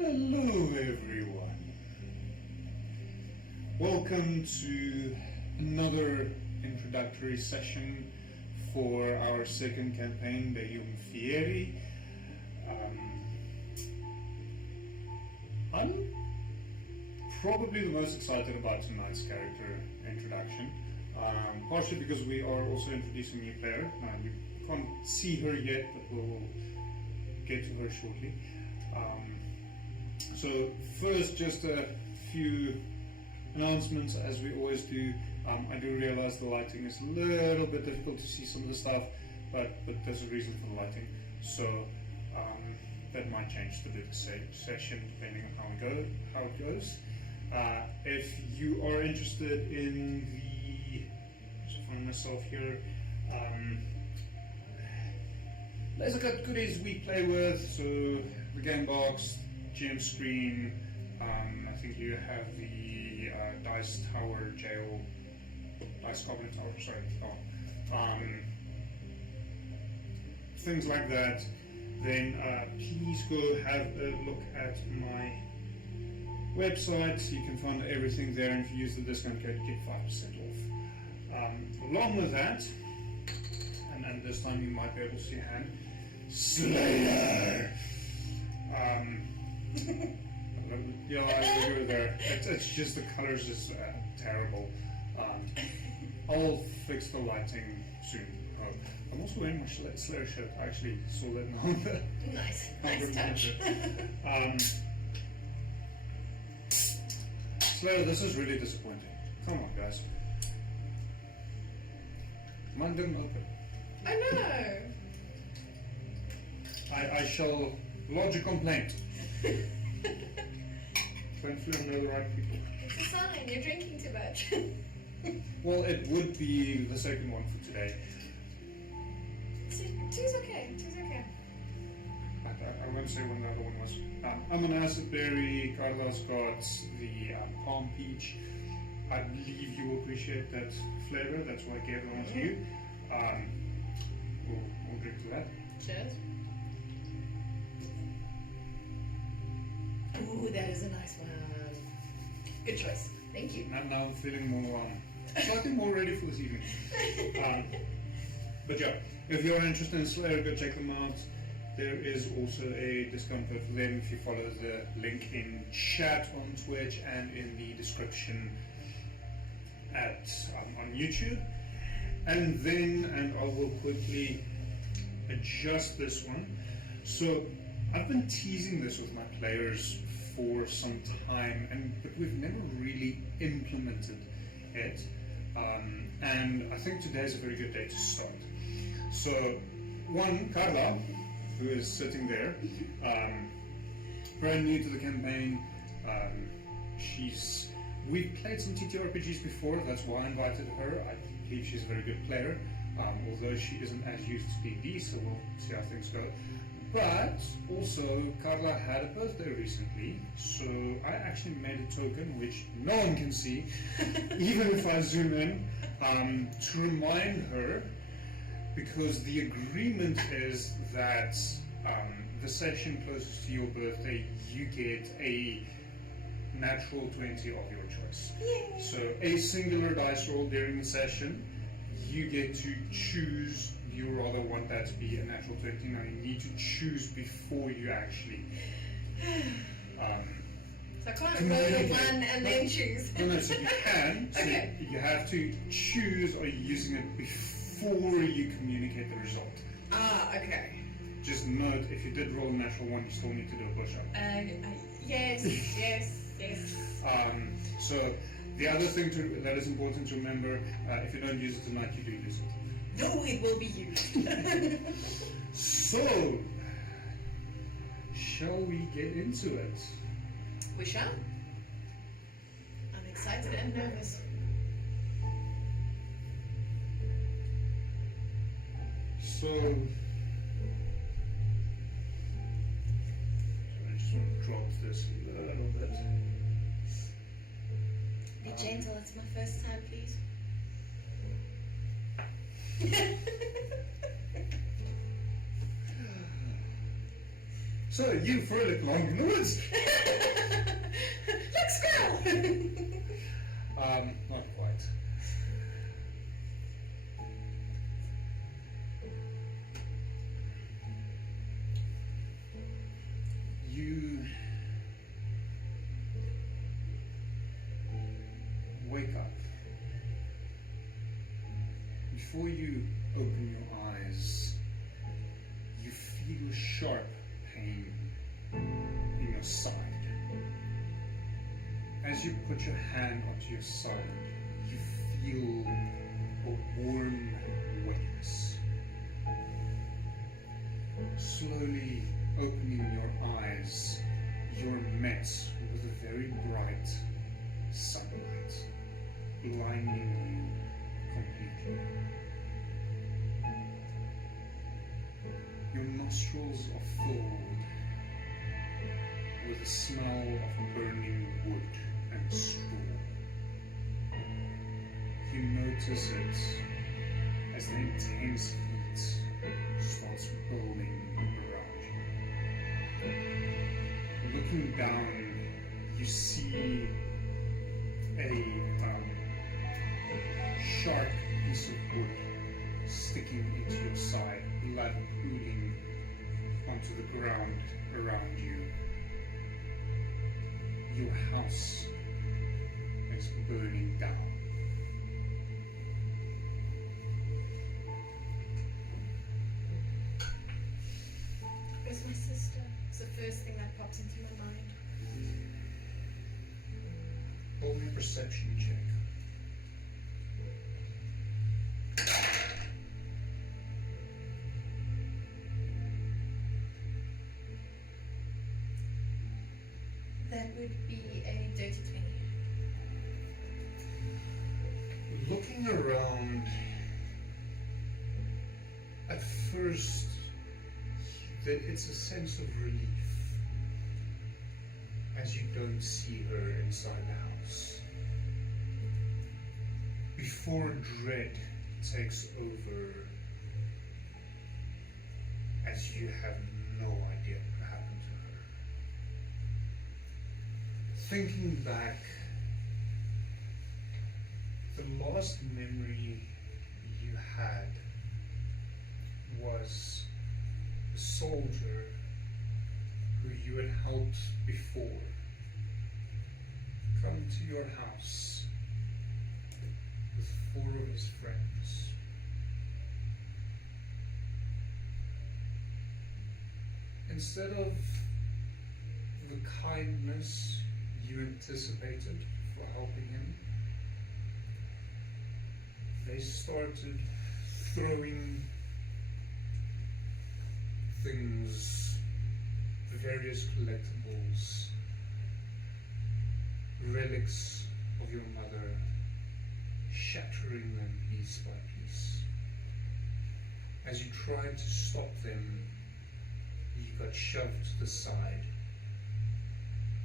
Hello everyone. Welcome to another introductory session for our second campaign, Deum Fieri. I'm probably the most excited about tonight's character introduction, partially because we are also introducing a new player. Now, you can't see her yet, but we'll get to her shortly. So first, just a few announcements, as we always do. I do realize the lighting is a little bit difficult to see some of the stuff, but there's a reason for the lighting. So that might change the session depending on how it goes. If you are interested in just find myself here, laser cut goodies we play with, so the game box, GM screen, I think you have the dice tower, Goblin tower, things like that. Then please go have a look at my website. You can find everything there, and if you use the discount code, get 5% off. Along with that, and this time you might be able to see a hand, Slayer! Yeah, I agree with her. It's just the colors is terrible. I'll fix the lighting soon. I'm also wearing my Slayer shirt. I actually saw that now. Nice touch. Slayer, this is really disappointing. Come on, guys. Mine didn't open. I know. I shall lodge a complaint. Thankfully, I know the right people. It's a sign, you're drinking too much. Well, it would be the second one for today. Two's okay. I won't say when the other one was. I'm an acid berry. Karla's got the palm peach. I believe you will appreciate that flavor. That's why I gave it on to you. We'll drink to that. Cheers. Ooh, that is a nice one. Good choice. Thank you. Now I'm feeling more, slightly more ready for this evening. But yeah, if you're interested in Slayer, go check them out. There is also a discount code for them if you follow the link in chat on Twitch and in the description on YouTube. And then, I will quickly adjust this one. So I've been teasing this with my players for some time, but we've never really implemented it. And I think today is a very good day to start. So, one, Karla, who is sitting there, brand new to the campaign. We've played some TTRPGs before, that's why I invited her. I believe she's a very good player, although she isn't as used to D&D, so we'll see how things go. But also, Karla had a birthday recently, so I actually made a token, which no one can see, even if I zoom in, to remind her, because the agreement is that the session closest to your birthday, you get a natural 20 of your choice. Yay. So a singular dice roll during the session, you get to choose. You rather want that to be a natural 20. Now you need to choose before you actually. So I can't roll a 1 and then choose. No, so you can. So Okay. you have to choose. Are you using it before you communicate the result? Okay. Just note, if you did roll a natural 1, you still need to do a push-up. Yes. So the other thing that is important to remember, if you don't use it tonight, you do use it. No, it will be used. So, shall we get into it? We shall. I'm excited and nervous. So, I just want to drop this a little bit. Be gentle, it's my first time, please. So you frolic along in the woods. Look, squirrel! Not quite. You wake up. Before you open your eyes, you feel sharp pain in your side. As you put your hand onto your side, you feel a warm wetness. Slowly opening your eyes, you're met with a very bright sunlight, blinding you completely. Your nostrils are filled with the smell of burning wood and straw. You notice it as the intense heat starts building around you. Looking down, you see a sharp piece of wood sticking into your side, blood pooling onto the ground around you. Your house is burning down. Where's my sister? It's the first thing that pops into my mind. Roll me a perception check. That would be a dirty 20. Looking around, at first, it's a sense of relief as you don't see her inside the house. Before dread takes over, as you have no idea what happened to her. Thinking back, the last memory you had was a soldier who you had helped before come to your house with 4 of his friends. Instead of the kindness you anticipated for helping him, they started throwing things, various collectibles, relics of your mother, shattering them piece by piece. As you tried to stop them, you got shoved to the side.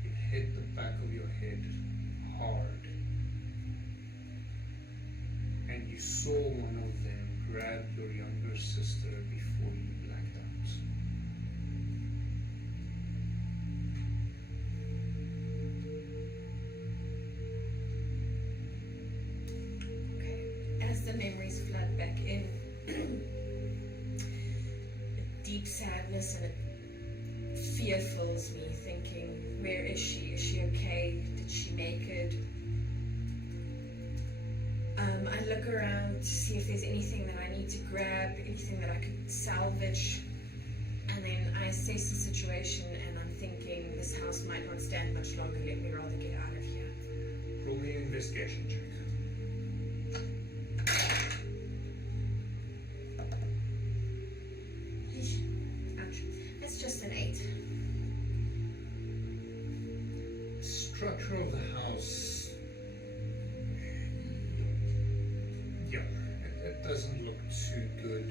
It hit the back of your head hard, and you saw one of them grab your younger sister before you blacked out. Okay. As the memories flood back in, a deep sadness and a fear fills me, thinking, where is she? Is she okay? Did she make it? I look around to see if there's anything that I need to grab, anything that I could salvage, and then I assess the situation and I'm thinking this house might not stand much longer, let me rather get out of here. Roll me an investigation check. Ouch. That's just an 8. The structure of the house, it doesn't look too good.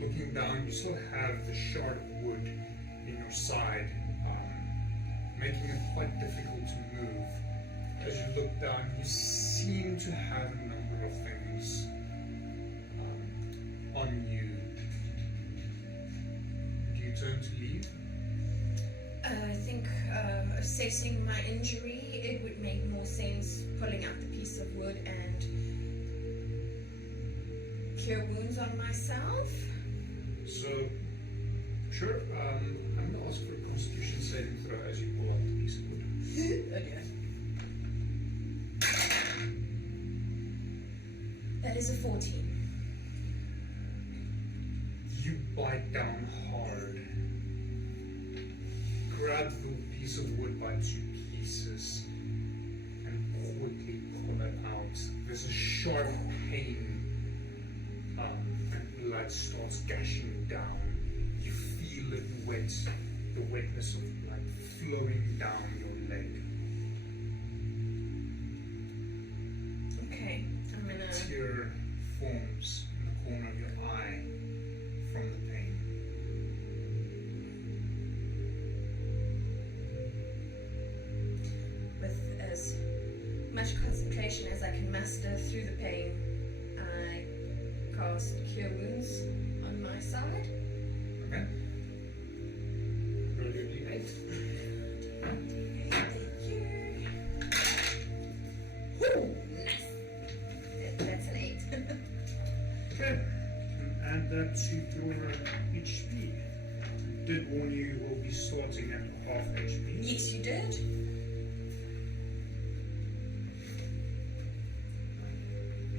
Looking down, you still have the shard of wood in your side, making it quite difficult to move. As you look down, you seem to have a number of things on you. turn to leave? I think assessing my injury, it would make more sense pulling out the piece of wood and cure wounds on myself. So, sure, I'm going to ask for a constitution saving throw as you pull out the piece of wood. Okay. That is a 14. You bite down hard, grab the piece of wood by 2 pieces, and quickly pull it out. There's a sharp pain, and blood starts gushing down. You feel it wet, the wetness of blood flowing down your leg. Okay, I'm gonna... Tear forms in the corner of your eye from the pain. With as much concentration as I can muster through the pain, I cast Cure Wounds on my side. Okay? Roll your D8. Thank you. Woo! Nice. That's an 8. Okay. And add that to your HP. Did warn you will be starting at half HP. Yes, you did.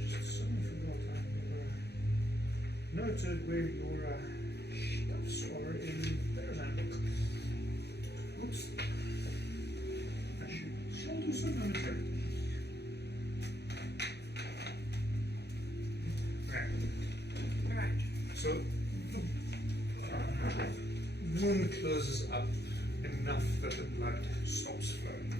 Just suddenly forgot I noted where your stuffs are in their handbook. Oops. I shall do so momentarily. Okay. Alright. So the wound closes up enough that the blood stops flowing.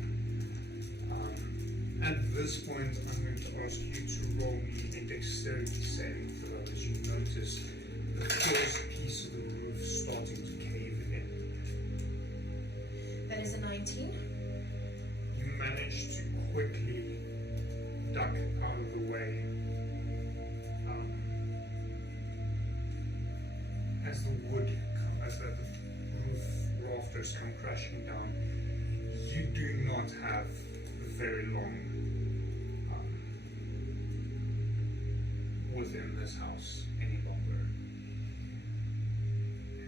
At this point, I'm going to ask you to roll me a dexterity saving throw as you notice the first piece of the roof starting to cave in. That is a 19. You manage to quickly duck out of the way. As the as the roof rafters come crashing down, you do not have very long within this house any longer.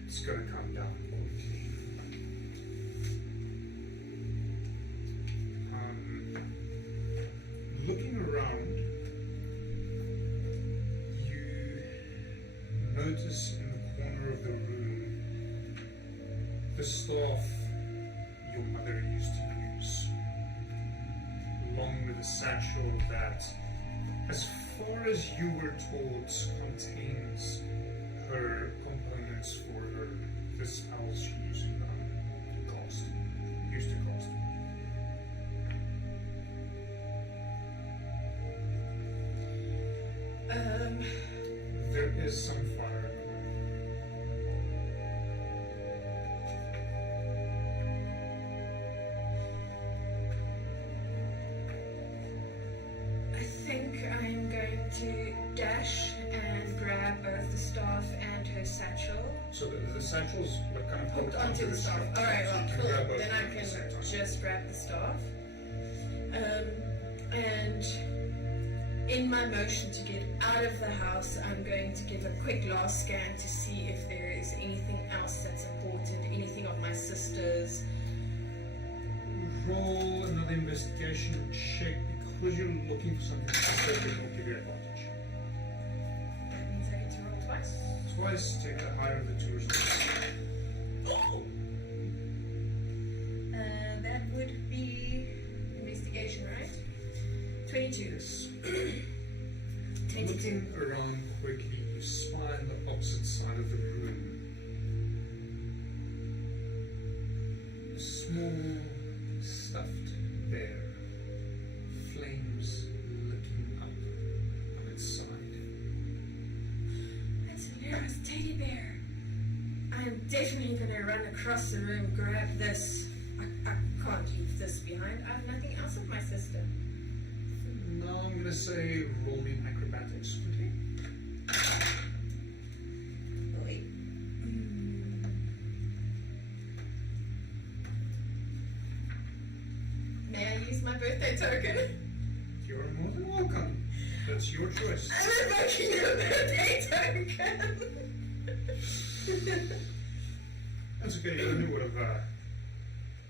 It's going to come down quickly. Looking around, you notice in the corner of the room the staff your mother used to use, along with a satchel that, as far as you were told, contains her components for the spells she used to cast. There is some fire in the room. I think I'm going to dash and grab both the staff and her satchel. So the satchel's what kind of Hooked onto the staff. Alright, well, so you can cool. grab both Then of I them at the same can time. just grab the staff. And in my motion to get out of the house, I'm going to give a quick last scan to see if there is anything else that's important, anything of my sister's. Roll another investigation check because you're looking for something specific. Will give you advantage. That means I get to roll twice. Twice, take the higher of the two results. That would be investigation, right? 22. Yes. 22. Looking around quickly, you spy on the opposite side of the room. A small stuffed bear, flames licking up on its side. That's Nera's teddy bear. I'm definitely gonna run across the room, grab this. I can't leave this behind. I have nothing else of my sister. Now I'm gonna say roll me acrobatics quickly. Oh, wait. use my birthday token? You're more than welcome. That's your choice. I'm invoking your birthday token! That's okay, you only would have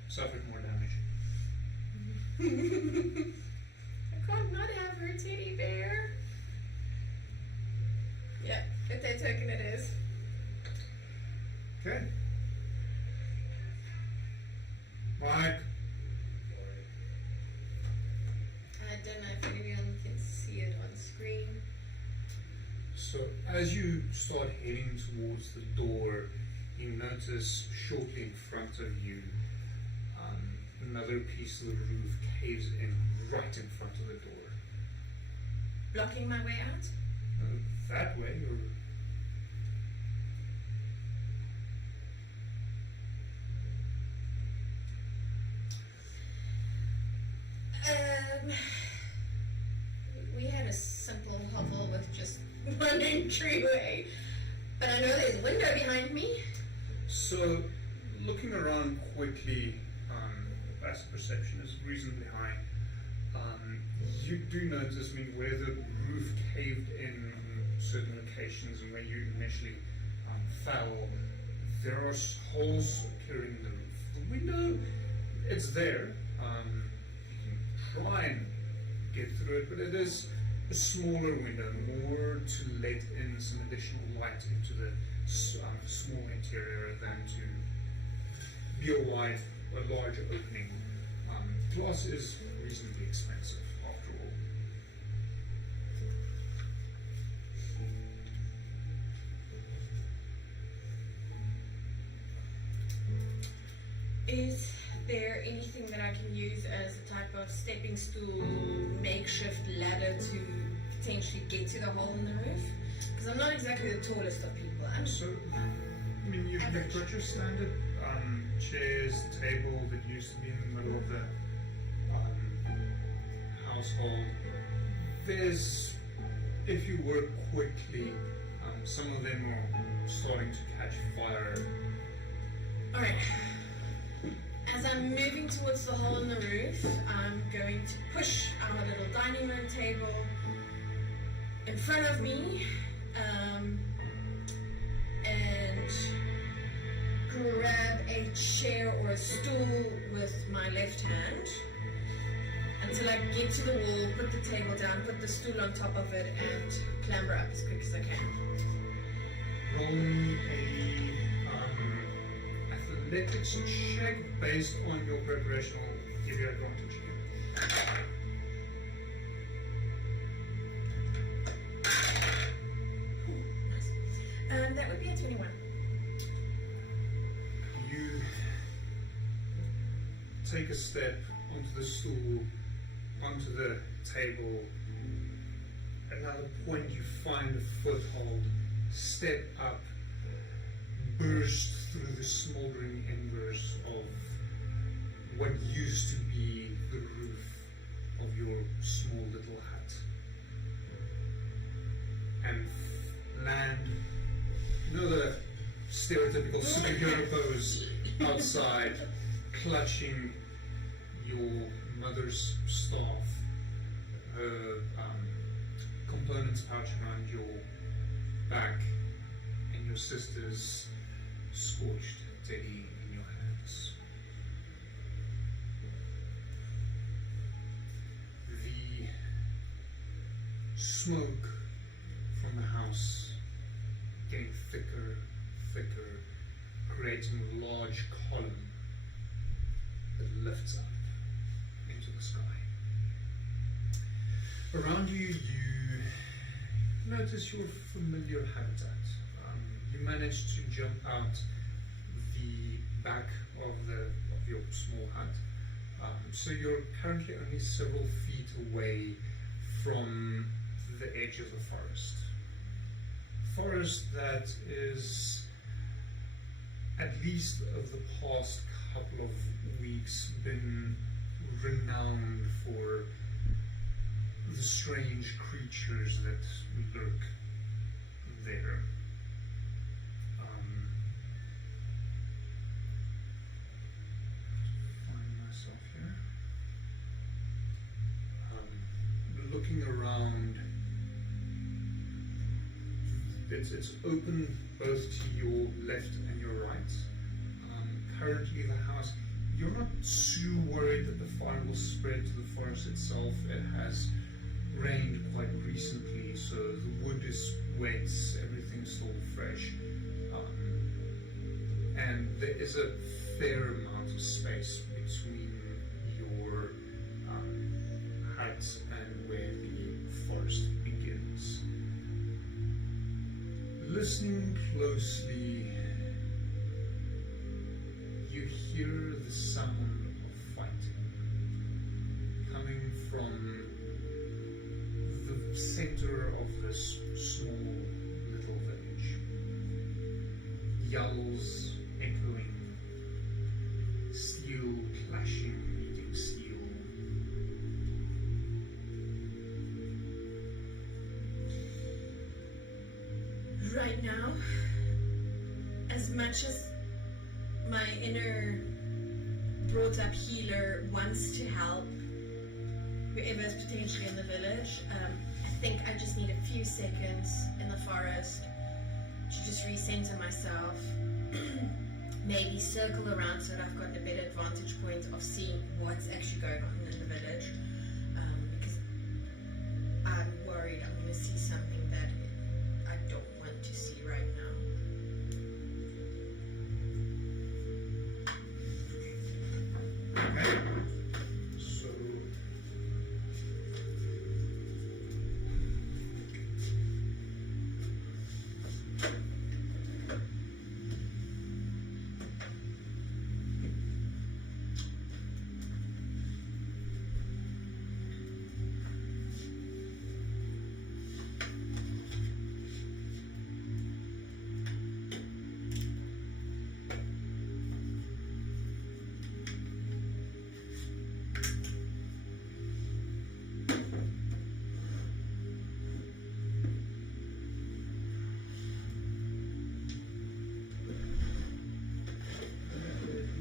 suffered more damage. I can't not have her teddy bear. Yeah, birthday token it is. Okay. Mike. I don't know if anyone can see it on screen. So as you start heading towards the door, you notice shortly in front of you another piece of the roof caves in right in front of the door. Blocking my way out? That way, or We had a simple hovel with just one entryway, but I know there's a window behind me. so looking around quickly, passive perception is reasonably high. You do notice, where the roof caved in on certain locations and where you initially fell, there are holes appearing in the roof. The window, it's there. You can try and get through it, but it is a smaller window, more to let in some additional light into the small interior than to be a large opening. Glass is reasonably expensive, after all. Is there anything that I can use as a type of stepping stool, makeshift ladder to potentially get to the hole in the roof? Because I'm not exactly the tallest of people. You've got your standard chairs, table that used to be in the middle of the household. There's, if you work quickly, some of them are starting to catch fire. Alright. As I'm moving towards the hole in the roof, I'm going to push our little dining room table in front of me and grab a chair or a stool with my left hand until I get to the wall, put the table down, put the stool on top of it, and clamber up as quick as I can. Roll me a athletics check based on your preparation. I'll give you advantage here. Nice. That would be a 21. You take a step onto the stool, onto the table. At another point, you find a foothold, step up, burst through the smoldering embers of what used to be the roof of your small little hut, and land, the stereotypical superhero pose outside, clutching your mother's staff, her components pouch around your back, and your sister's scorched teddy in your hands. The smoke from the house getting thicker, creating a large column that lifts up into the sky. Around you, you notice your familiar habitat. You managed to jump out the back of your small hut, so you're currently only several feet away from the edge of the forest. Forest that is, at least of the past couple of weeks, been renowned for the strange creatures that lurk there. Find myself here. it's open both to your left and your right. Currently, the house, you're not too worried that the fire will spread to the forest itself. It has rained quite recently, so the wood is wet, everything's still fresh. And there is a fair amount of space between your hut and where the forest begins. Listening closely, you hear the sound of fighting coming from the center of this small little village. Yells echoing, steel clashing, meeting steel. Right now, as much as my inner brought up healer wants to help whoever is potentially in the village, I think I just need a few seconds in the forest to just recenter myself. Maybe circle around so that I've got a better vantage point of seeing what's actually going on in the village, because I'm worried I'm going to see something that I don't want to see right now. Okay. So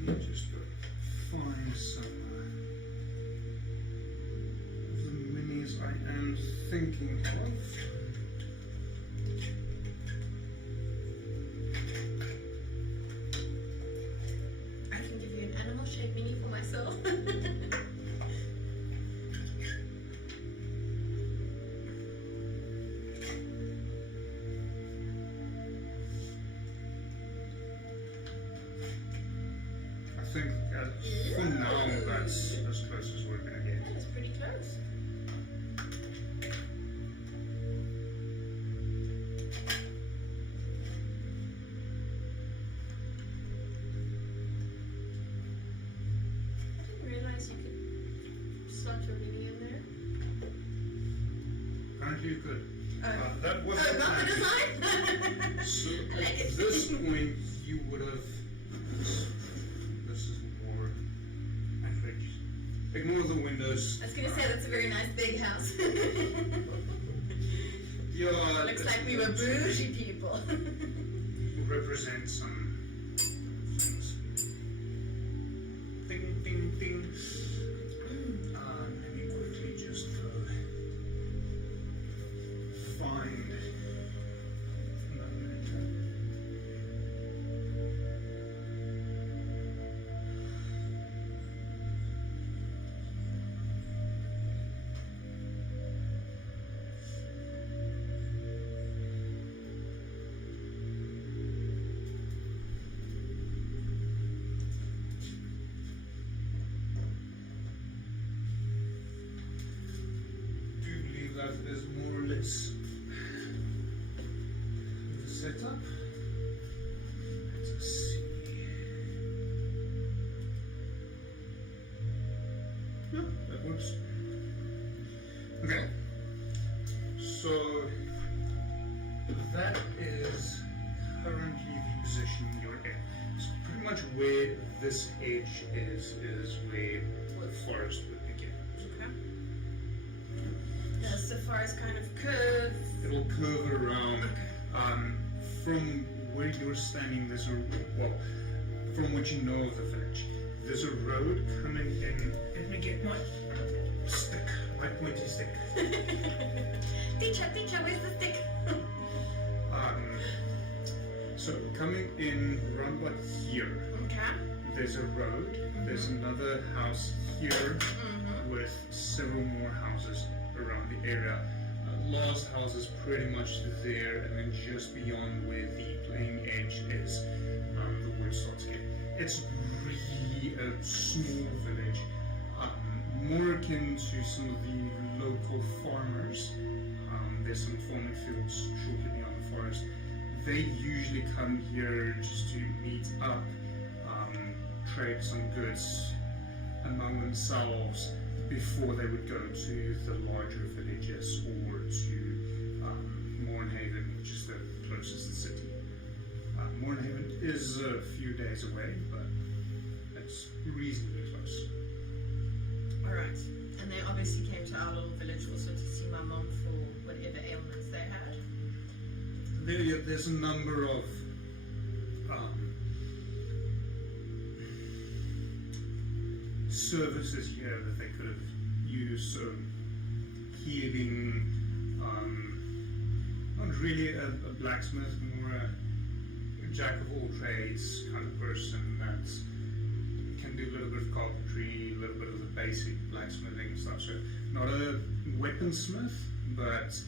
let me just find some of the minis I am thinking of. I can give you an animal shaped mini for myself. I think for now that's as close as we're going to get. That's pretty close. I didn't realize you could slot your mini in there. Apparently you could. That was Oh, the not the plan. design? So I like at it. this point you would have. This is more average. Ignore the windows. I was going to say that's a very nice big house. Yeah, Looks like we were bougie people. represent some things. Ding, ding, ding. Let me quickly just go find. That is more or less the setup. Let's see. Yeah, that works. Okay. So that is currently the position you're in. So pretty much where this edge is where the forest would begin. Okay. Does the forest kind of curve? It'll curve around. From where you're standing, there's a, well, from what you know of the village, there's a road coming in. Let me get my stick, my pointy stick. Teacher, where's the stick? So coming in around about here, Okay. there's a road. There's another house here with several more houses around the area. Last house is pretty much there, and then just beyond where the plain edge is, the wood starts to get. It's really a small village, more akin to some of the local farmers. There's some farming fields shortly beyond the forest. They usually come here just to meet up, trade some goods among themselves before they would go to the larger villages or to Mornhaven, which is the closest city. Mornhaven is a few days away, but it's reasonably close. Alright. And they obviously came to our little village also to see my mom for whatever ailments they had. There's a number of services here that they could have used. So healing, not really a blacksmith, more a jack of all trades kind of person that can do a little bit of carpentry, a little bit of the basic blacksmithing and stuff. So not a weaponsmith, but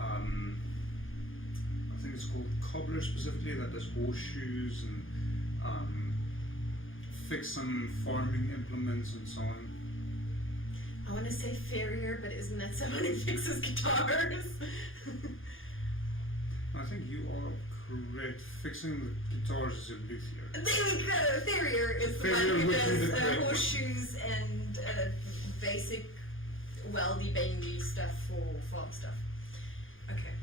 I think it's called cobbler specifically, that does horseshoes and fix some farming implements and so on. I want to say farrier, but isn't that someone who fixes guitars? I think you are correct. Fixing the guitars is a luthier. There we go! Farrier is the Farrier one who would be the does correct horseshoes and basic weldy-bandy stuff for farm stuff. Okay.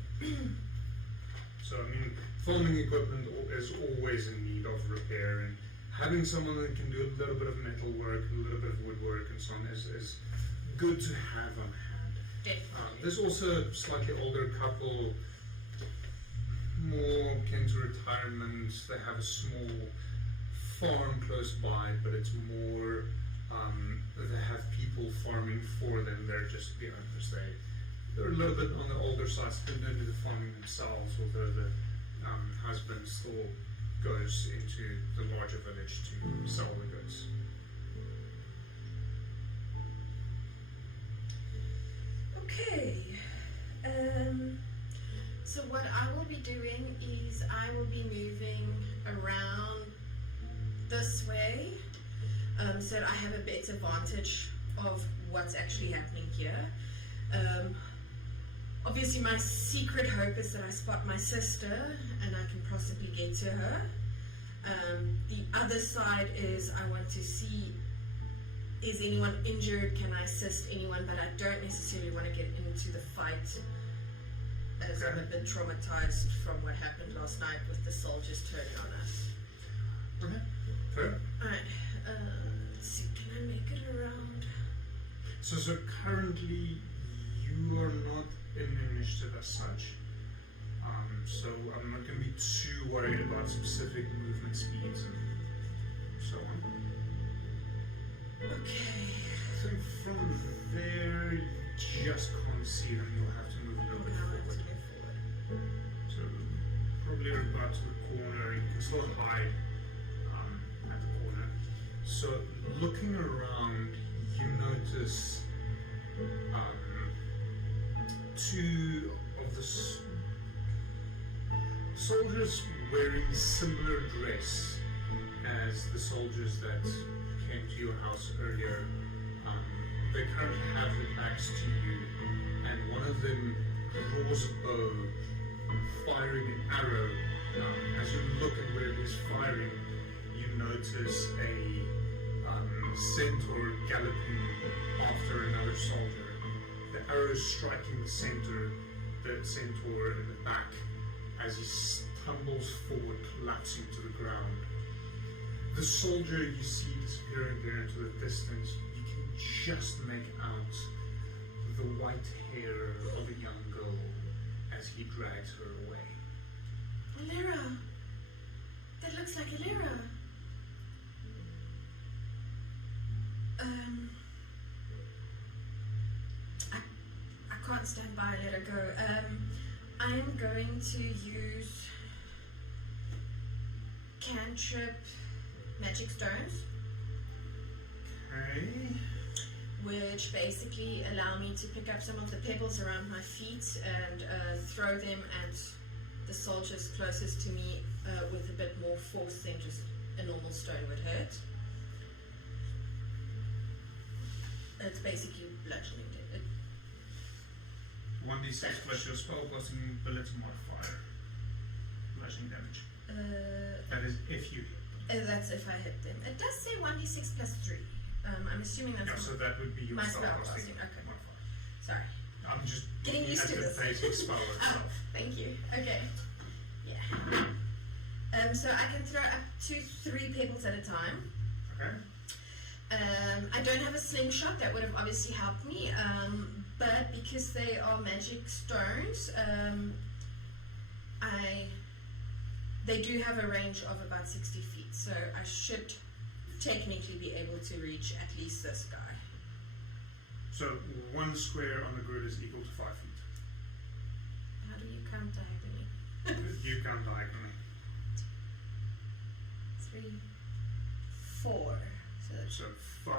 So, I mean, farming equipment is always in need of repair, and having someone that can do a little bit of metal work, a little bit of woodwork and so on is good to have on hand. Definitely. There's also a slightly older couple, more akin to retirement. They have a small farm close by, but it's more, they have people farming for them. They're just the owners. They're a little bit on the older side, so they don't do the farming themselves, although the husband still goes into the larger village to sell the goods. Okay. So what I will be doing is I will be moving around this way, so that I have a better vantage of what's actually happening here. Obviously my secret hope is that I spot my sister and I can possibly get to her. The other side is I want to see, is anyone injured, can I assist anyone, but I don't necessarily want to get into the fight, as I'm a bit traumatized from what happened last night with the soldiers turning on us. Okay, fair. Alright, let's see, can I make it around? So currently you are not in initiative as such, so I'm not going to be too worried about specific movement speeds and so on. Okay. So from there, you just can't see them. You'll have to move a little bit Now I have to forward. move forward. So probably about to the corner. You can still hide at the corner. So looking around, you notice two of the soldiers wearing similar dress as the soldiers that came to your house earlier. They currently have their backs to you, and one of them draws a bow, firing an arrow. As you look at where it is firing, you notice a centaur galloping after another soldier. The arrow is striking the centaur in the back as he stumbles forward, collapsing to the ground. The soldier you see disappearing there into the distance, you can just make out the white hair of a young girl as he drags her away. Lyra! That looks like a Lyra. I can't stand by and let her go. I'm going to use cantrip magic stones, Okay. which basically allow me to pick up some of the pebbles around my feet and throw them at the soldiers closest to me with a bit more force than just a normal stone would hurt. It's basically bludgeoning. 1d6 plus your spellcasting ability modifier. Bludgeoning damage. That is if you hit them. That's if I hit them. It does say 1d6 plus 3. I'm assuming that's Yeah, so that would be your my spellcasting spellcasting. Okay. modifier. Sorry. I'm just Getting looking used at to the this. basic spell Oh, itself. thank you. Okay. Yeah. So I can throw up to 3 pebbles at a time. Okay. I don't have a slingshot. That would have obviously helped me. But because they are magic stones, they do have a range of about 60 feet. So I should technically be able to reach at least this guy. So 1 square on the grid is equal to 5 feet. How do you count diagonally? You count diagonally. 3, 4. So that's So 5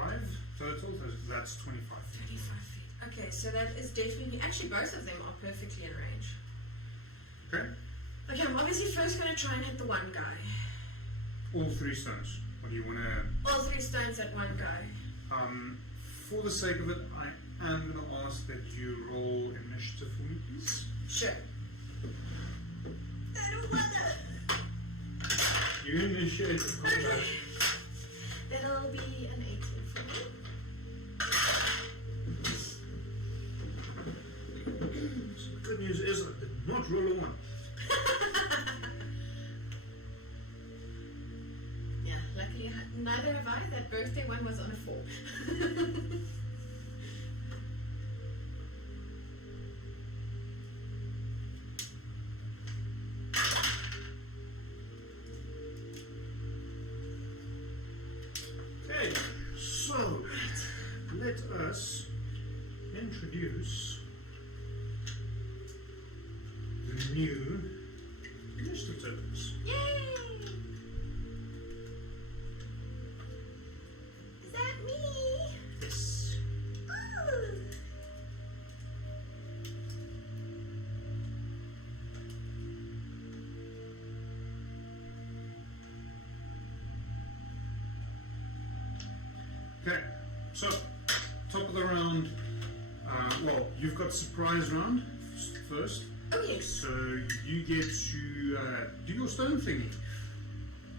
total, so that's 25 feet. 35 feet. Okay, so that is definitely... Actually, both of them are perfectly in range. Okay. Okay, I'm obviously first going to try and hit the one guy. All 3 stones. What do you want to... All 3 stones at one guy. For the sake of it, I am going to ask that you roll initiative for me, please. Sure. I don't wanna. You initiate the combat. Okay. That'll be an 18 for me. So the good news is I did not roll a 1. Yeah, luckily neither have I. That birthday one was on a 4. Okay, so let us introduce the new initiative tokens. Yay! Is that me? Yes. Ooh. Okay, so top of the round. Well, you've got surprise round first. Oh yes. So you get to do your stone thingy.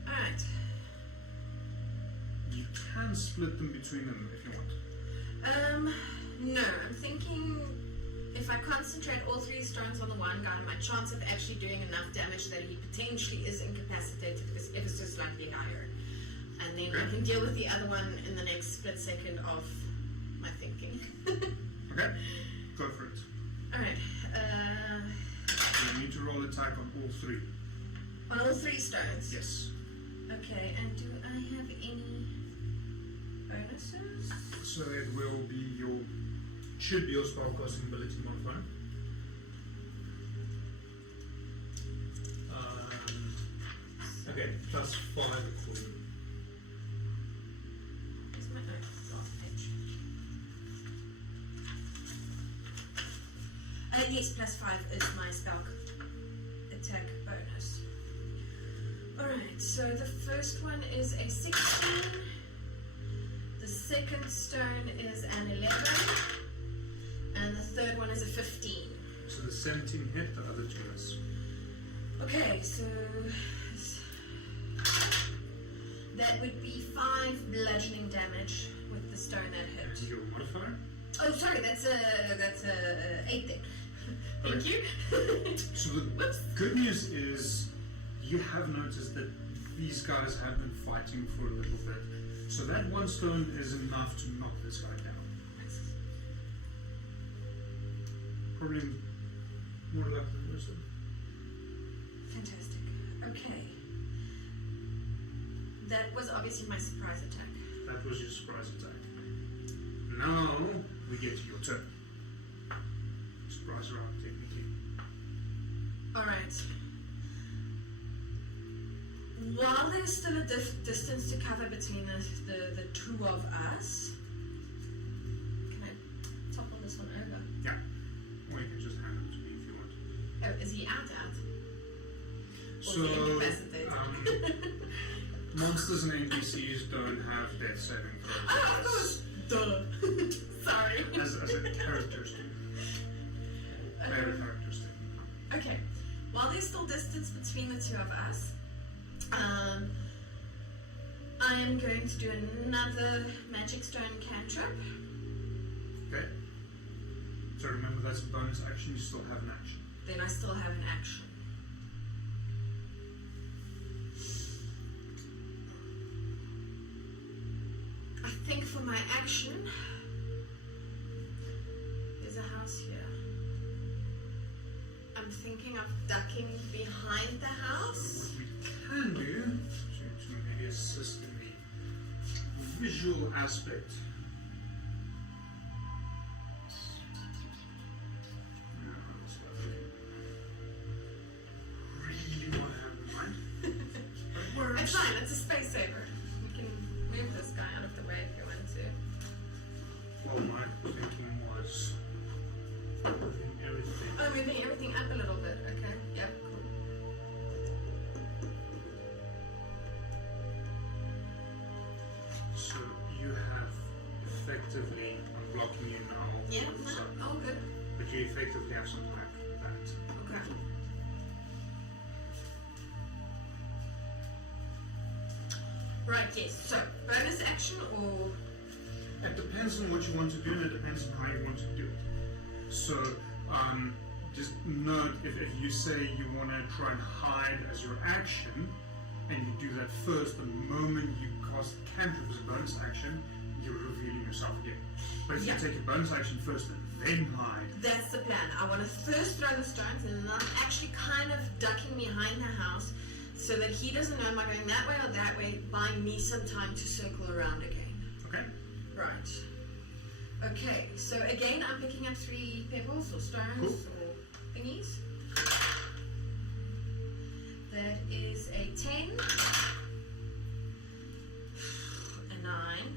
Alright. You can split them between them if you want. No, I'm thinking if I concentrate all 3 stones on the one guy, my chance of actually doing enough damage that he potentially is incapacitated is ever so slightly higher. And then I can deal with the other one in the next split second of my thinking. Okay, go for it. Alright, You need to roll attack on all 3. on all 3 stones? Yes. Okay, and do I have any bonuses? So it will be your, should be your spellcasting ability modifier. Okay, plus 5 according. Where's my note? Last page. Yes, plus 5 is my spell attack bonus. Alright, so the first one is a 16. The second stone is an 11. And the third one is a 15. So the 17 hit, the other 2 miss. Okay, so that would be 5 bludgeoning damage with the stone that And hit. your modifier? Oh, sorry, that's a 8 then. Thank you. So the Whoops. good news is you have noticed that these guys have been fighting for a little bit. So that 1 stone is enough to knock this guy down. Probably more luck than wisdom. Fantastic. Okay. That was obviously my surprise attack. That was your surprise attack. Now we get to your turn. Surprise round, technically. Alright. While there's still a distance to cover between the two of us, can I topple this one over? Yeah. Or you can just hand it to me if you want. Oh, is he out? So, monsters and NPCs don't have death saving throws. Oh, of course! Duh. Sorry. As a characteristic. Very characteristic. Okay. While there's still distance between the two of us, I am going to do another magic stone cantrip. Okay. So remember that's a bonus action, you still have an action. Then I still have an action. I think for my action, there's a house here. I'm thinking of ducking behind the house. What we can do to maybe assist in the visual aspect. No, that's what I really want to have in mind. But it works. It's fine, it's a space saver. We can move this guy out of the way if you want to. Well, my thinking was moving everything. Oh, moving everything up a little bit. Okay, yep, cool. So you have effectively, I'm blocking you now. Yeah, so, no, all good. but you effectively have something like that. Okay. Right, yes. So, bonus action or... It depends on what you want to do, and it depends on how you want to do it. So, just note, if you say you want to try and hide as your action, and you do that first, the moment you cast cantrip as a bonus action, you're revealing yourself again. But if Yeah. you take a bonus action first and then hide, That's the plan. I want to first throw the stones, and then I'm actually kind of ducking behind the house so that he doesn't know am I going that way or that way, buying me some time to circle around again. okay? Right. Okay, so again, I'm picking up 3 pebbles or stones or thingies. That is a 10, a 9,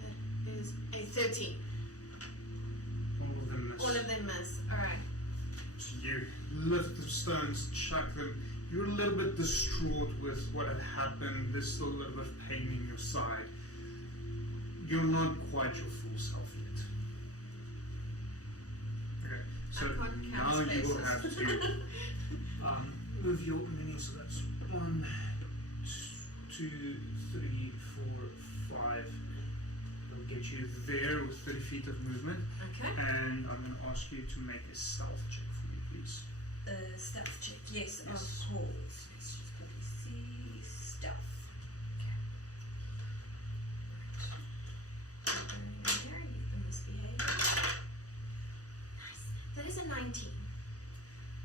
that is a 13. All of them miss. All of them miss. Alright. So you lift the stones, chuck them. You're a little bit distraught with what had happened. There's still a little bit of pain in your side. You're not quite your full self yet. Okay, so I can't count now you will spaces. have to move your mini. So that's 1, 2, 3, 4, 5. That'll get you there with 30 feet of movement. Okay. And I'm going to ask you to make a stealth check for me, please. Stealth check. Yes, Yes. of course. Let's just quickly see stealth. Okay. There, you've been misbehaving. Nice. That is a 19.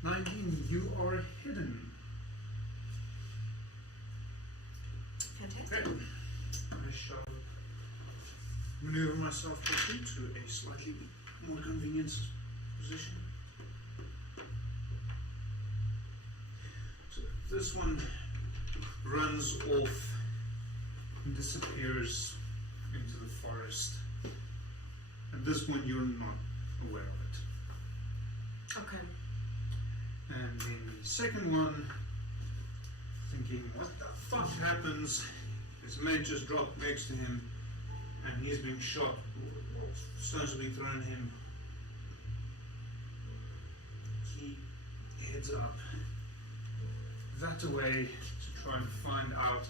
19, you are hidden. Fantastic. Okay. I shall maneuver myself quickly to a slightly more convenient position. So this one runs off and disappears into the forest. At this point, you're not aware of it. Okay. And then the second one, thinking, what the fuck happens? His mate just dropped next to him, and he's being shot. Stones are being thrown at him. He heads up that away to try and find out.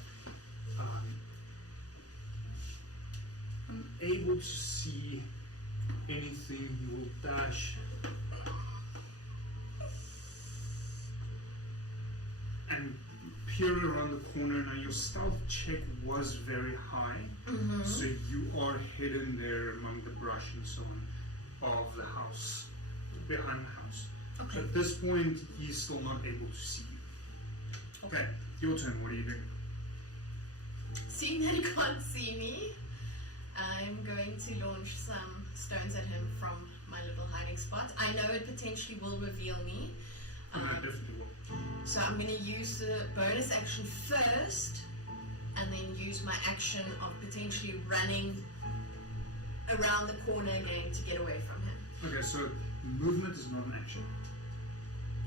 Unable to see anything, he will dash. And peer around the corner. Now your stealth check was very high, so you are hidden there among the brush and so on of the house, behind the house. Okay. At this point, he's still not able to see you. Okay, your turn. What are you doing? Seeing that he can't see me, I'm going to launch some stones at him from my little hiding spot. I know it potentially will reveal me. Definitely will. So I'm going to use the bonus action first, and then use my action of potentially running around the corner again to get away from him. Okay, so movement is not an action.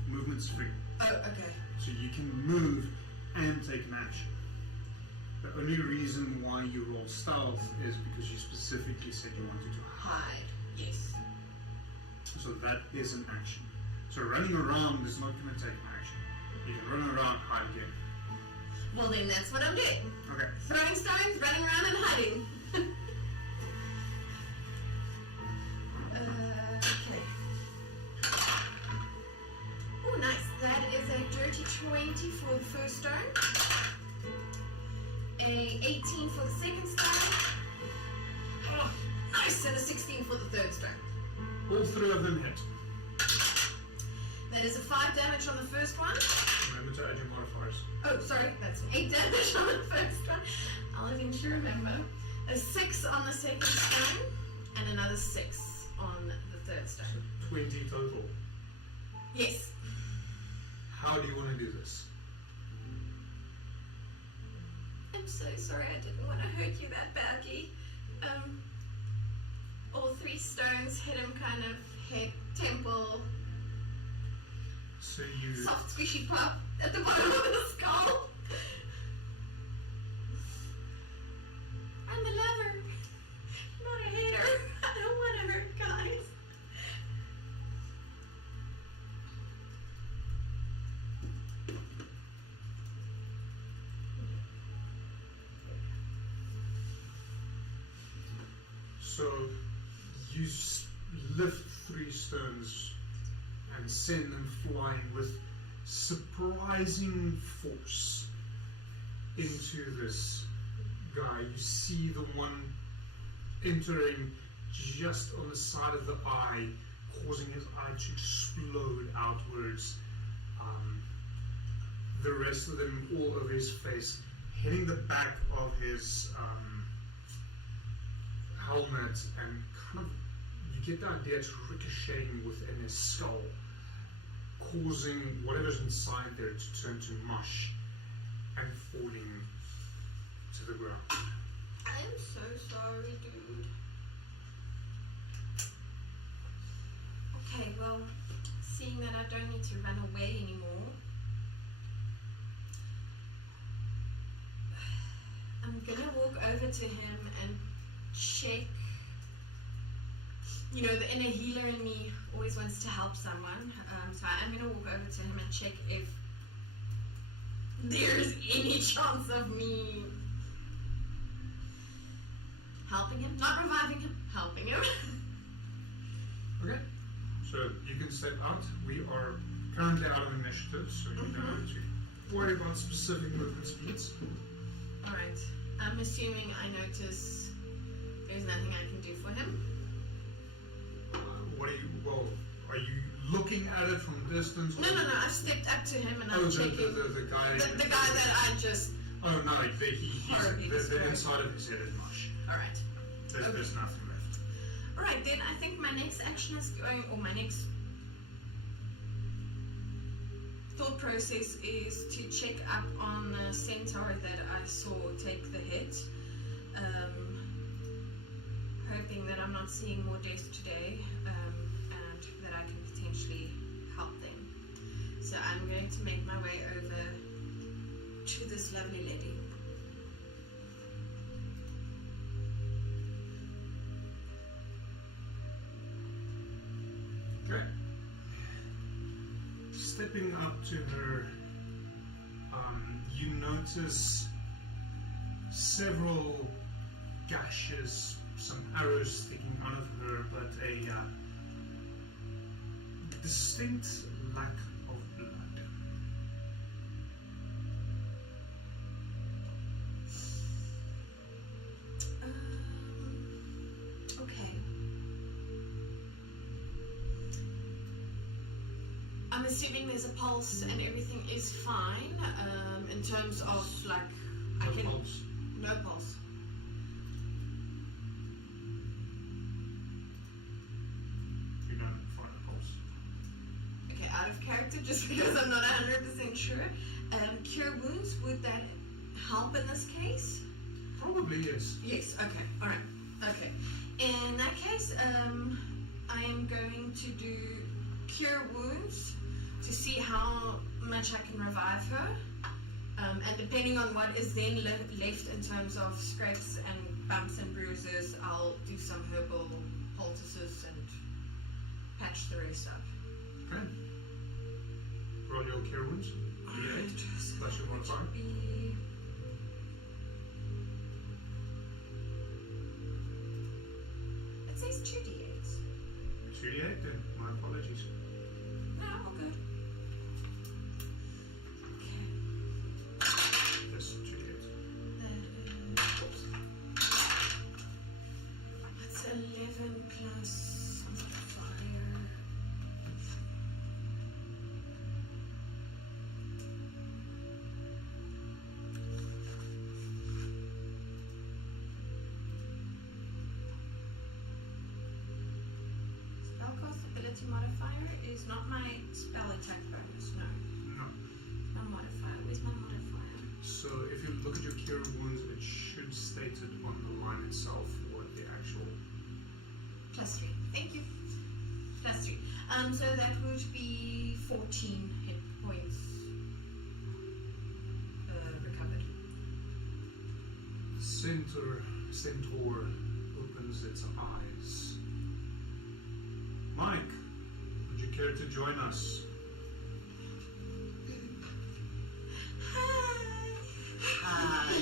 Movement's free. Oh, okay. So you can move and take an action. The only reason why you roll stealth is because you specifically said you wanted to hide. Hide, yes. So that is an action. So running around is not going to take an action. You can run around, hide again. Well, then that's what I'm doing. Okay. Throwing stones, running around and hiding. Okay. Oh, nice. That is a dirty 20 for the first stone. A 18 for the second stone. Oh, nice. And a 16 for the third stone. All three of them hit. That is a 5 damage on the first one. Remember to add your modifiers. Oh, sorry, that's 8 damage on the first one. I'll eventually remember. A 6 on the second stone, and another 6 on the third stone. So 20 total. Yes. How do you want to do this? I'm so sorry, I didn't want to hurt you that badly. All 3 stones hit him kind of head, temple, So you... soft squishy pop at the bottom of the skull. I'm the lover, not a hater. I don't want to hurt guys. So you lift 3 stones and send them flying with surprising force into this guy. You see the one entering just on the side of the eye, causing his eye to explode outwards. The rest of them all over his face, hitting the back of his helmet, and kind of you get the idea it's ricocheting within his skull, causing whatever's inside there to turn to mush and falling to the ground. I'm so sorry, dude. Okay, well, seeing that I don't need to run away anymore, I'm gonna walk over to him and check. You know, the inner healer in me always wants to help someone, so I'm gonna walk over to him and check if there's any chance of me helping him, not reviving him, helping him. Okay, so you can step out. We are currently out of initiative, so you don't have to worry about specific movement speeds. Alright, I'm assuming I notice there's nothing I can do for him. Are you looking at it from a distance? No, I've stepped up to him and I'm checking. The guy. The guy that I just. Oh no, the inside of his head is mush. Alright. There's nothing left. Alright, then I think my next action is going, or my next thought process is to check up on the centaur that I saw take the hit. Hoping that I'm not seeing more death today, and that I can potentially help them. So I'm going to make my way over to this lovely lady. Okay. Stepping up to her, you notice several gashes, some arrows sticking out of her, but a distinct lack of blood. Okay. I'm assuming there's a pulse and everything is fine, in terms of like, I No can... pulse. No pulse. You don't find a pulse. Okay, out of character, just because I'm not 100% sure. Cure wounds, would that help in this case? Probably yes. Yes, okay, alright. Okay. In that case, I am going to do cure wounds to see how much I can revive her. And depending on what is then left in terms of scrapes and bumps and bruises, I'll do some herbal poultices and patch the rest up. Okay. Roll your cure wounds. D8 plus your modifier. It says 2d8s. 2d8 then. My apologies. No, all good. Okay. Yes, 2d8. That's 11 plus modifier. Spellcast ability modifier is not my spell attack bonus, no. No. My modifier. Where's my modifier? So if you look at your cure wounds, it should state it on the line itself what the actual. Plus 3. Thank you. Plus 3. So that would be 14 hit points recovered. Centaur opens its eyes. Mike, would you care to join us? Hi. Hi.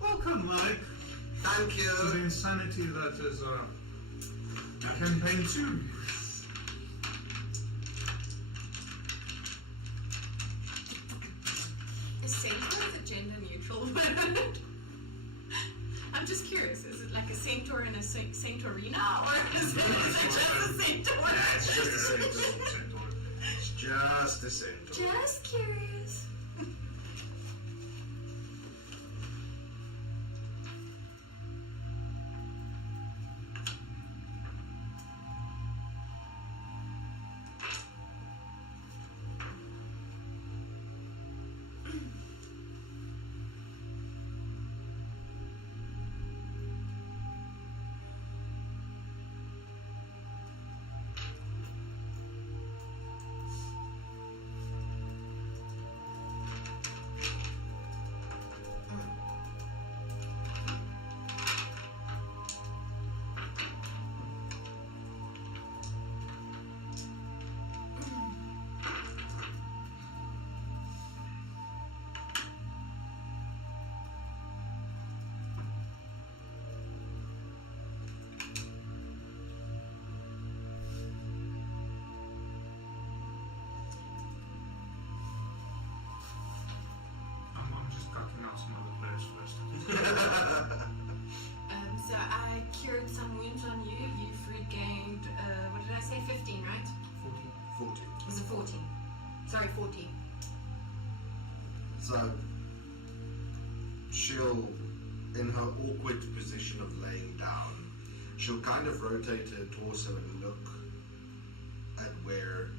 Welcome, Mike. Thank To the you. insanity that is campaign 2. Is centaur a gender neutral word? I'm just curious. Is it like a centaur in a centaurina, or is it just a centaur? Yeah, it's just a centaur. It's just a centaur. Just curious. I'm just cracking out some other players first. So I cured some wounds on you. You've regained, what did I say? 15, right? 40. Was it 14? Sorry, 14. So, she'll, in her awkward position of laying down, she'll kind of rotate her torso and look at where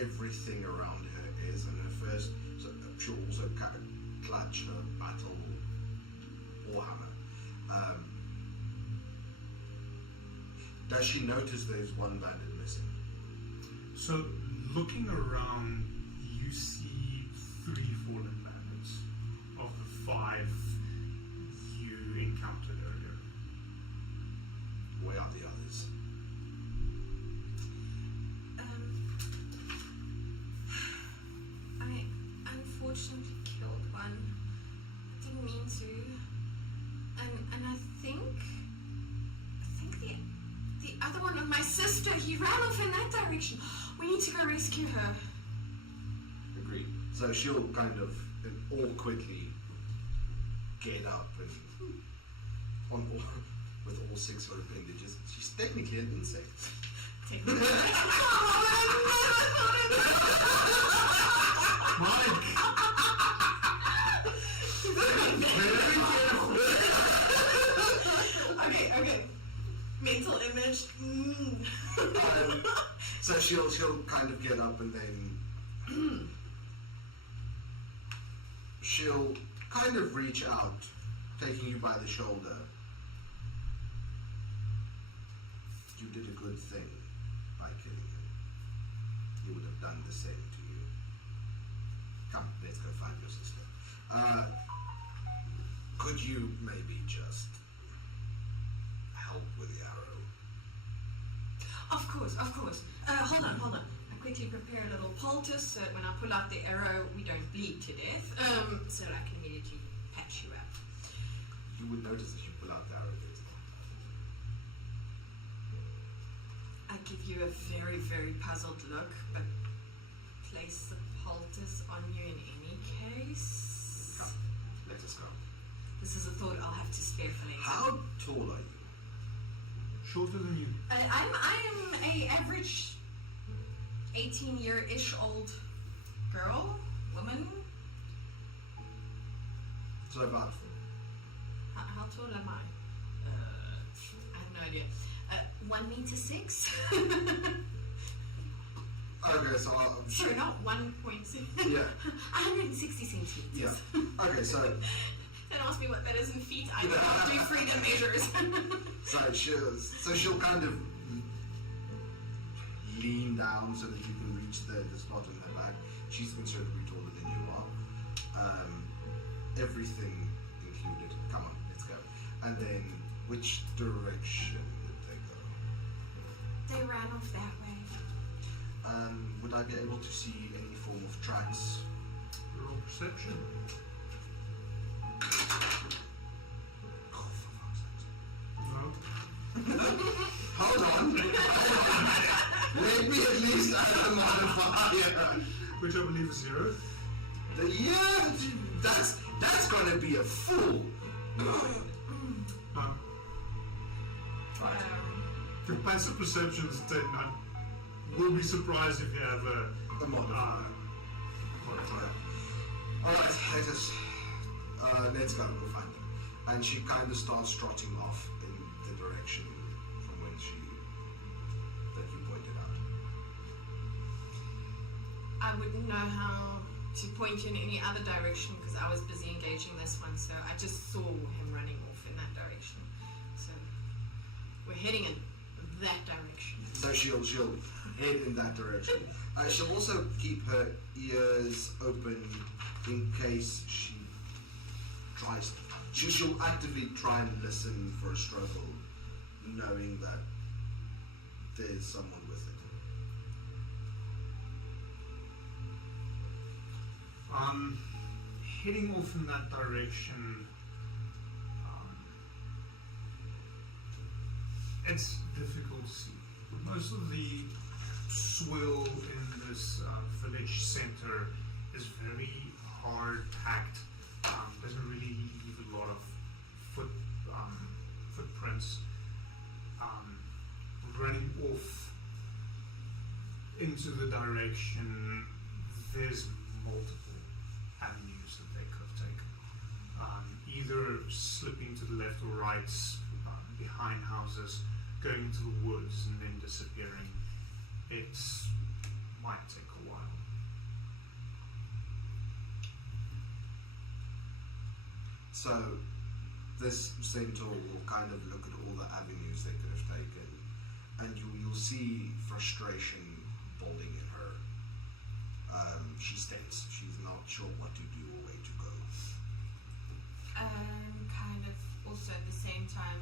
everything around her is, and her first, so she'll also kind of clutch her battle warhammer. Does she notice there's one bandit missing? So, looking around, you see 3 fallen bandits of the 5 you encountered earlier. Where are the others? I unfortunately killed one. Didn't mean to. And I think the other one of my sister, he ran off in that direction. We need to go rescue her. Agreed. So she'll kind of awkwardly get up and on all, with all 6 of her appendages. She's technically an insect. Mike! Very careful. Okay. Mental image. So she'll kind of get up and then she'll kind of reach out, taking you by the shoulder. You did a good thing by killing him. He would have done the same to you. Come, let's go find your sister. Could you maybe just help with the arrow? Of course. Hold on. I quickly prepare a little poultice so that when I pull out the arrow, we don't bleed to death. So that I can immediately patch you up. You would notice as you pull out the arrow, there's I give you a very, very puzzled look, but place the poultice on you in any case. Come, let us go. This is a thought I'll have to spare for later. How tall are you? Shorter than you. I am a average 18-year-ish old girl, woman. So about 4. How tall am I? I have no idea. 1'6". Okay, so Sorry, not 1.6. yeah, 160 centimeters. yeah. Okay, so Don't ask me what that is in feet. I cannot do freedom measures. she'll kind of lean down so that you can reach the spot in her back. She's considerably taller than you are. Everything included. Come on, let's go. And then, which direction did they go? They ran off that way. Would I be able to see any form of tracks? Roll perception. Oh, for fuck's sake. No. Hold on. Let me at least add a modifier. Which I believe is 0. Yeah, that's gonna be a full. No. Your Um, passive perception is 10. I will be surprised if you have a A modifier. modifier. Alright, let's go, we'll find it. And she kind of starts trotting off in the direction from when that you pointed out. I wouldn't know how to point you in any other direction because I was busy engaging this one, so I just saw him running off in that direction. So we're heading in that direction. So she'll head in that direction. She'll also keep her ears open in case she tries to. She'll actively try and listen for a struggle, knowing that there's someone with it. Heading off in that direction, it's difficult to see. Most of the soil in this village center is very hard packed. Doesn't really leave a lot of footprints. Running off into the direction, there's multiple avenues that they could have taken. Either slipping to the left or right, behind houses, going into the woods and then disappearing. It might take a while. So this centaur will kind of look at all the avenues they could have taken, and you'll see frustration building in her. She's tense. She's not sure what to do or where to go. I'm kind of also at the same time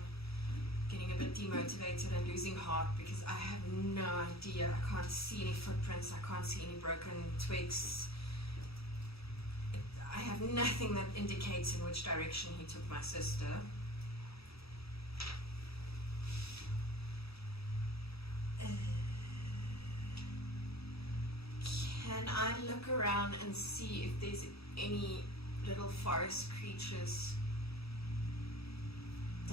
getting a bit demotivated and losing heart because I have no idea. I can't see any footprints. I can't see any broken twigs. I have nothing that indicates in which direction he took my sister. Can I look around and see if there's any little forest creatures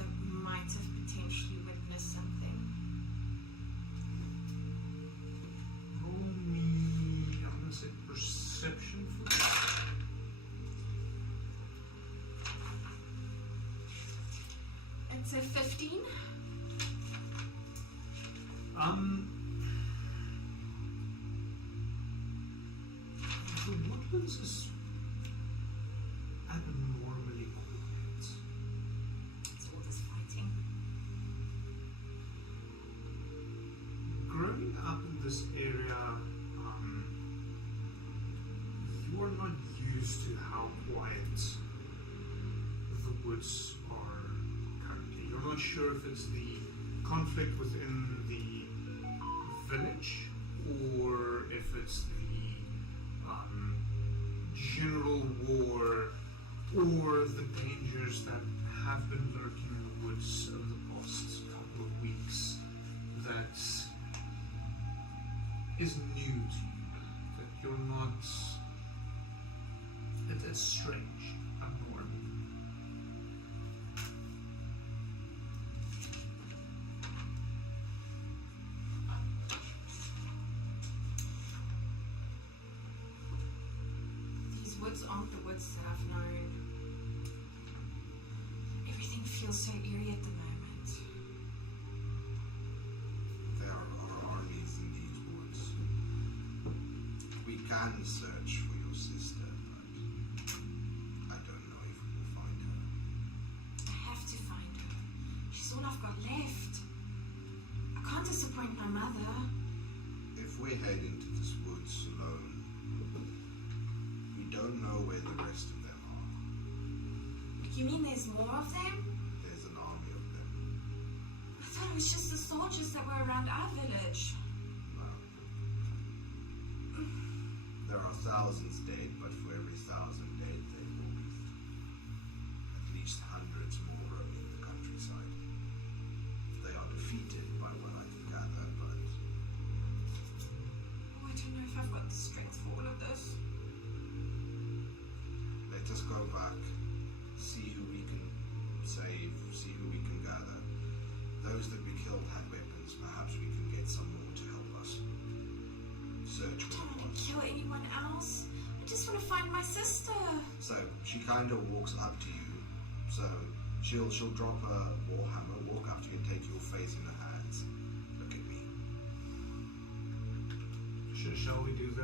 that might have potentially witnessed something. Roll me, I'm going to say perception for this. It's a 15. The woodlands is abnormally quiet. It's all this fighting. Growing up in this area, you are not used to how quiet the woods are currently. You're not sure if it's the conflict within the village or if it's the general war or the dangers that have been lurking in the woods over the past couple of weeks that is new to you, that you're not, it's strange, abnormal. These woods aren't the woods that I've known. Everything feels so eerie at the moment. There are armies in these woods. We can search for your sister, but I don't know if we will find her. I have to find her. She's all I've got left. I can't disappoint my mother. If we head into this woods alone, we don't know where the rest of them are. You mean there's more of them? There's an army of them. I thought it was just the soldiers that were around our village. No. There are thousands dead, but for every 1,000 dead, there will be at least hundreds more roaming the countryside. They are defeated by what I can gather, but Oh, I don't know if I've got the strength for all of this. let us go back, see who we can save, see who we can gather. Those that we killed had weapons. Perhaps we can get some more to help us. Search I where don't it want to was. kill anyone else. I just want to find my sister. So she kind of walks up to you. So she'll drop a warhammer, walk up to you, and take your face in her hands. Look at me. Shall we do the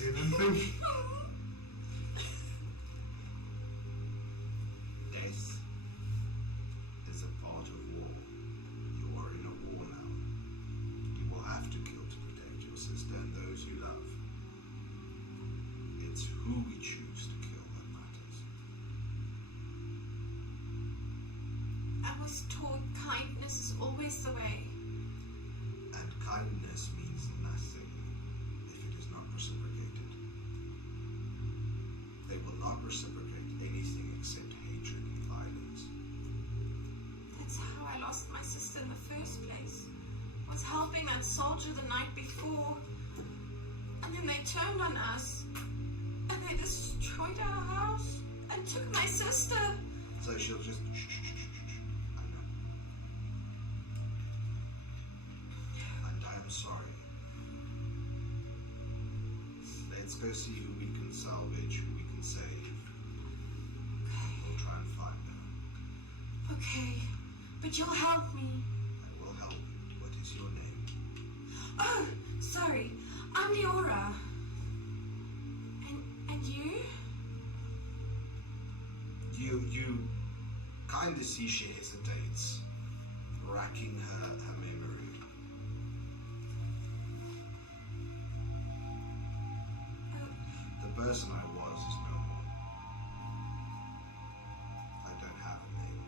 hidden thing? Death is a part of war. You are in a war now. You will have to kill to protect your sister and those you love. It's who we choose to kill that matters. I was taught kindness is always the way. And kindness means nothing if it is not reciprocated. They will not reciprocate anything except hatred and violence. That's how I lost my sister in the first place. I was helping that soldier the night before. And then they turned on us. And they destroyed our house. And took my sister. So she'll just shh, shh, shh, shh, shh. I know. And I am sorry. Let's go see who we can salvage, who we can save. We'll try and find her. Okay. But you'll help me. I will help you. What is your name? Oh, sorry. I'm Leora. And you? You kind of see she hesitates, racking her memory. The person I was is no more. I don't have a name.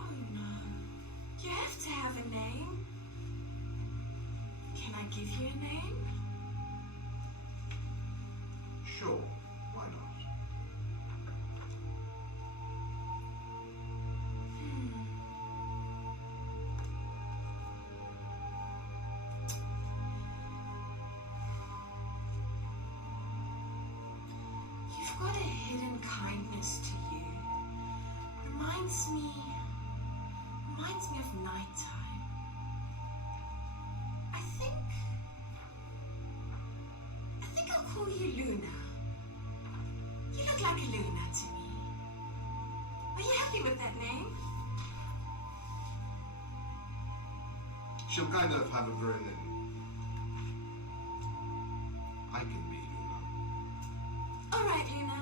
Oh no. You have to have a name. Can I give you a name? Sure, why not? You've got a hidden kindness to you. Reminds me reminds me of nighttime. I think I'll call you Luna. You look like a Luna to me. Are you happy with that name? She'll kind of have a grin and I can be Luna. All right, Luna.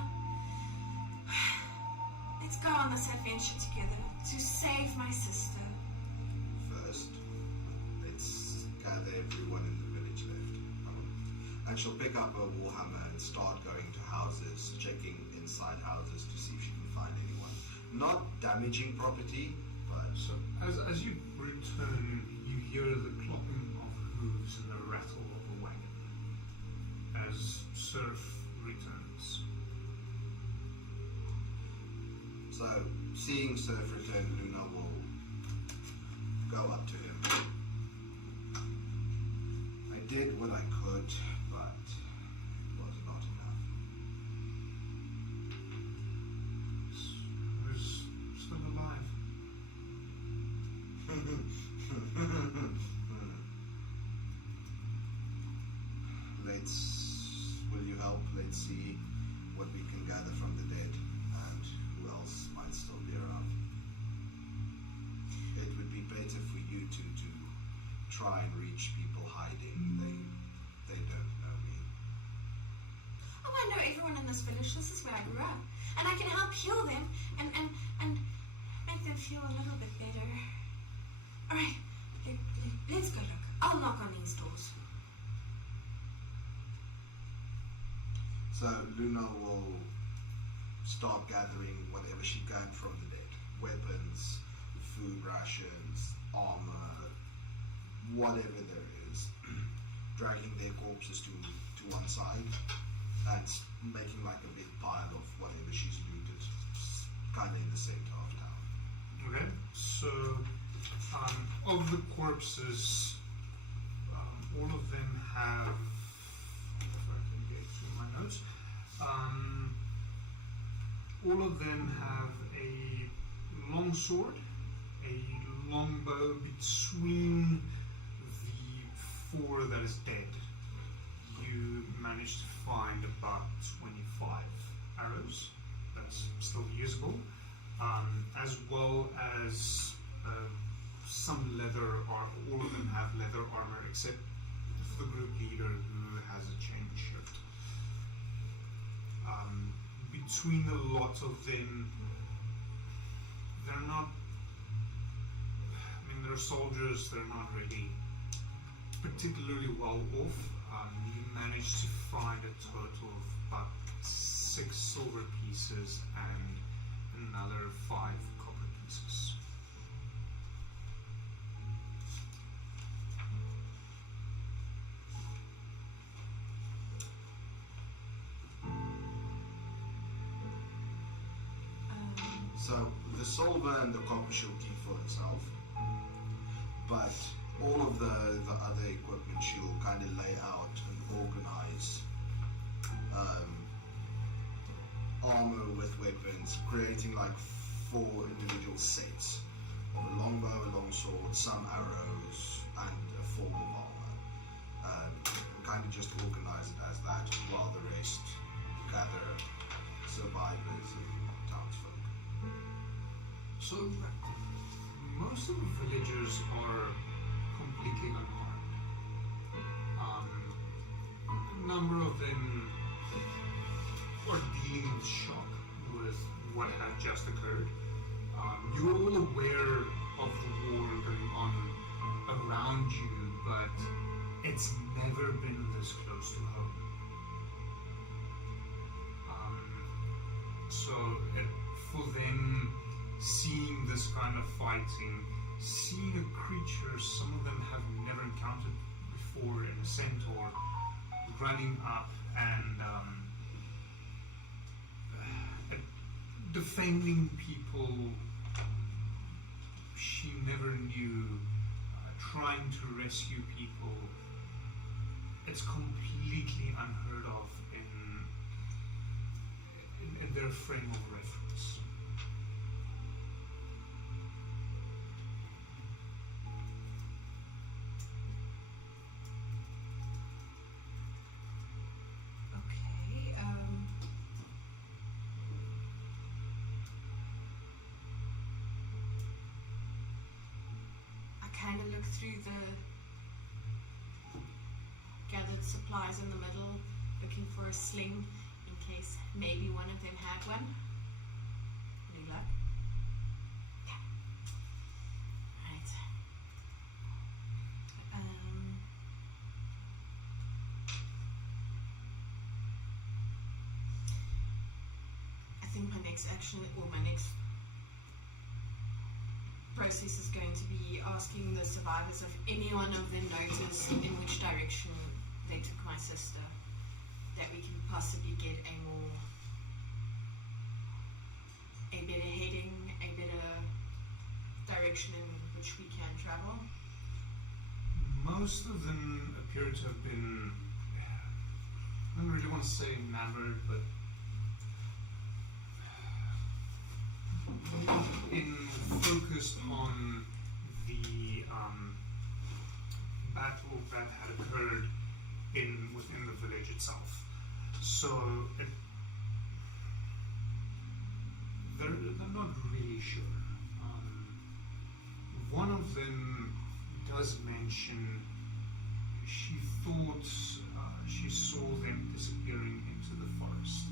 Let's go on this adventure together to save my sister. First, let's gather everyone in the village left. And she'll pick up a warhammer and start going to houses, checking inside houses to see if she can find anyone. Not damaging property, but... So, as you return, you hear the clopping of hooves and the rattle of a wagon as Surf returns. So, seeing Surf return, Luna will go up to him. I did what I could, but it was not enough. Who's still alive? Will you help? Let's see what we can gather from the dead and who else might still be around. It would be better for you two to try and reach people hiding. They don't know me. Oh, I know everyone in this village. This is where I grew up. And I can help heal them and make them feel a little bit better. All right, let's go look. I'll knock on these doors. So Luna will start gathering whatever she can from the dead. Weapons, food rations, armor, whatever there is. Dragging their corpses to one side and making like a big pile of whatever she's looted, kind of in the center of town. Okay, so of the corpses, all of them have, if I can get through my notes, all of them have a long sword, a long bow between the 4 that is dead. You managed to find about 25 arrows that's still usable, as well as some leather, or all of them have leather armor except for the group leader who has a chain shirt. Between the lot of them, they're not, they're soldiers, they're not really particularly well off. You managed to find a total of about 6 silver pieces and another 5 copper pieces. So the silver and the copper she'll keep for herself, but all of the other equipment she'll kind of lay out and organize. Armor with weapons, creating like 4 individual sets of a longbow, a longsword, some arrows, and a form of armor. Kind of just organize it as that, while the rest gather survivors and townsfolk. So, most of the villagers are completely unarmed. A number of them are dealing with shock with what had just occurred. You're all aware of the war going on around you, but it's never been this close to home. For them, seeing this kind of fighting, seeing a creature some of them have never encountered before in a centaur, running up and defending people she never knew, trying to rescue people, it's completely unheard of in their frame of reference. kind of look through the gathered supplies in the middle, looking for a sling in case maybe one of them had one. Any luck? Yeah. Right. I think my next action, or my next process, is going to be asking the survivors if any one of them noticed in which direction they took my sister, that we can possibly get a better heading, a better direction in which we can travel. Most of them appear to have been, I don't really want to say enamored, but focused on the battle that had occurred within the village itself. So they're not really sure. One of them does mention she thought she saw them disappearing into the forest,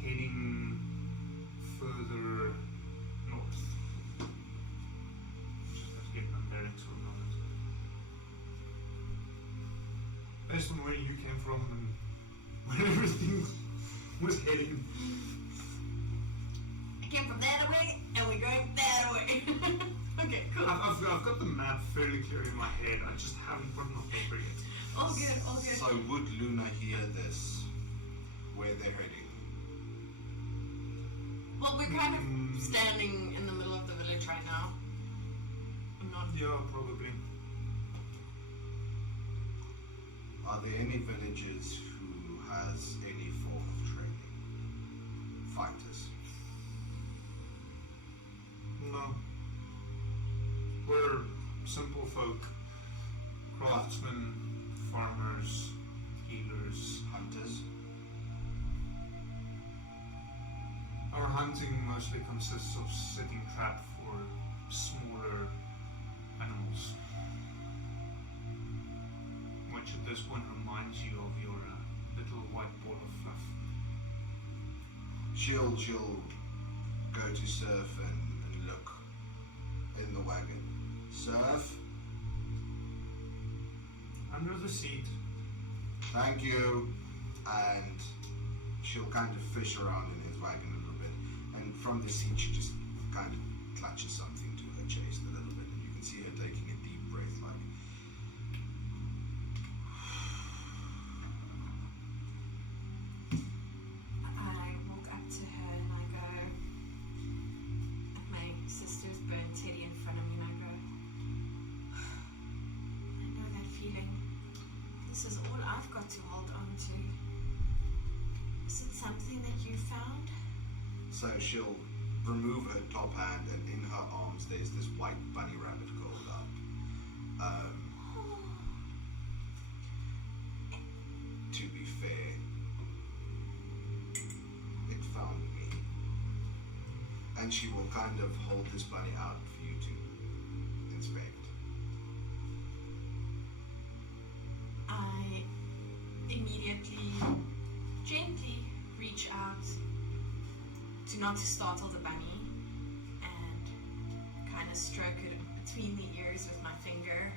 heading further north. Just have to get them there into a moment. Based on where you came from and where everything was heading. I came from that way, and we're going that way. Okay, cool. I've got the map fairly clear in my head. I just haven't put it on paper yet. All good, all good. So would Luna hear this, where they're heading? Well, we're kind of standing in the middle of the village right now. I'm not. Yeah, probably. Are there any villagers who has any form of training? Fighters? No. We're simple folk. Craftsmen, farmers, healers. Hunters? Our hunting mostly consists of setting trap for smaller animals. Which at this point reminds you of your little white ball of fluff. She'll go to Surf and look in the wagon. Surf? Under the seat. Thank you. And she'll kind of fish around in his wagon a little bit. And from the seat she just kind of clutches something to her chest a little bit. And you can see her taking a deep breath like... I walk up to her and I go, my sister's burnt teddy in front of me, and I go, I know that feeling. This is all I've got to hold on to. Is it something that you found? So she'll remove her top hand, and in her arms there's this white bunny rabbit curled up. To be fair, it found me. And she will kind of hold this bunny out for you to inspect. I immediately, gently reach out to not to startle the bunny and kind of stroke it between the ears with my finger.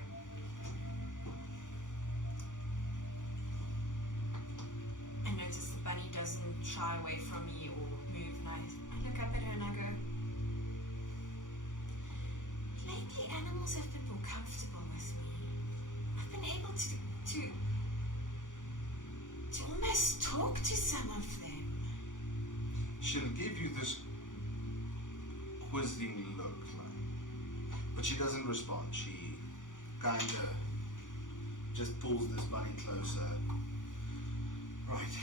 I notice the bunny doesn't shy away from me or move, and I look up at her and I go, lately animals have been more comfortable with me. I've been able to almost talk to some of them. She'll give you this quizzing look, but she doesn't respond. She kind of just pulls this bunny closer. Right.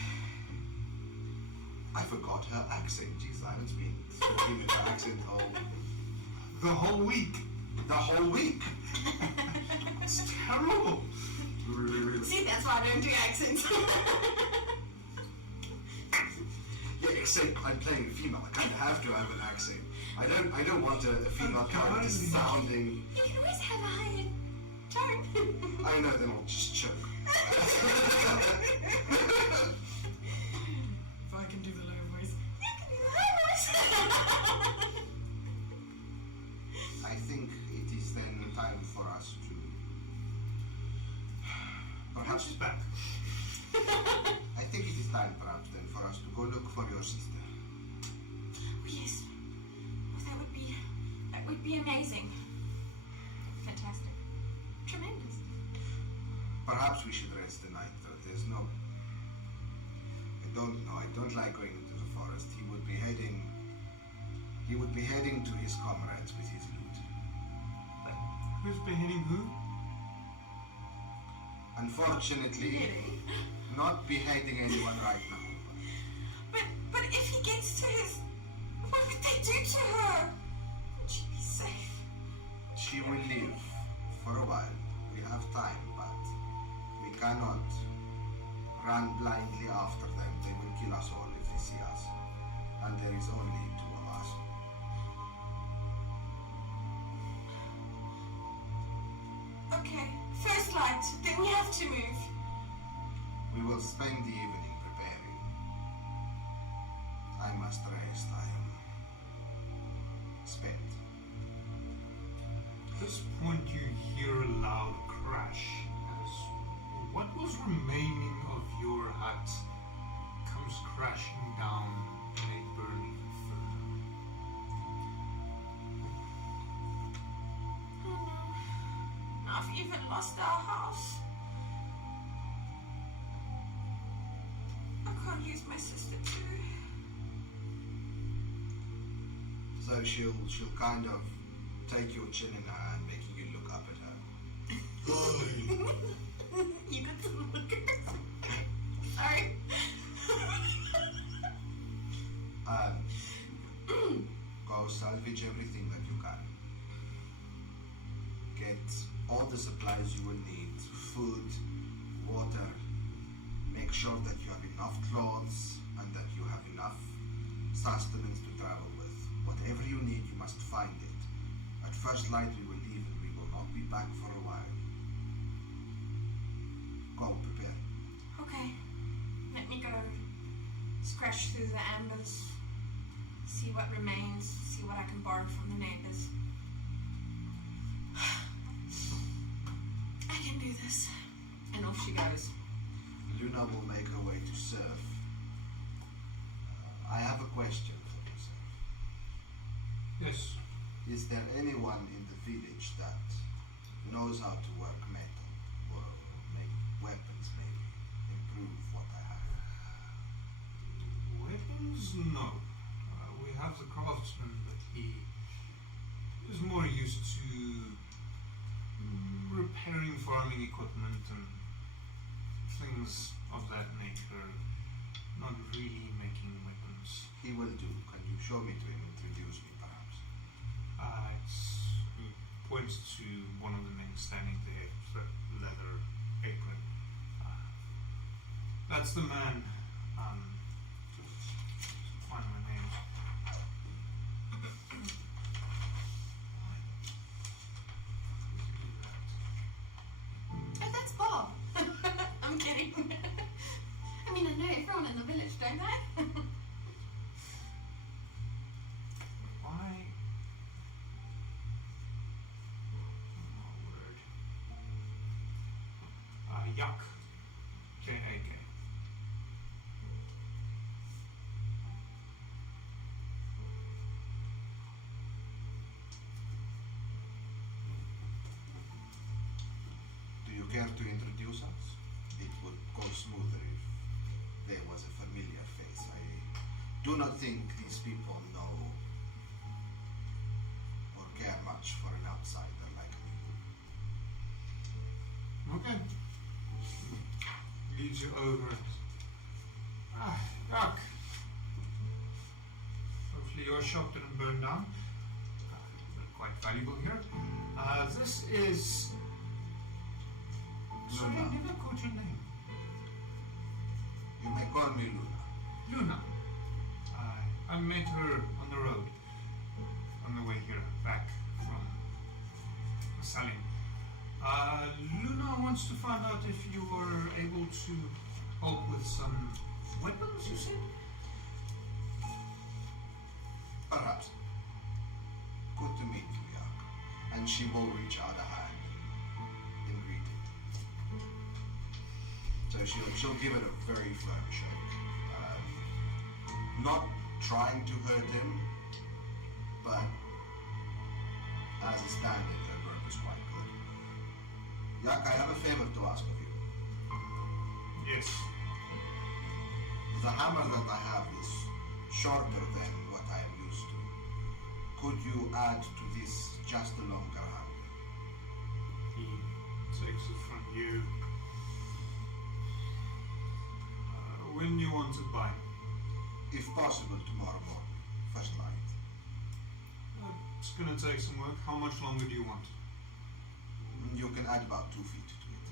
I forgot her accent. Jeez, I haven't been speaking with her accent The whole week. the whole week. It's terrible. See, that's why I don't do accents. Yeah, accent. I'm playing a female. I kind of have to have an accent. I don't want a female character sounding. You can always have a higher tone. I know, then I'll just choke. If I can do the low voice, you can do the high voice. I think it is then time for us to perhaps She's back. I think it is time perhaps then for us to go look for your sister. Oh, yes. Oh, that would be amazing. Fantastic. Tremendous. Perhaps we should rest the night. There's no. I don't know. I don't like going into the forest. He would be heading to his comrades with his loot. Who's beheading who? Unfortunately, not beheading anyone right now. But if he gets to his, what would they do to her? Would she be safe? She will live for a while. We have time, but we cannot run blindly after them. They will kill us all if they see us. And there is only two of us. Okay, first light. Then we have to move. We will spend the evening preparing. I must rest. I am spent. At this point you hear a loud crash as what was remaining of your hut comes crashing down in a burning inferno. Oh no. Now I've even lost our house. I can't lose my sister too. So she'll kind of take your chin in her hand, making you look up at her. You got to look at her. Sorry. Go salvage everything that you can. Get all the supplies you will need, food, water. Make sure that you have enough clothes and that you have enough sustenance to travel with. Whatever you need, you must find it. At first light we will leave and we will not be back for a while. Go, prepare. Okay. Let me go scratch through the embers, see what remains, see what I can borrow from the neighbors. I can do this. And off she goes. Luna will make her way to serve. I have a question for you, sir. Yes. Is there anyone in the village that knows how to work metal or make weapons, maybe improve what I have? Weapons? No. We have the craftsman, but he is more used to repairing farming equipment and things of that nature, not really making weapons. He will do. Can you show me to him, introduce me perhaps? He points to one of the men standing there with a leather apron. That's the man. Find my name. Oh, that's Bob. I'm kidding. I mean, I know everyone in the village, don't I? Why? Oh, word. Yak. J-A-K. Do you care to introduce us? It would go smoother if there was a familiar face. I do not think these people know or care much for an outsider like me. Okay. Leads you over. Yuck. Hopefully your shop didn't burn down. They're quite valuable here. This is... Sorry, I never caught your name. You may call me Luna. Luna. I met her on the road, on the way here, back from selling. Luna wants to find out if you were able to help with some weapons, you said? Perhaps. Good to meet you, Yak. And she will reach out a hand in greeting. So she'll give it a very firm shake. Not trying to hurt him, but as a standing, her grip is quite good. Yak, I have a favor to ask of you. Yes. The hammer that I have is shorter than what I am used to. Could you add to this just a longer handle? He takes it from you. When do you want it by? If possible, tomorrow morning, first light. It's gonna take some work. How much longer do you want? You can add about 2 feet to it.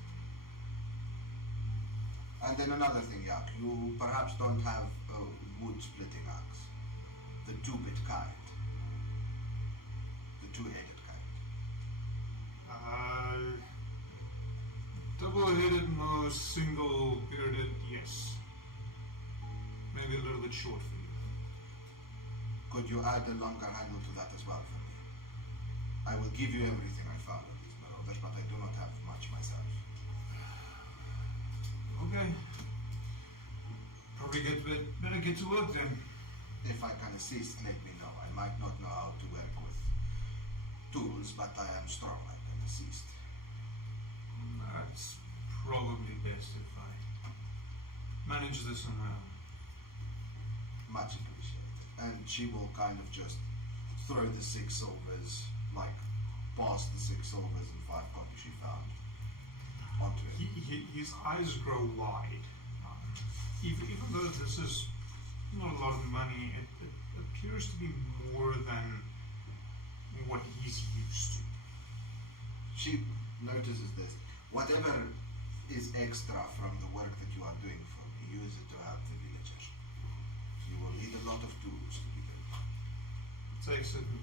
And then another thing, Yak, you perhaps don't have a wood splitting axe. The two-bit kind. The two-headed kind. Double-headed, no. Single-bearded, yes. Maybe a little bit short for you. Could you add a longer handle to that as well for me? I will give you everything I found on these marauders, but I do not have much myself. Okay. Probably better get to work then. If I can assist, let me know. I might not know how to work with tools, but I am strong. I can assist. That's probably best if I manage this on my own. Much appreciated. And she will kind of just throw the 6 silvers, like past the 6 silvers and 5 copies she found onto it. His eyes grow wide. Even though this is not a lot of money, it appears to be more than what he's used to. She notices this. Whatever is extra from the work that you are doing for me, use it to help the villagers. You will need a lot of tools to begin. Takes it and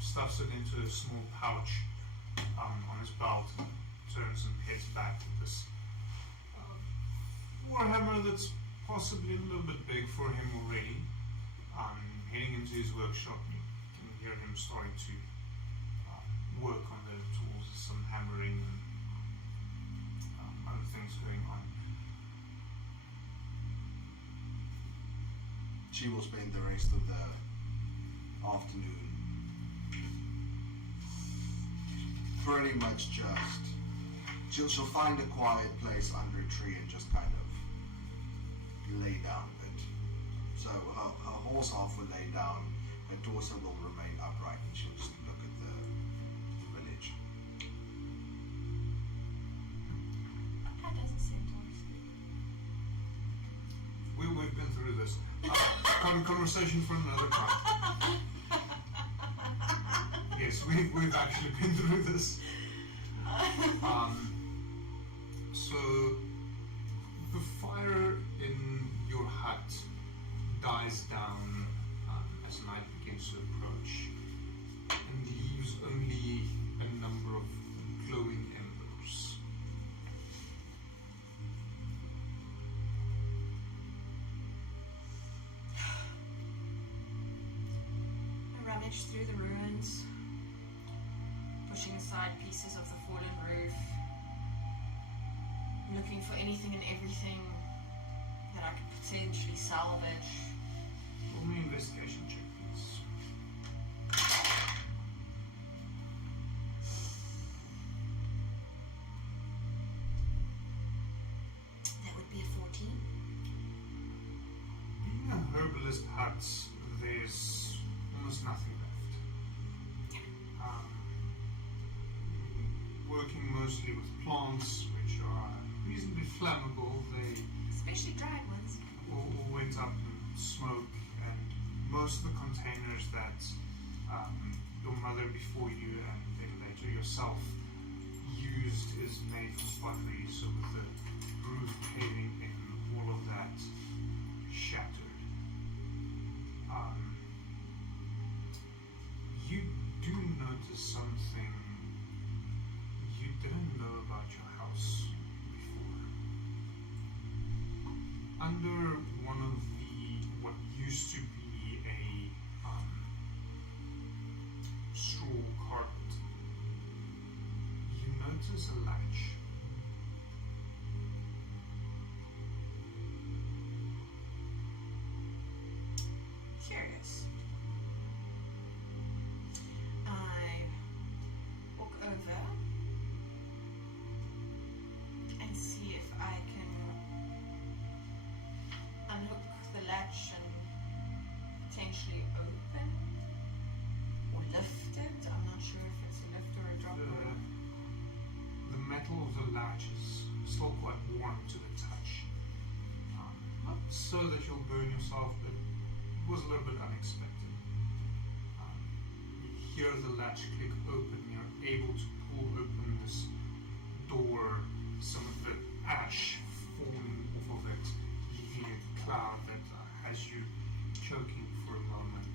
stuffs it into a small pouch on his belt and turns and heads back with this warhammer that's possibly a little bit big for him already. Heading into his workshop, you can hear him starting to work on the tools, some hammering and other things going on. She will spend the rest of the afternoon pretty much just she'll find a quiet place under a tree and just kind of lay down a bit. So her horse half will lay down, her torso will remain upright, and she'll just look at the village. That doesn't seem horse. We've been through this. Conversation for another time. Yes, we've actually been through this. So the fire in your hut dies down as night begins to approach and leaves only a number of glowing embers. I rummage through the ruins, pushing aside pieces of the fallen roof, looking for anything and everything that I could potentially salvage. Roll me an investigation check, please. That would be a 14. Being a herbalist hut, there's almost nothing left. Working mostly with plants, which are reasonably flammable, they Especially dried ones. all went up in smoke, and most of the containers that your mother before you and then later yourself used is made from pottery, so with the roof caving in, all of that shattered. under one of what used to be a straw carpet, you notice a latch. Curious. I walk over and see if I can unhook the latch and potentially open or lift it. I'm not sure if it's a lift or a drop. The metal of the latch is still quite warm to the touch. Not so that you'll burn yourself, but it was a little bit unexpected. You hear the latch click open, you're able to pull open this door, some of the ash falling off of it, leaving a cloud that has you choking for a moment.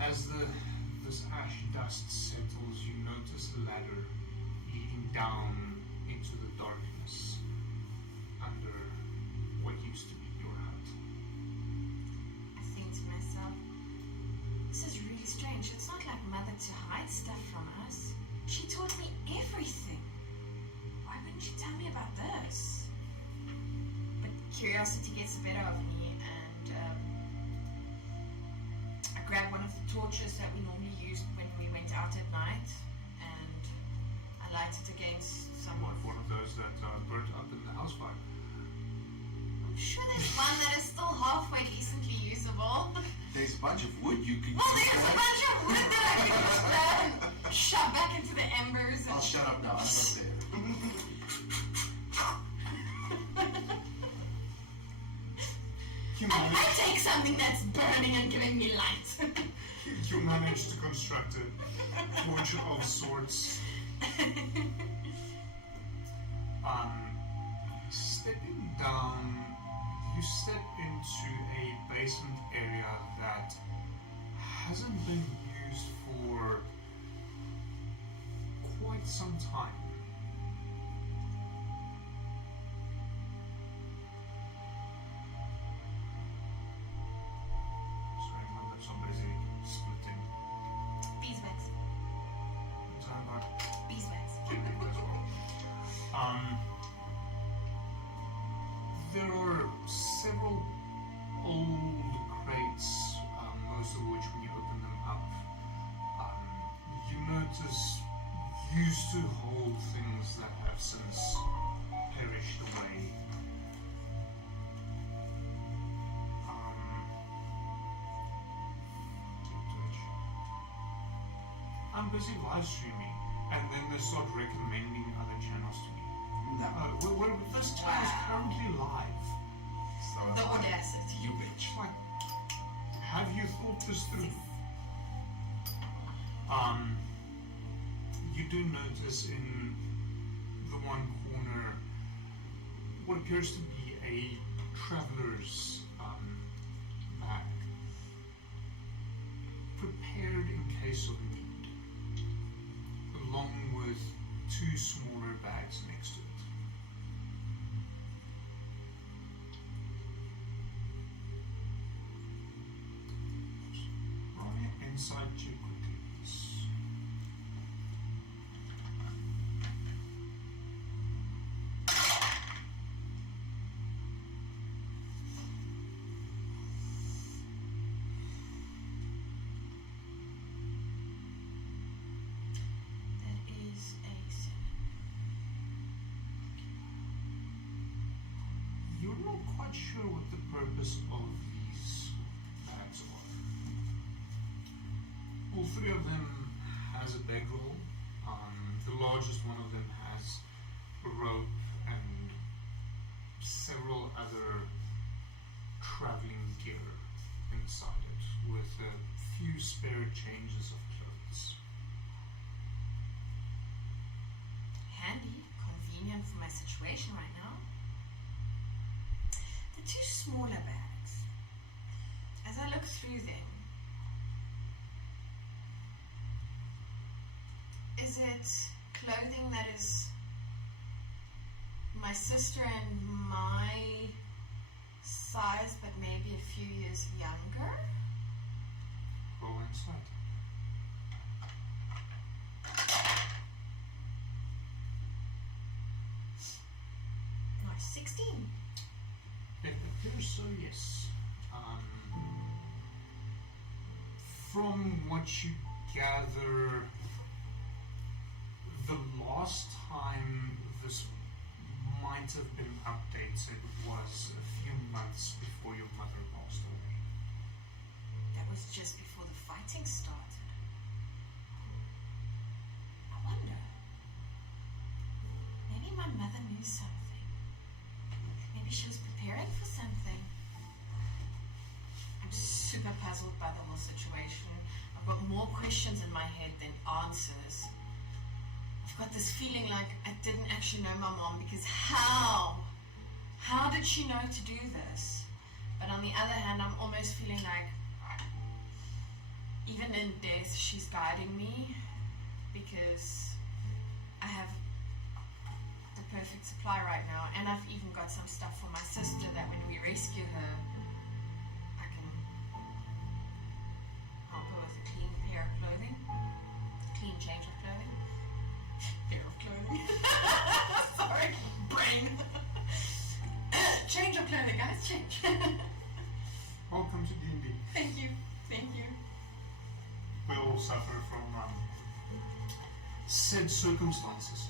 As this ash dust settles, you notice a ladder leading down into the darkness under what used to be your hut. I think to myself, this is really strange. It's not like Mother to hide stuff from us. She taught me everything. Why wouldn't she tell me about this? But curiosity gets the better of me, and I grabbed one of the torches that we normally used when we went out at night, and I light it against someone. One of those that burnt up in the house fire. I'm sure there's one that is still halfway decently usable. There's a bunch of wood you can Well, use. there's a bunch of wood that I can just shove back into the embers. And I'll shut up now. I'm not there. I take something that's burning and giving me light. You managed to construct a torch of sorts. Stepping down, you step into a basement area that hasn't been used for quite some time. Sorry, my lips are busy splitting. Beeswax. Time about Beeswax. There are several old crates, most of which, when you open them up, you notice used to hold things that have since perished away. I'm busy live streaming, and then they start recommending other channels to me. No. This channel is currently live. The audacity. You bitch. Like, have you thought this through? You do notice in the one corner what appears to be a traveler's bag, prepared in case of need, along with two smaller bags next to it. Roll me an insight check quickly, please. That is a 7. You're not quite sure what the purpose of these bags are. All three of them has a bedroll. The largest one of them has a rope and several other traveling gear inside it, with a few spare changes of clothes. Handy, convenient for my situation right now. The two smaller bags. As I look through them, is it clothing that is my sister and my size, but maybe a few years younger. Roll inside. Nice, 16. It appears so, yes. From what you gather, the last time this might have been updated was a few months before your mother passed away. That was just before the fighting started. I wonder. Maybe my mother knew something. Maybe she was preparing for something. I'm super puzzled by the whole situation. I've got more questions in my head than answers. I've got this feeling like I didn't actually know my mom, because how did she know to do this? But on the other hand, I'm almost feeling like even in death she's guiding me, because I have the perfect supply right now, and I've even got some stuff for my sister that when we rescue her I can help her with a clean pair of clothing, clean change of clothing. Pair of clothing. Sorry, brain. Change of clothing, guys, change. Welcome to D&D. Thank you, thank you. We all suffer from said circumstances.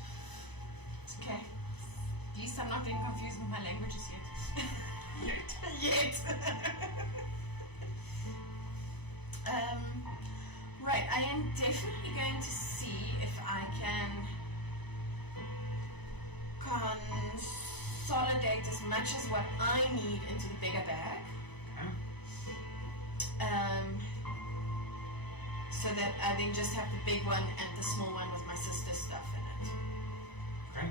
Okay. At least I'm not getting confused with my languages yet. Yet. Right, I am definitely going to see if I can consolidate as much as what I need into the bigger bag. So that I then just have the big one and the small one with my sister's stuff in it. Okay.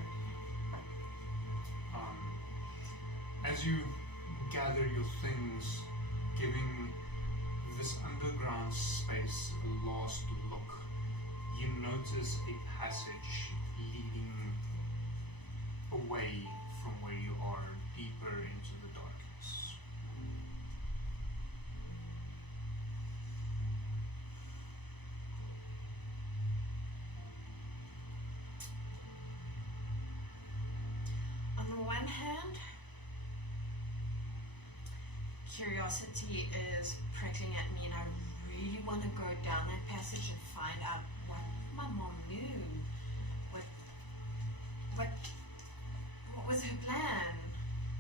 As you gather your things, giving this underground space a last look, you notice a passage leading away from where you are, deeper into the darkness. On the one hand, curiosity is prickling at me, and I really want to go down that passage and find out what my mom knew. What was her plan?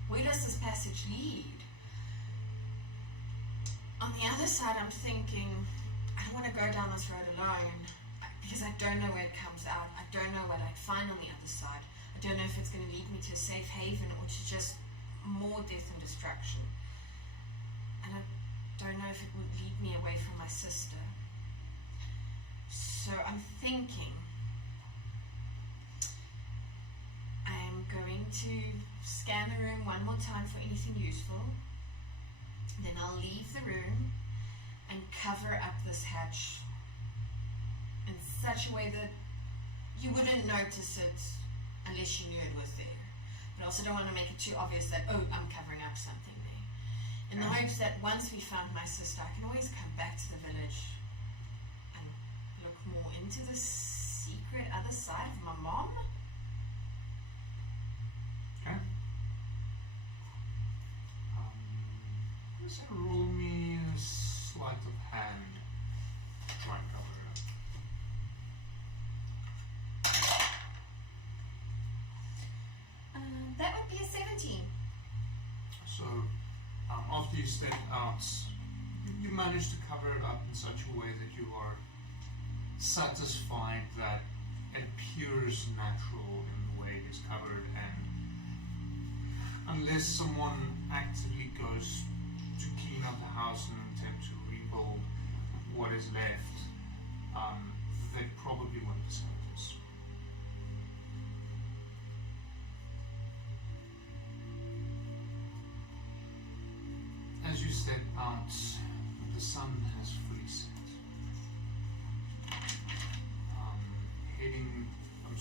Where does this passage lead? On the other side, I'm thinking, I don't want to go down this road alone, because I don't know where it comes out. I don't know what I'd find on the other side. I don't know if it's going to lead me to a safe haven or to just more death and destruction. And I don't know if it would lead me away from my sister. So I'm thinking I'm going to scan the room one more time for anything useful. Then I'll leave the room and cover up this hatch in such a way that you wouldn't notice it unless you knew it was there. But I also don't want to make it too obvious that, oh, I'm covering up something there. In the hopes that once we found my sister, I can always come back to the village and look more into the secret other side of my mom. Okay. Just roll me a sleight of hand to try and cover it up. That would be a 17. So, after you step out, you manage to cover it up in such a way that you are satisfied that it appears natural in the way it is covered, and unless someone actively goes to clean up the house and attempt to rebuild what is left, they probably won't discover this. As you step out, the sun has fully set. I'm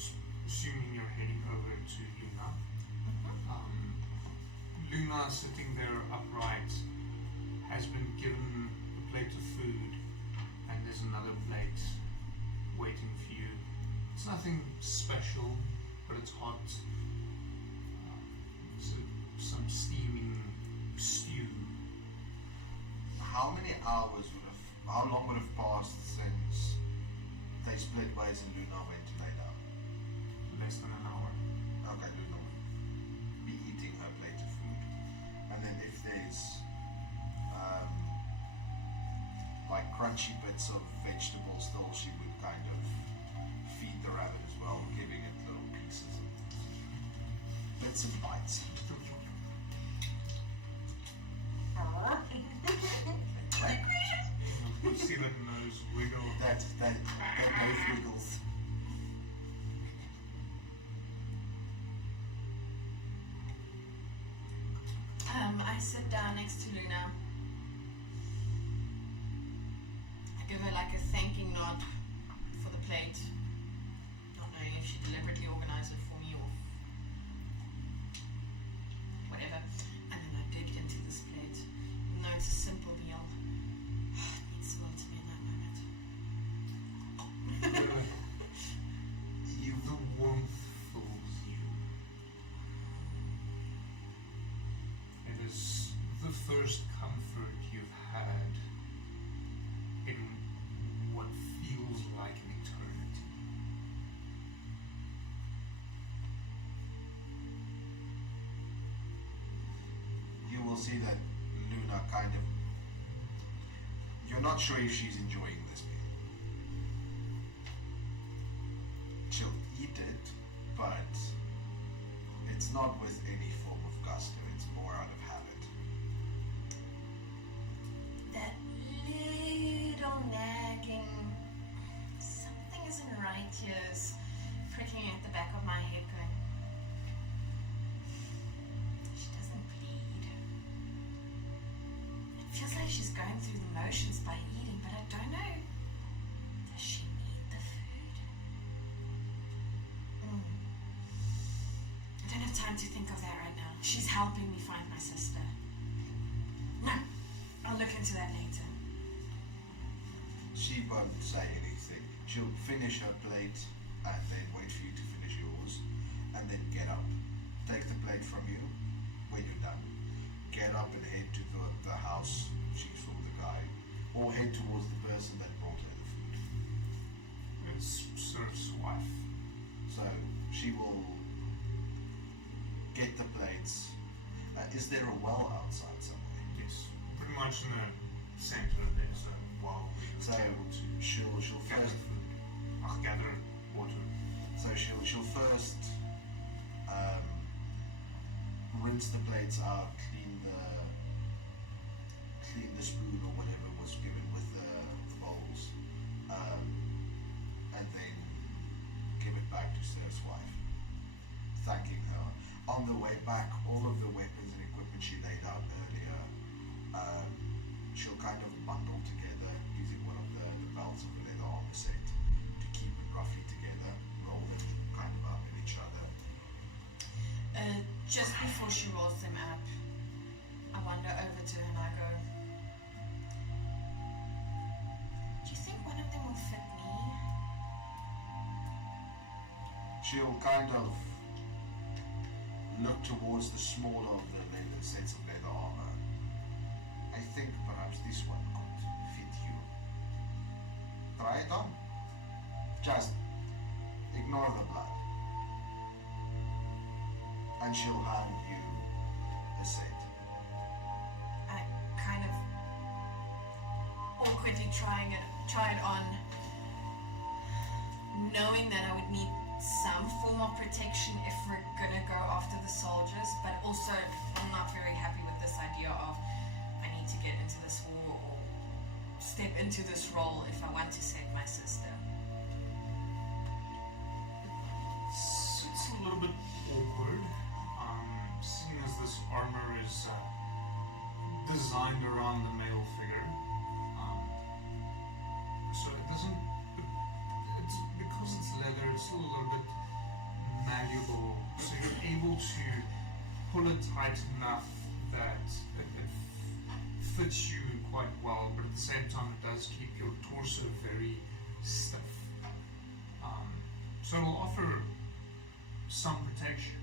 assuming you're heading over to Luna. Luna, sitting there upright, has been given a plate of food, and there's another plate waiting for you. It's nothing special, but it's hot. Some steaming stew. How long would have passed since they split ways and Luna went to lay down? Less than an hour. Okay, Luna would be eating her plate of food. And then if there's like crunchy bits of vegetables still, she would kind of feed the rabbit as well, giving it little pieces of bits and bites. You see that nose wiggle. That nose wiggles. I sit down next to Luna. I give her like a thanking nod for the plate, not knowing if she deliberately organized it for me or whatever. And then I dig into this plate. Even though it's a simple meal, it means a lot to me in that moment. The warmth fills you. It is the first comfort you've had in what feels like an eternity. You will see that Luna kind of... You're not sure if she's enjoying this meal. She'll eat it, but it's not with any form of gusto. It's more out of habit. That little nagging, something isn't right here, is pricking at the back of my head going, she doesn't bleed. It feels like she's going through the motions by eating, but I don't know. Does she need the food? I don't have time to think of that right now. She's helping me find my sister. No, I'll look into that later. She won't say anything. She'll finish her plate and then wait for you to finish yours, and then get up. Take the plate from you when you're done. Get up and head to the house she saw the guy, or head towards the person that brought her the food. It's Sir's wife. So she will get the plates. Is there a well outside somewhere? Yes, pretty much in the center there, so while we So were able to she'll gather first food. Gather water. So she'll first rinse the plates out, clean the spoon or whatever was given with the bowls, and then give it back to Sir's wife, thanking her. On the way back, all of the weapons and equipment she laid out earlier, she'll kind of bundle together using one of the belts of the leather armor set to keep it roughly together, roll them kind of up in each other. Just before she rolls them up, I wander over to her and I go, do you think one of them will fit me? She'll kind of look towards the smaller of the leather sets of leather armor. I think perhaps this one could fit you. Try it on. Just ignore the blood. And she'll hand you a set. I kind of awkwardly try it on, knowing that I would need some form of protection if we're gonna go after the soldiers, but also I'm not very happy with this idea of I need to get into this war or step into this role if I want to save my sister. It's a little bit awkward, seeing as this armor is designed around the male figure. So it doesn't. It's because it's leather. It's a little bit malleable, so you're able to pull it tight enough that it fits you quite well, but at the same time it does keep your torso very stiff. So it'll offer some protection,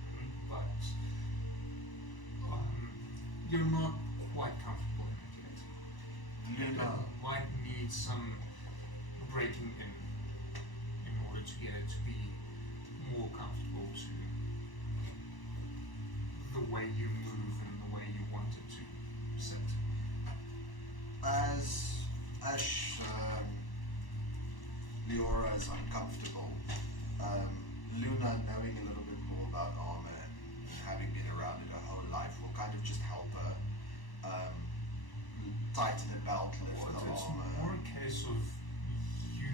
but you're not quite comfortable in it yet. Luna, It might need some breaking in order to get it to be more comfortable to the way you move and the way you want it to sit. as Leora is uncomfortable, Luna, knowing a little bit more about armor and having been around it her whole life, will kind of just help her tighten the belt, lift the It's armor. more a case of you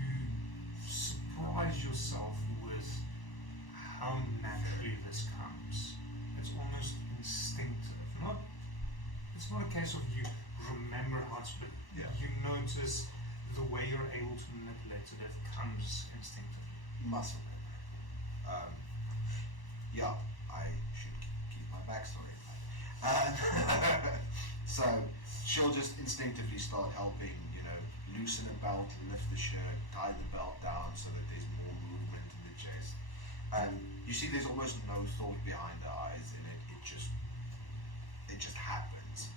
surprise yourself with how naturally this comes. It's almost instinctive. It's not a case of you remember how to, but Yeah. you notice the way you're able to manipulate it. It comes instinctively. Muscle memory. Yeah, I should keep my backstory in mind. So she'll just instinctively start helping, loosen a belt, lift the shirt, tie the belt down so that there's more movement in the chest. And you see there's almost no thought behind the eyes in it. It just happens.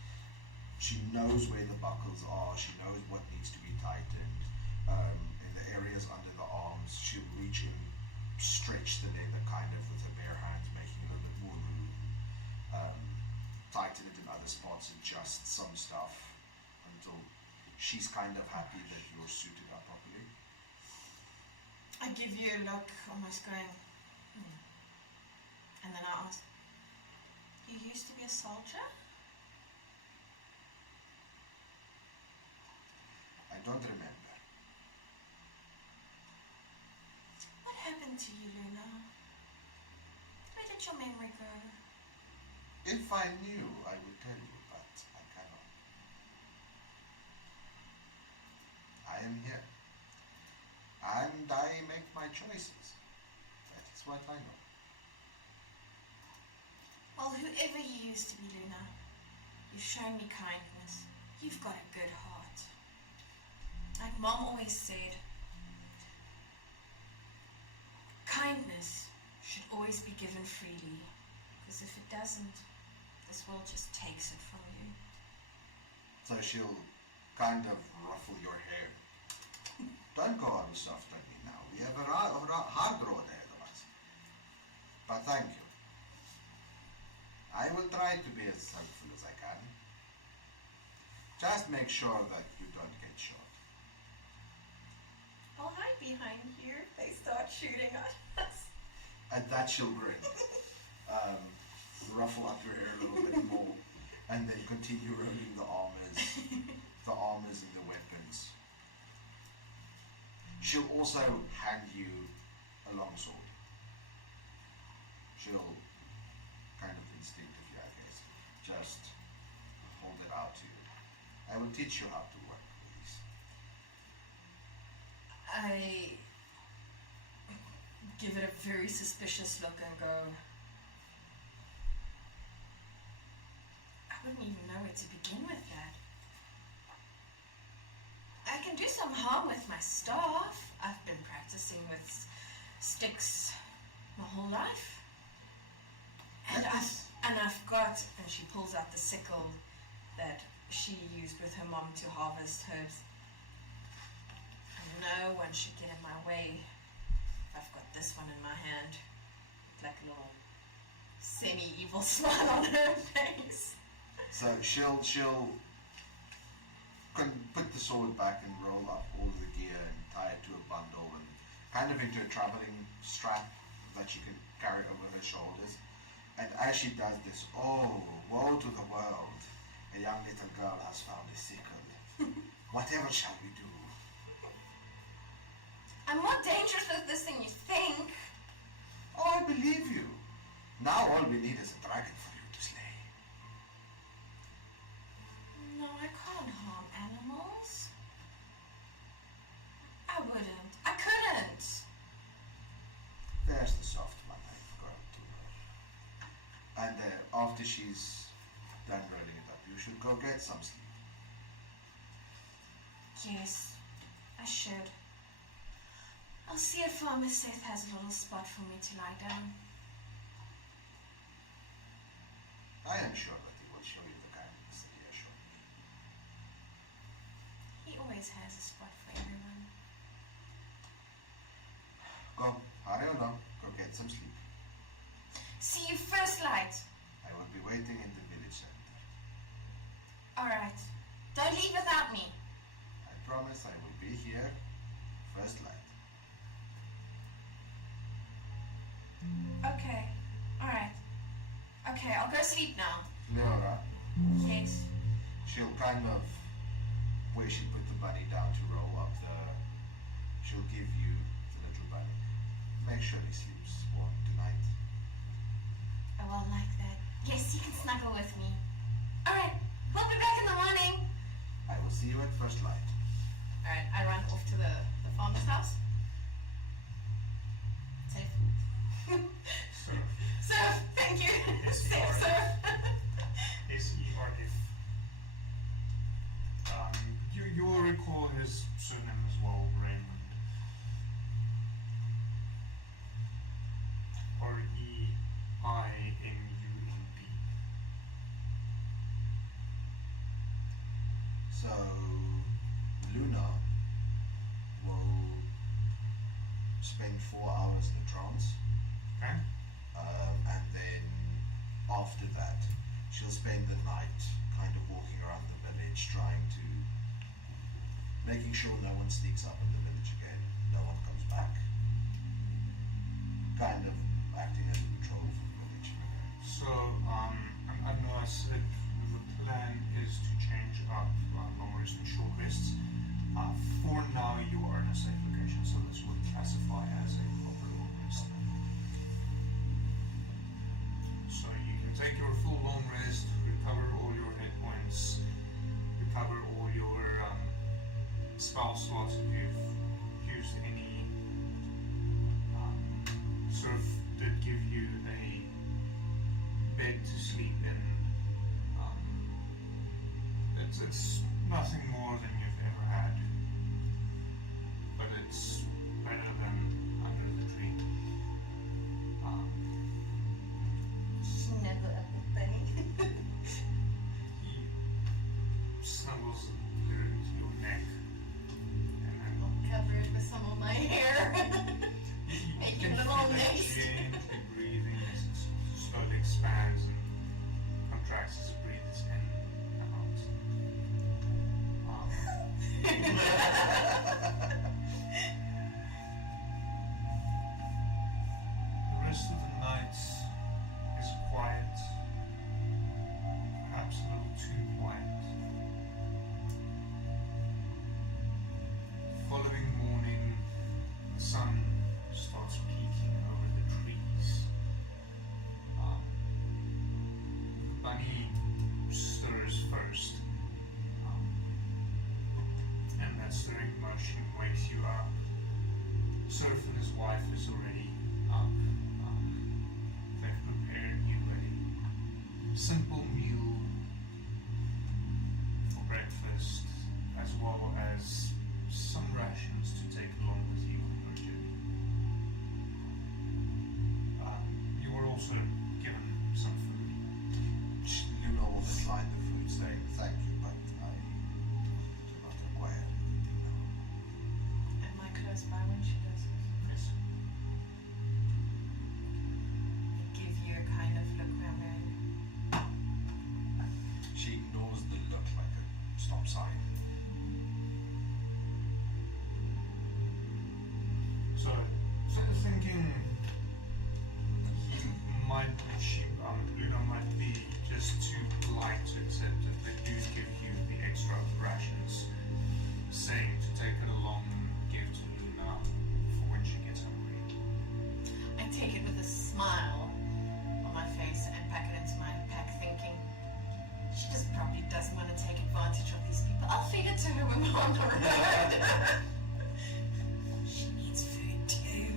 She knows where the buckles are, she knows what needs to be tightened. In the areas under the arms, she'll reach in, stretch the leather kind of with her bare hands, making a little bit more room. Tighten it in other spots, adjust some stuff until she's kind of happy that you're suited up properly. I give you a look, almost going, and then I ask, you used to be a soldier? I don't remember. What happened to you, Luna? Where did your memory go? If I knew, I would tell you, but I cannot. I am here. And I make my choices. That is what I know. Well, whoever you used to be, Luna, you've shown me kindness. You've got a good heart. Like Mom always said, kindness should always be given freely, because if it doesn't, this world just takes it from you. So she'll kind of ruffle your hair. Don't go on soft on me now. We have a hard road ahead of us. But thank you. I will try to be as helpful as I can. Just make sure that you don't get shot. I'll hide behind here if they start shooting at us. At that she'll grin. Ruffle up your hair a little bit more, and then continue rolling the armors and the weapons. She'll also hand you a longsword. She'll kind of instinctively, I guess, just hold it out to you. I will teach you how to work with these. I give it a very suspicious look and go, I wouldn't even know where to begin with that. I can do some harm with my staff. I've been practicing with sticks my whole life. And I've got, and she pulls out the sickle that she used with her mom to harvest herbs. No one should get in my way. I've got this one in my hand, with like a little semi-evil smile on her face. So she'll put the sword back and roll up all the gear and tie it to a bundle and kind of into a traveling strap that she can carry over her shoulders. And as she does this, oh, woe to the world, a young little girl has found a sickle. Whatever shall we do? I'm more dangerous with this than you think. Oh, I believe you. Now all we need is a dragon for you to slay. No, I can't harm animals. I wouldn't. I couldn't. There's the soft one I've grown to her. And after she's done rolling it up. You should go get some sleep. Yes, I should. I'll see if Farmer Seth has a little spot for me to lie down. I am sure that he will show you the kindness that he has shown me. He always has a spot for everyone. Go, hurry along. Go get some sleep. See you first light. I will be waiting in the village center. Alright. Don't leave without me. I promise I will be here first light. Okay. Alright. Okay, I'll go sleep now. Leora, Yes. she'll kind of, where she put the bunny down to roll up she'll give you the little bunny. Make sure he sleeps warm tonight. I will like that. Yes, you can snuggle with me. Alright, we'll be back in the morning. I will see you at first light. Alright, I run off to the farmer's house. Safe. Surf, thank you. Safe surf. S-E-R-F. You will recall his surname as well, Raymond. R-E-I-M-U-N-D. So, Luna will spend 4 hours in the trance. Okay? And then after that, she'll spend the night kind of walking around the village, trying to, making sure no one sneaks up in the village again, no one comes back. Kind of acting as a patrol for the village. So, I know I said the plan is to change up long rest and short rests. For now, you are in a safe location, so this would classify as a proper long rest. So you can take your full long rest, recover all your hit points, recover all your spell slots if you've used any. Surf did give you a bed to sleep in. It's nothing more than you've ever had, but it's better than under the tree. Snuggle up with Bunny. He snuggles into your neck, and then I'll cover it with some of my hair. Make you it a can little feel it nice. gently breathing as it slowly expands and contracts as it breathes in and out. The rest of the night is quiet, perhaps a little too quiet. Following morning, the sun starts peeking over the trees. The bunny stirs first, and that stirring motion wakes you up. Surf and his wife is already up. They've prepared you a simple meal for breakfast, as well as some rations to take along with you on your journey. You were also given some food. Luna will decline the food, saying thank you, but I do not require anything now. Am I close by when she does it? Yes. I give you a kind of look round there. She ignores the look like a stop sign. So, thinking Luna might be just too polite to accept that they do give you the extra rations, saying to take it along and give to Luna for when she gets hungry. I take it with a smile on my face and pack it into my pack, thinking she just probably doesn't want to take advantage of these people. I'll feed it to her when we're on the road. She needs food too.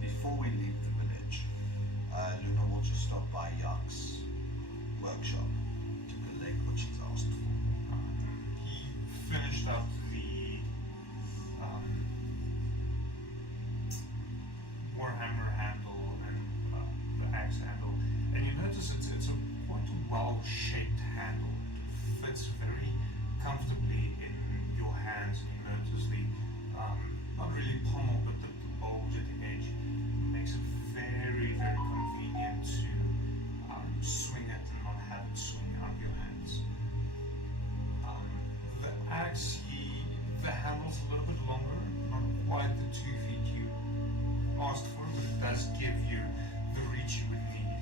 Before workshop to collect what she's asked for. He finished up the warhammer handle and the axe handle, and you notice it's a quite a well-shaped handle. It fits very comfortably in your hands, and you notice the not really pommel, but the bulge at the edge makes it very, very convenient to swing it and not have it swing out of your hands. The axe, the handle's a little bit longer, not quite the 2 feet you asked for, but it does give you the reach you would need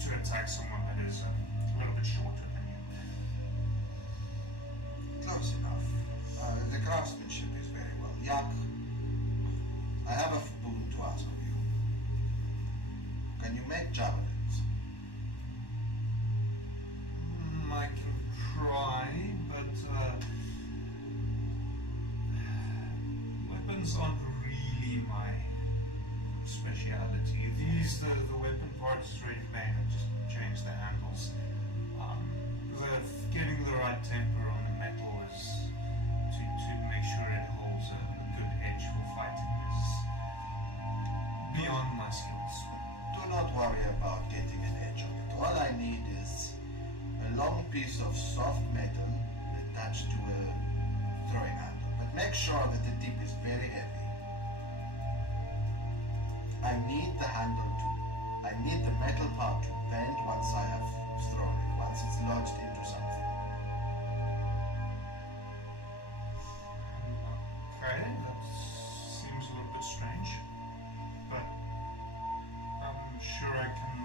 to attack someone that is a little bit shorter than you. Close enough. The craftsmanship is very well. Yak, I have a boon to ask of you. Can you make javelins? I can try, but weapons aren't really my speciality. The weapon parts is already made, I just changed the handles. Getting the right temper on the metal is to make sure it holds a good edge for fighting is beyond my skills. Do not worry about getting an edge on it. All I need is a long piece of soft metal attached to a throwing handle. But make sure that the tip is very heavy. I need the metal part to bend once I have thrown it, once it's lodged into something. Okay, that seems a little bit strange, but I'm sure I can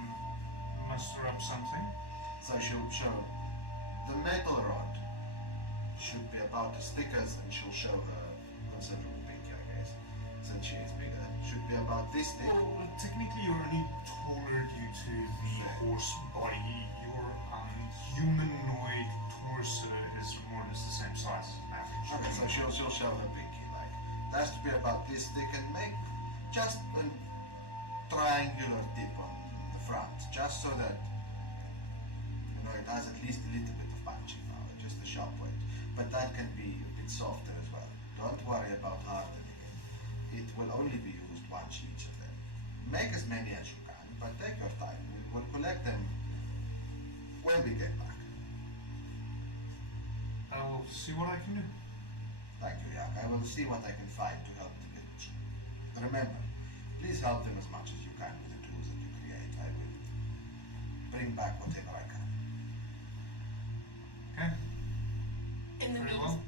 muster up something. So she'll show the metal rod should be about as thick as, and she'll show her considerable pinky, I guess, since she is bigger. Should be about this thick. Well, technically you're only taller due to the horse body. Your humanoid torso is more or less the same size as an average. Okay, so she'll show her pinky, like, it has to be about this thick and make just a triangular tip on the front, just so that, you know, it has at least a little bit of punching power, just a sharp edge. But that can be a bit softer as well. Don't worry about hardening it. It will only be used once each of them. Make as many as you can, but take your time. We'll collect them when we get back. I'll see what I can do. Thank you, Yak. I will see what I can find to help the village. Remember, please help them as much as you can with the tools that you create. I will bring back whatever I can. Okay, In the very meantime, well.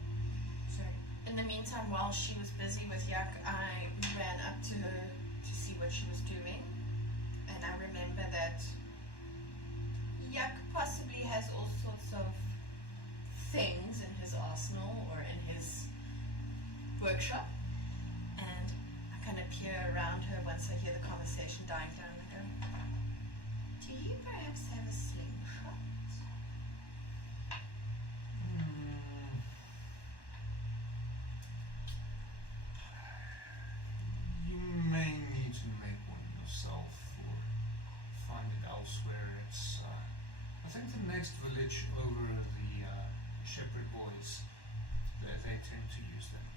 sorry. In the meantime, while she was busy with Yak, I ran up to her to see what she was doing, and I remember that Yak possibly has all sorts of things in his arsenal or in his workshop, and I kind of peer around her once I hear the conversation dying down and I go, do you perhaps have a slingshot? You may need to make one yourself or find it elsewhere. It's, I think the next village over the shepherd boys, they tend to use them.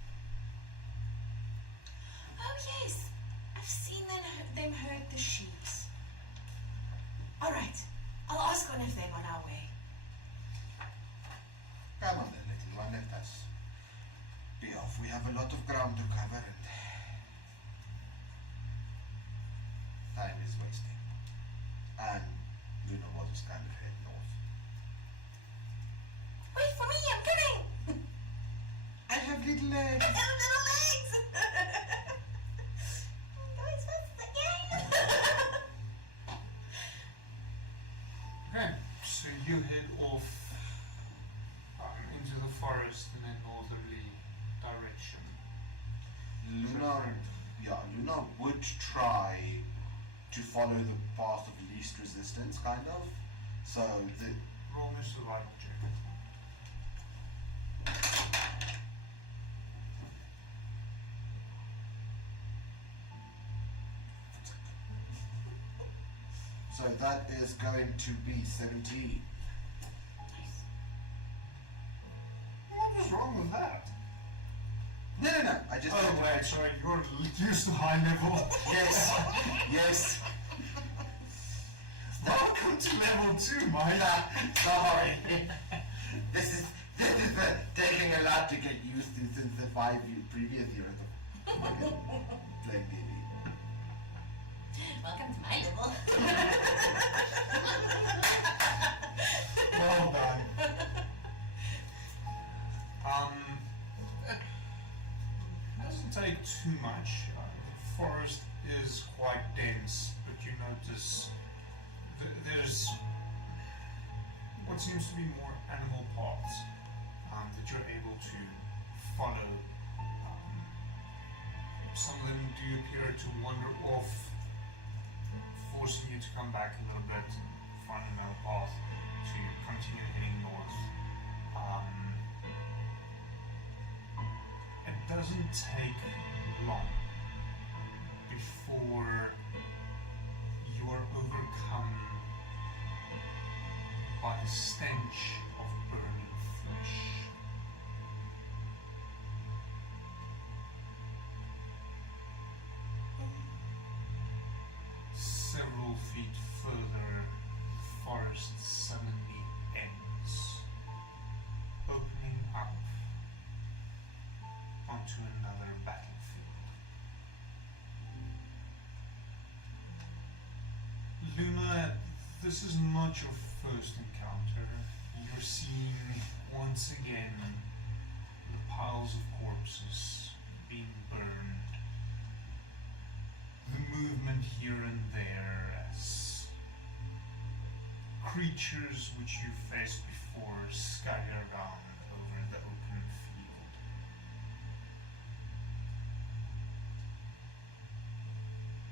Oh yes, I've seen them herd the sheep. All right, I'll ask one of them on our way. Come on then, little one, let us be off. We have a lot of ground to cover and time is wasting. And you know what is kind of head north. Wait for me, I'm coming! I have little legs. I have little legs! Guys, what's the game? Okay, so you head off into the forest in a northerly direction. Luna would try to follow the path of least resistance, kind of. So the Roll me a survival check. so So that is going to be 17. What was wrong with that? No. I just. Oh, wait, sorry, you're used to high level. Yes. Yes. Welcome to level 2, Mike. Sorry. This is taking a lot to get used to since the previous years of playing D&D. Welcome to my level. Well done. It doesn't take too much. The forest is quite dense, but you notice there's what seems to be more animal paths that you're able to follow. Some of them do appear to wander off, forcing you to come back a little bit, find another path to continue heading north. It doesn't take long before you are overcome by the stench of burning flesh. Several feet further, the forest suddenly ends, opening up onto another battlefield. Luna, this is not your first encounter. You're seeing once again the piles of corpses being burned, the movement here and there as creatures which you faced before scurry around over the open field.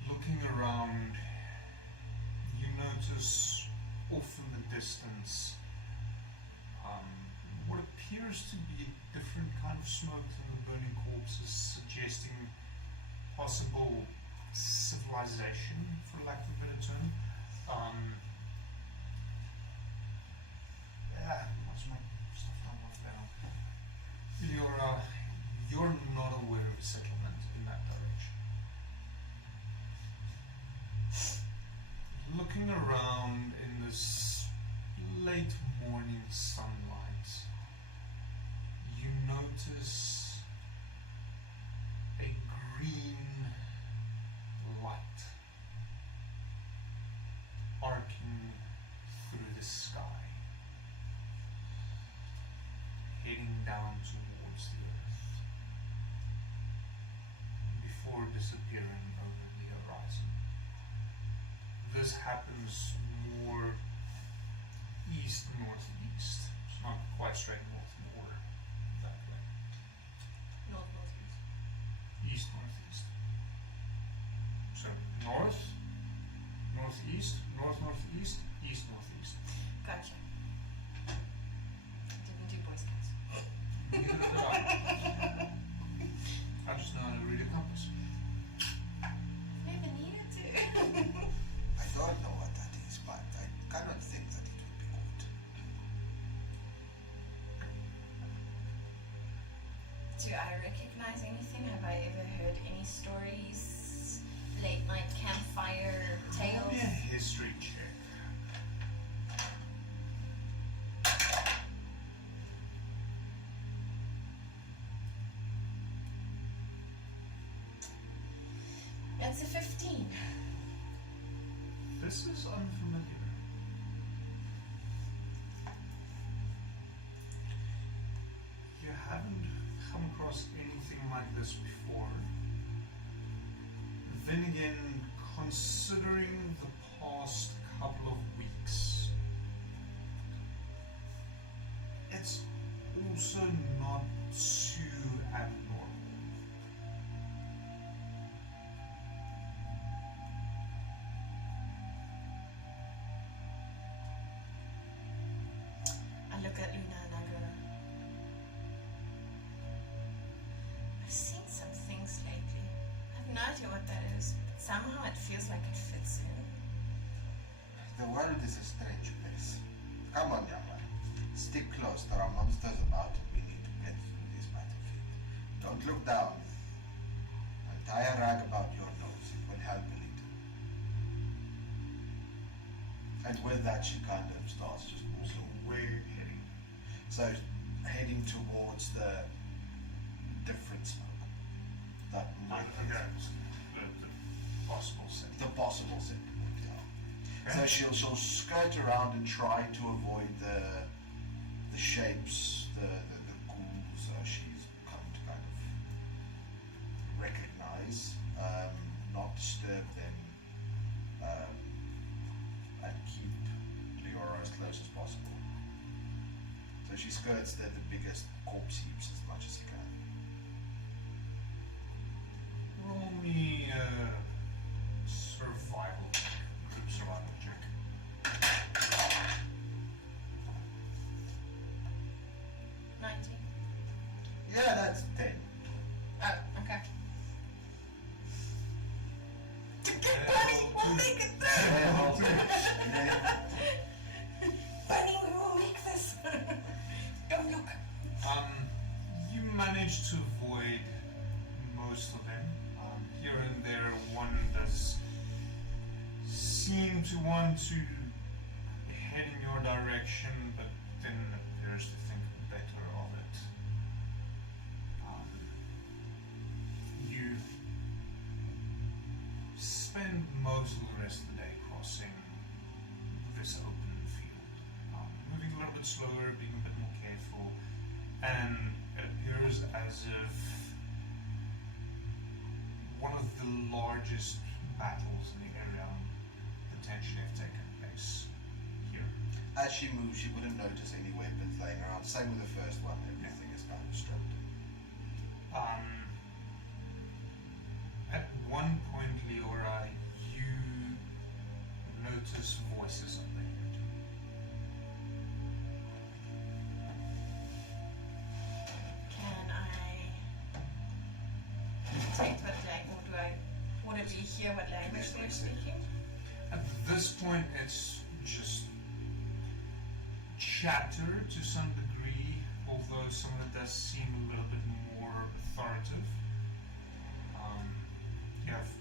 Looking around, you notice off in the distance what appears to be a different kind of smoke than the burning corpses, suggesting possible civilization, for lack of a better term. What's my stuff I want down? You're not aware of a settlement in that direction. Looking around in this late morning sunlight, you notice a green light arcing through the sky, heading down towards the earth, before disappearing over the horizon. This happens more east-northeast. It's not quite straight north, more that way. North-northeast. East-northeast. So north, northeast, north-northeast, east-northeast. Gotcha. Didn't do Boy Scouts. Neither did I. I just know how to read a compass. Never needed to. I don't know what that is, but I cannot think that it would be good. Do I recognize anything? Have I ever heard any stories? Late night campfire tales? Give me a history check. That's a 15. This is unfamiliar. You haven't come across anything like this before. Then again, considering the past couple of weeks, it's also not too abnormal. I look at Luna and I go, I've seen some things lately. I have no idea what that is, but somehow it feels like it fits in. The world is a strange place. Come on, young man. Stick close. There are monsters about. We need to get through this battlefield. Don't look down. And tie a rag about your nose. It will help a little. And with that, she kind of starts just walking. Where are you heading? So, heading towards the different smoke. That might be Okay. The possible set. the possible set point, yeah. Okay. So she'll skirt around and try to avoid the shapes, the ghouls she's come to kind of recognize, not disturb them, and keep Leora as close as possible. So she skirts the biggest corpse heaps as much as she can. Roll me survival check. Group survival check. 19. Yeah, that's 10. Oh, okay. We'll make it Bunny, we will make this. Don't look. You manage to avoid most of them. Here and there, one does seem to want to head in your direction, but then appears to think better of it. You spend most of the rest of the day crossing this open field, moving a little bit slower, being a bit more careful, and it appears as if one of the largest battles in the area potentially have taken place here. As she moves, she wouldn't notice any weapons laying around. Same with the first one, everything is kind of stripped. At one point, Leora, you notice voices up there. Can I detect what language, or would it be hear what language they're speaking? At this point, it's just chatter to some degree, although some of it does seem a little bit more authoritative. You have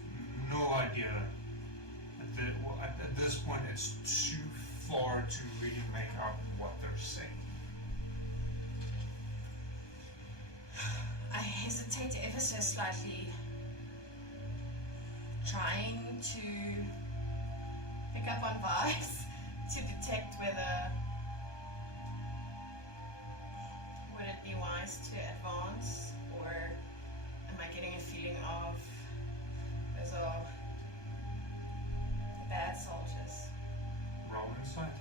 no idea. At this point, it's too far to really make out what they're saying. I hesitate ever so slightly, trying to pick up on vibes to detect whether would it be wise to advance, or am I getting a feeling of those are bad soldiers? Roll insight.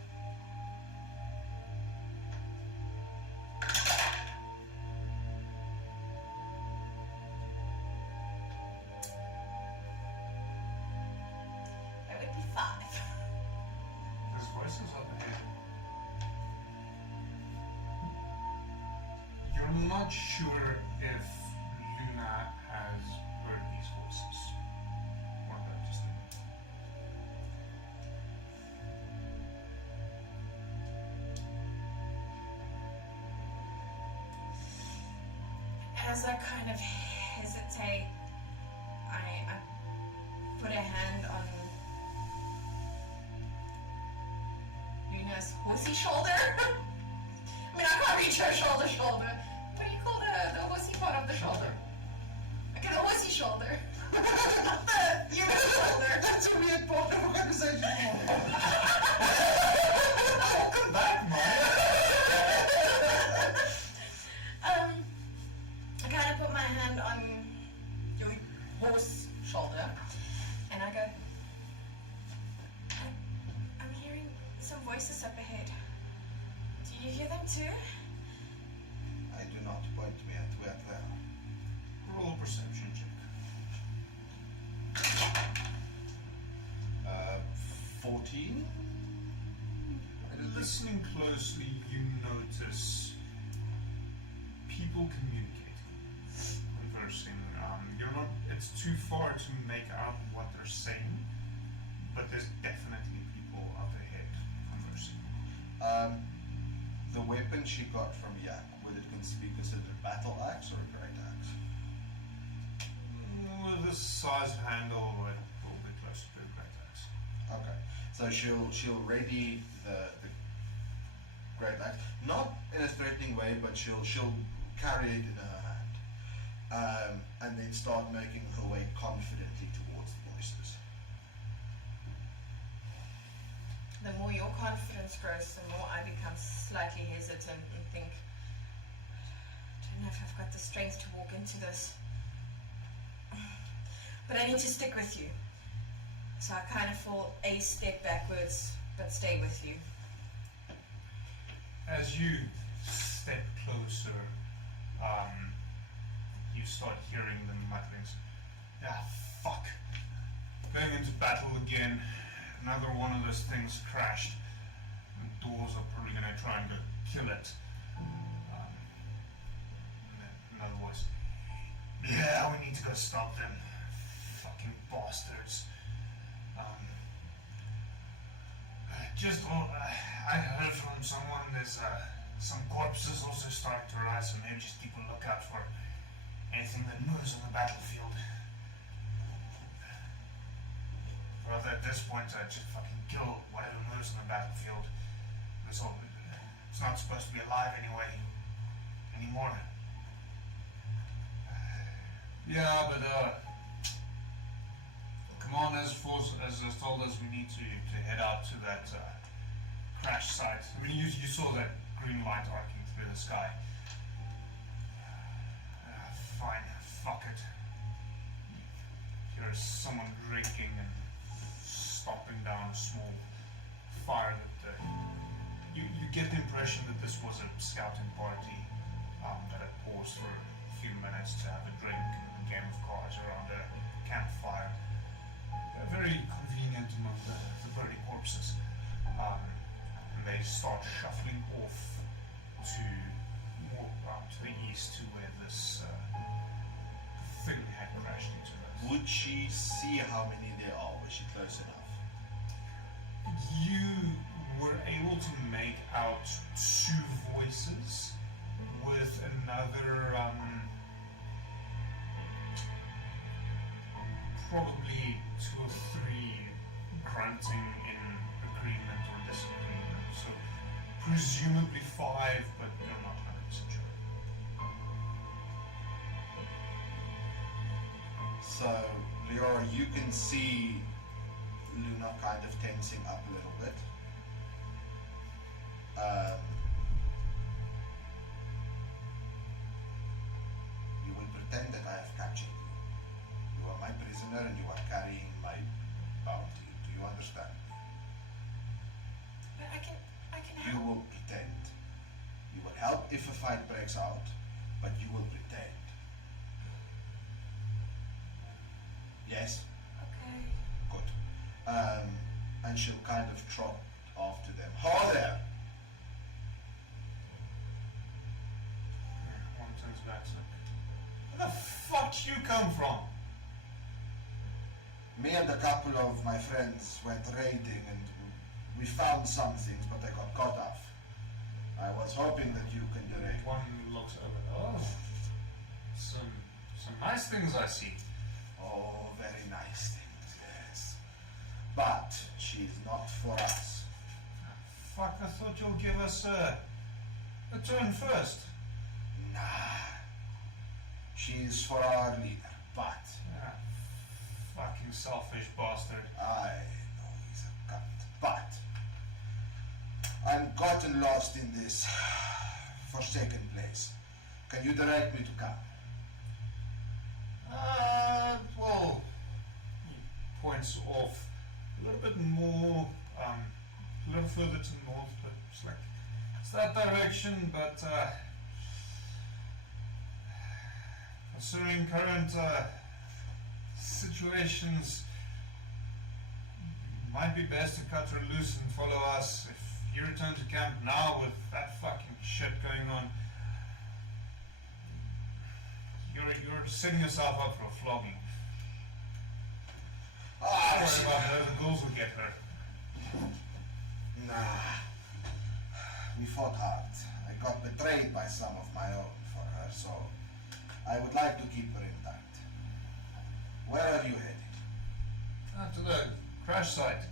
That would be 5. There's voices up ahead. You're not sure if Luna has heard these voices or noticed them. As I kind of hesitate, I put a hand on Luna's horsey shoulder. I mean, I can't reach her shoulder. What do you call the horsey part of the shoulder? Okay, the horsey shoulder. Not the human shoulder. That's a weird part of a conversation. Welcome back, Maya. I kind of put my hand on your horse shoulder, and I go, I'm hearing some voices up ahead. Do you hear them too? I do not point me at where they are. Roll a perception check. 14? Listening closely, you notice people communicating, conversing. It's too far to make out what they're saying, but there's definitely people or of her head, for mercy. The weapon she got from Yak, would it be considered a battle axe or a great axe? With this size handle, it will be closer to a great axe. Okay, so she'll ready the great axe, not in a threatening way, but she'll carry it in her hand, and then start making her way confidently towards the voices. The more your confidence grows, the more I become slightly hesitant and think, I don't know if I've got the strength to walk into this. But I need to stick with you. So I kind of fall a step backwards, but stay with you. As you step closer, you start hearing the mutterings. Ah, fuck. Going into battle again. Another one of those things crashed. The doors are probably going to try and go kill it. And then another voice. Yeah, we need to go stop them. Fucking bastards. I heard from someone there's some corpses also starting to rise, so maybe just keep a lookout for anything that moves on the battlefield. Rather at this point, just fucking kill whatever moves on the battlefield. It's not supposed to be alive anymore. Yeah, but Commander's force has told us we need to head out to that crash site. I mean, you saw that green light arcing through the sky. Fine, fuck it. Here's someone drinking and stomping down a small fire that you get the impression that this was a scouting party that had paused for a few minutes to have a drink and a game of cards around a campfire. Very convenient among the burning corpses. And they start shuffling off to more to the east to where this thing had crashed into us. Would she see how many there are? Was she close enough? You were able to make out two voices with another probably two or three grunting in agreement or disagreement. So presumably five, but you're not 100% sure. So, Leora, you can see Luna kind of tensing up a little bit. You will pretend that I have captured you. You are my prisoner and you are carrying my bounty. Do you understand? But I can You will pretend. You will help if a fight breaks out, but you will pretend. Yes? Okay. Good. And she'll kind of trot after them. Ho there! One turns back, so where the fuck did you come from? Me and a couple of my friends went raiding and we found some things, but they got cut off. I was hoping that you can direct. One looks over. Oh, some nice things I see. Oh, very nice things, yes. But she's not for us. Fuck, I thought you'll give us a turn first. Nah. She's for our leader, but Yeah, fucking selfish bastard. I know he's a cunt. But I'm gotten lost in this forsaken place. Can you direct me to come? Well, he points off a little bit more, a little further to the north, but it's that direction, but considering current situations, it might be best to cut her loose and follow us. If you return to camp now with that fucking shit going on, you're setting yourself up for a flogging. Ah, Don't worry about her, the ghouls will get her. Nah. We fought hard. I got betrayed by some of my own for her, so I would like to keep her intact. Where are you heading? To the crash site.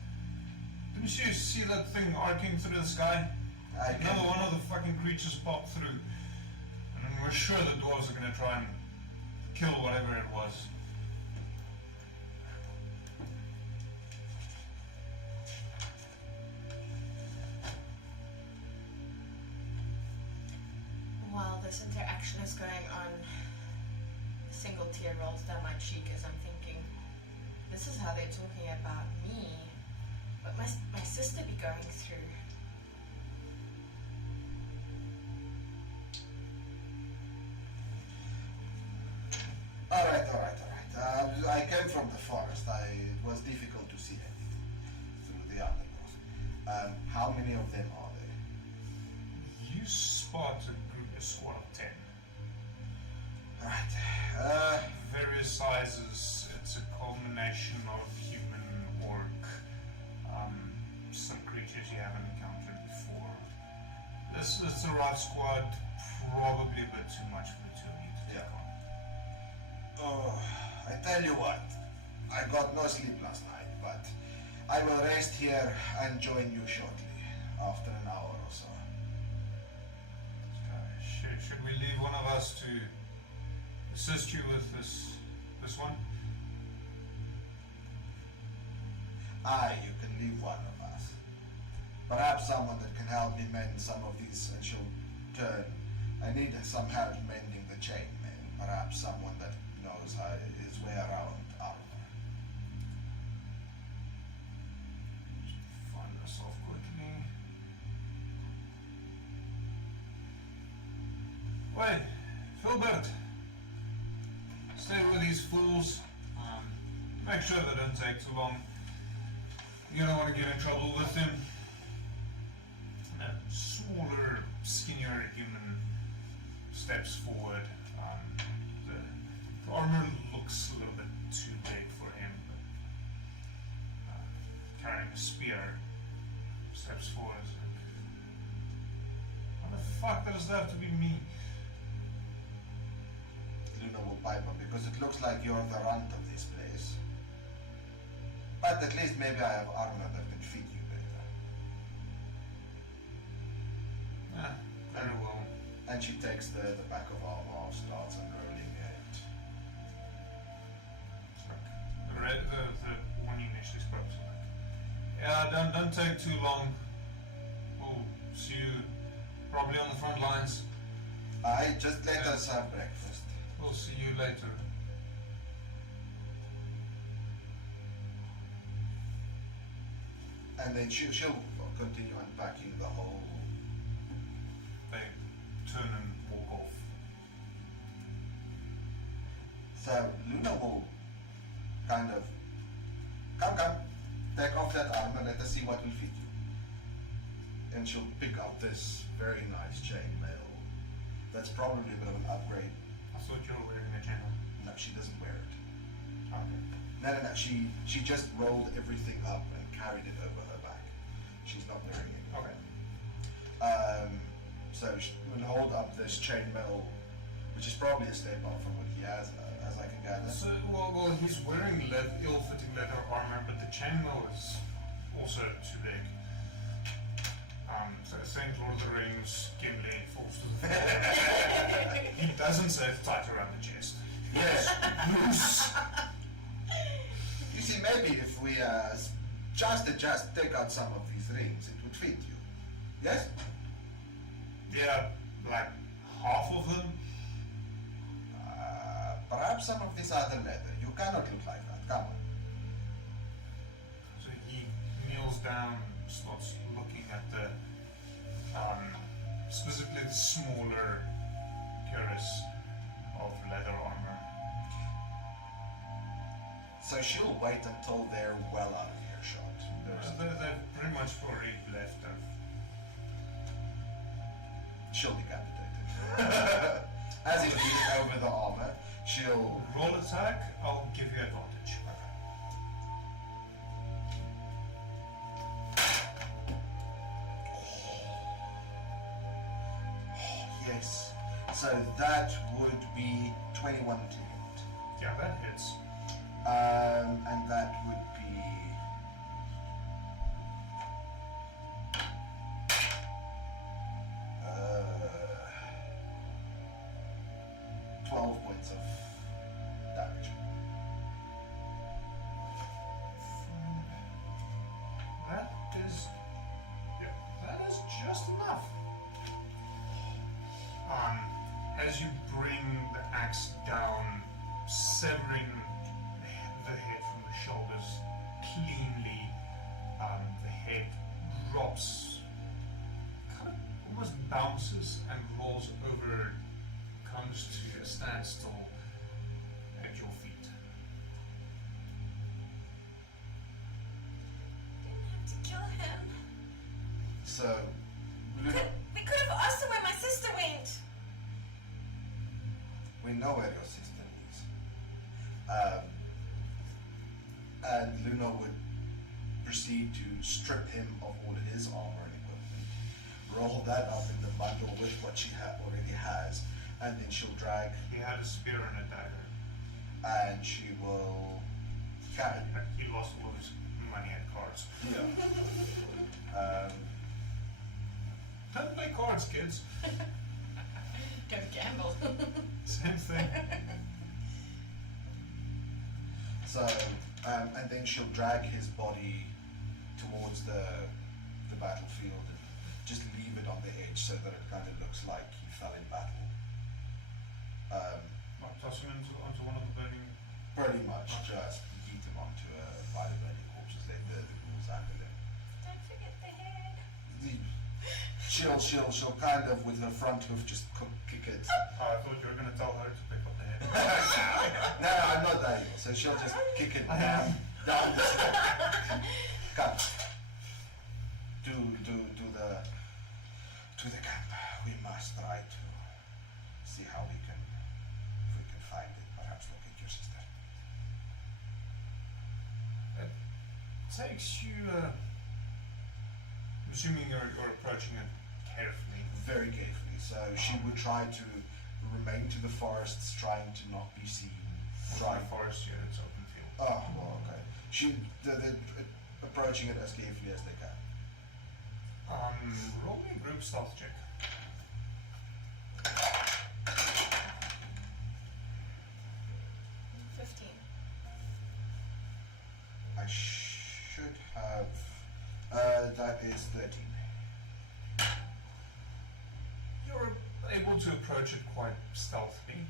Didn't you see that thing arcing through the sky? Another one of the fucking creatures popped through. And we're sure the dwarves are gonna try and kill whatever it was. While this interaction is going on, a single tear rolls down my cheek as I'm thinking, this is how they're talking about me. What must my sister be going through? Alright. I came from the forest. It was difficult to see anything through the undergrowth. How many of them are there? You spot a squad of 10. Right. Various sizes. It's a combination of human, orc, some creatures you haven't encountered before. This is a rough squad, probably a bit too much for the two of you to take on. Oh, I tell you what, I got no sleep last night, but I will rest here and join you shortly, after an hour or so. Should we leave one of us to assist you with this one? Aye, you can leave one of us. Perhaps someone that can help me mend some of these and she'll turn. I need some help mending the chainmail. Perhaps someone that knows his way around armor. Find myself quickly. Wait, Filbert. Stay with these fools. Make sure they don't take too long. You don't want to get in trouble with them. A smaller, skinnier human steps forward. The armor looks a little bit too big for him, but carrying a spear, steps forward. Why the fuck does that have to be me? Luna will pipe up because it looks like you're the runt of this place. But at least maybe I have armor that can fit you better. Very well. And she takes the back of armor off, starts unrolling it. The one you initially spoke to. Yeah, don't take too long. We'll see you probably on the front lines. Aye, just let us have breakfast. We'll see you later. And then she'll continue unpacking the whole. They turn and walk off. So Luna will kind of come, take off that armor, let us see what will fit you. And she'll pick up this very nice chainmail. That's probably a bit of an upgrade. I thought you were wearing a channel. No, she doesn't wear it. Okay. No. She just rolled everything up and carried it over her back. She's not wearing it. Okay. So she will hold up this chainmail, which is probably a step up from what he has, as I can gather. So, well, he's wearing ill-fitting leather armor, but the chainmail is also too big. So think Lord of the Rings, Gimli falls to the floor. He doesn't say it's tight around the chest. Yes. Loose. You see, maybe if we just take out some of these rings, it would fit you. Yes? Yeah, like half of them. Perhaps some of this other leather. You cannot look like that. Come on. So he kneels down, starts looking at the, specifically the smaller cuirass of leather armor. So she'll wait until they're well out of earshot. They've pretty much already left. She'll decapitate it. As he leans over the armor, she'll Roll attack, I'll give you advantage. Yes. So that would be 21 to hit. Yeah, that hits. And that would be 12 points of damage. That is, yeah, that is just enough. As you bring the axe down, severing the head from the shoulders cleanly, the head drops, kind of almost bounces and rolls over, comes to a standstill at your feet. Didn't have to kill him. So, We could have asked him where my sister went. we know where your sister is. And Luna would proceed to strip him of all his armor and equipment, roll that up in the bundle with what she already has, and then she'll drag, He had a spear and a dagger. and she will carry. He lost all of his money and cards. Yeah. Don't play cards, kids. Don't gamble. Same thing. So, and then she'll drag his body towards the battlefield and just leave it on the edge so that it kind of looks like he fell in battle. Like toss him onto one of the burning. Pretty much just yeet him onto a pile of burning corpses. Let the ghouls handle him. Don't forget the head. She'll kind of with her front hoof just kick it. I thought you were going to tell her to pick up the head. No, I'm not that evil. So she'll just kick it down the slope. Come. To the camp. We must try to see how if we can find it. Perhaps locate your sister. It takes you. I'm assuming you're approaching it carefully. Very carefully. So she would try to remain to the forests, trying to not be seen. It's not a forest here, it's open field. Oh, well, okay. They're approaching it as carefully as they can. Roll me a group stealth check. 15. I should have. That is 13. You're able to approach it quite stealthily.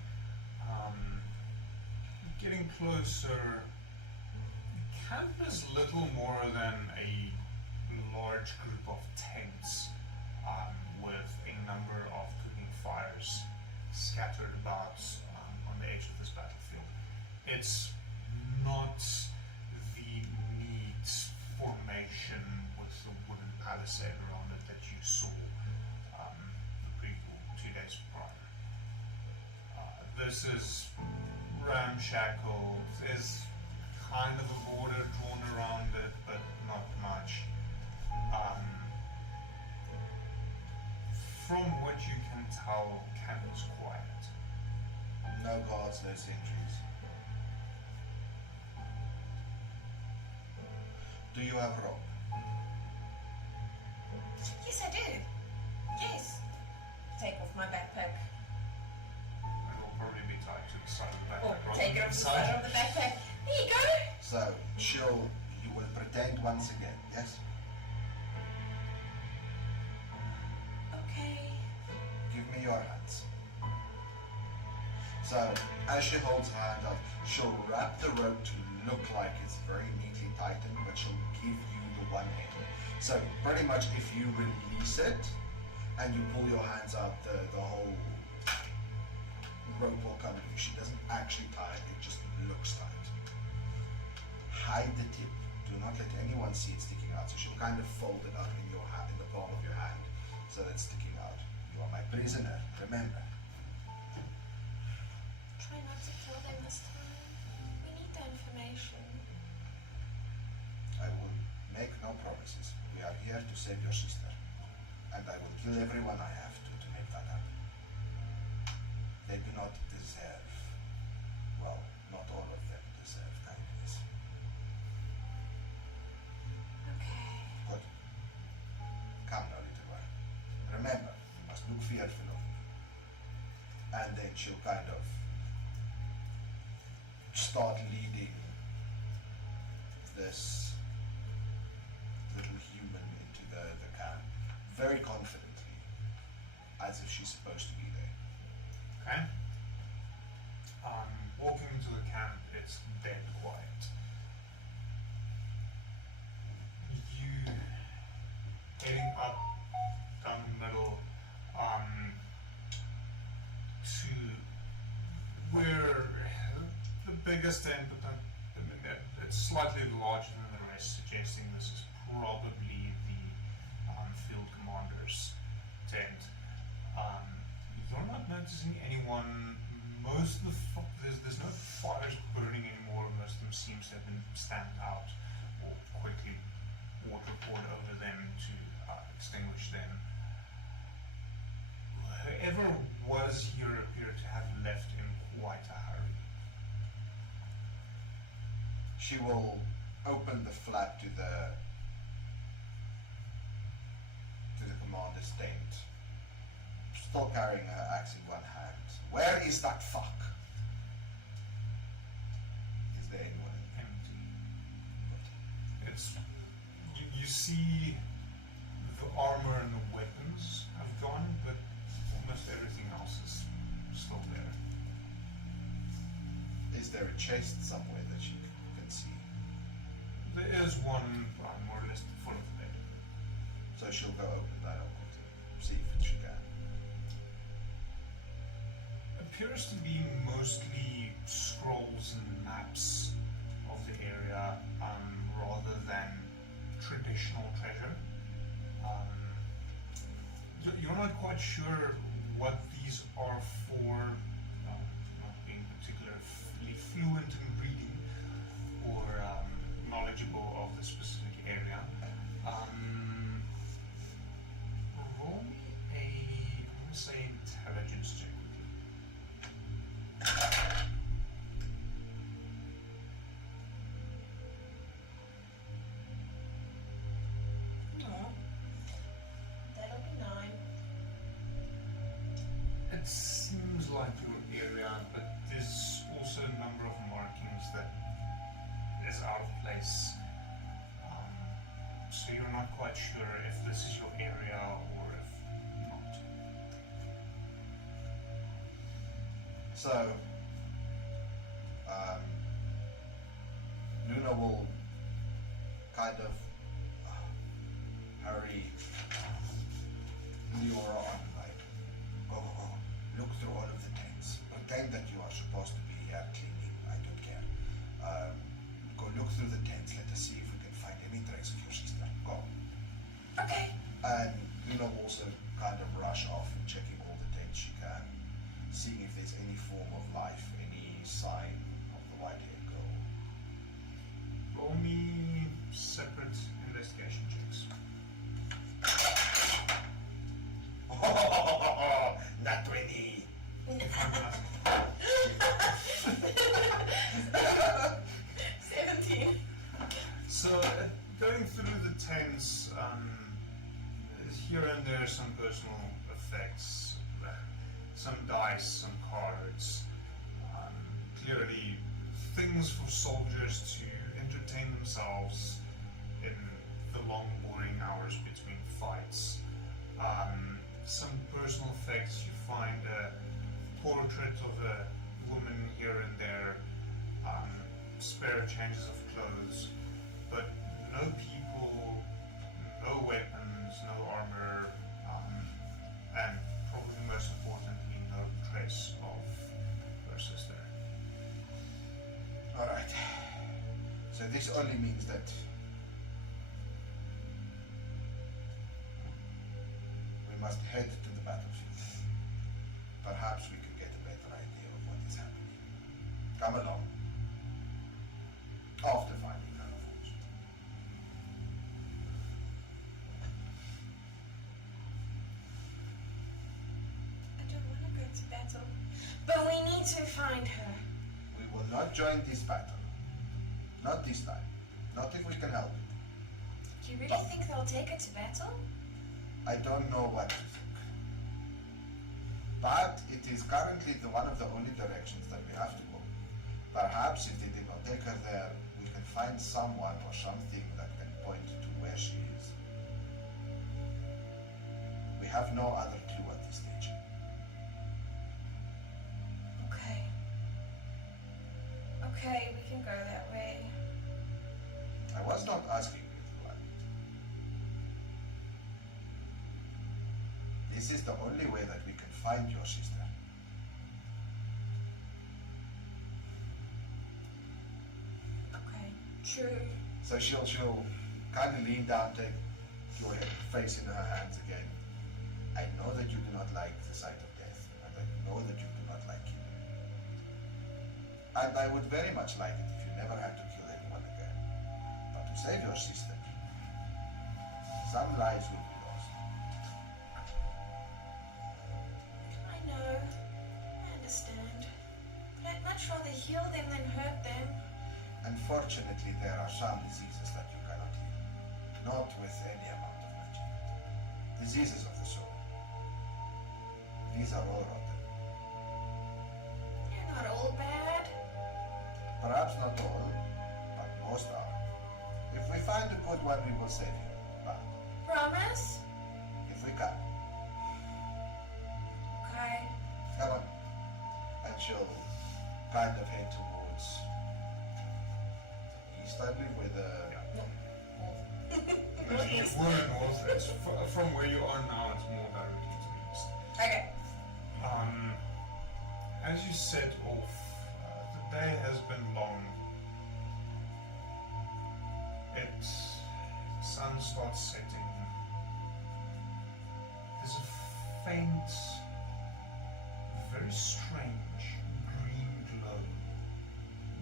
Getting closer, the camp is little more than a large group of tents with a number of cooking fires scattered about on the edge of this battlefield. It's not the neat formation with the wooden palisade around it that you saw the prequel 2 days prior. This is ramshackle. There's kind of a border drawn around it, but not much. From what you can tell, camp is quiet. No guards, no sentries. Do you have rope? Yes, I do. Yes. Take off my backpack. It will probably be tied to the side of the Or backpack. take it off the side of the backpack. There you go. So you will pretend once again, yes? Okay. Give me your hands. So, as she holds her hand up, she'll wrap the rope to look like it's very neatly tightened, but she'll give you the one end. So, pretty much if you release it and you pull your hands out, the whole rope will come loose. She doesn't actually tie it, it just looks tight. Hide the tip. Do not let anyone see it sticking out. So she'll kind of fold it up in your hand, in the palm of your hand, so that it's sticking out. You are my prisoner, remember. Try not to kill them this time. We need the information. I will make no promises. We are here to save your sister. And I will kill everyone I have to make that happen. They do not deserve, well, not all of them deserve kindness. Okay. Good. Come now, little one. Remember, you must look fearful of me. And then she'll kind of start leading this little human into the camp, very confidently, as if she's supposed to be there. Okay. Walking into the camp, it's dead quiet. You heading up down the middle to where the biggest tent, but it's slightly larger than the rest, suggesting this is probably the field commander's tent. You're not noticing anyone. Most of the there's no fires burning anymore. Most of them seems to have been stamped out or quickly water poured over them to extinguish them. Whoever was here appeared to have left in quite a hurry. She will open the flap to the commander's tent, still carrying her axe in one hand. Where is that fuck? Is there anyone? Empty. It's you see the armor and the weapons have gone, but almost everything else is still there. Is there a chest somewhere that she can see? There is one more or less full of lead. So she'll go open that up to see if she can. Appears to be mostly scrolls and maps of the area, rather than traditional treasure. You're not quite sure what these are for, not being particularly fluent in reading or knowledgeable of the specific area. Roll me I'm going to say intelligence check. That'll be 9. It seems like your area, but there's also a number of markings that is out of place. So you're not quite sure if this is your area or if not. So, Luna will kind of hurry Leora on, like, go, look through all of the tents. Pretend that you are supposed to be here cleaning, I don't care. Go look through the tents, let us see if we can find any trace of your sister. Go. Okay. And Luna will also kind of rush off and checking all the tents she can, seeing if there's any form of life, any sign of the white-haired girl. Roll me separate investigation checks. Not 20. 17. So, going through the tents, there's here and there some personal effects, some dice, some cards, clearly things for soldiers to entertain themselves in the long, boring hours between fights. Some personal effects, you find a portrait of a woman here and there, spare changes of clothes, but no people, no weapons, no armor, and probably most importantly, no trace of her sister. Alright. So this only means that we must head to the battlefield. Perhaps we could get a better idea of what is happening. Come along. After finding her, of course. I don't want to go to battle, But we need to find her. We will not join this battle. Not this time. Not if we can help it. Do you really think they'll take her to battle? I don't know what to think. But it is currently one of the only directions that we have to go. Perhaps if they did not take her there, we can find someone or something that can point to where she is. We have no other clue at this stage. Okay. Okay, we can go that way. I was not asking you to lie. This is the only way that we can find your sister. Okay. True. So she'll kind of lean down, take your face into her hands again. I know that you do not like the sight of death, and I know that you do not like killing. And I would very much like it if you never had to kill anyone again. But to save your sister, some lives will be lost. I know. I understand. But I'd much rather heal them than hurt them. Unfortunately, there are some diseases that you cannot heal. Not with any amount of magic. Diseases of the soul. These are all rotten. They're not all bad. Perhaps not all, but most are. If we find a good one, we will save you. But Promise? if we can, Okay. come on. And she'll kind of head towards the east, I believe, with the... We're north. It's from where you are now, it's more directly to the east. Okay. As you set off, the day has been long. The sun starts setting. There's a faint, very strange green glow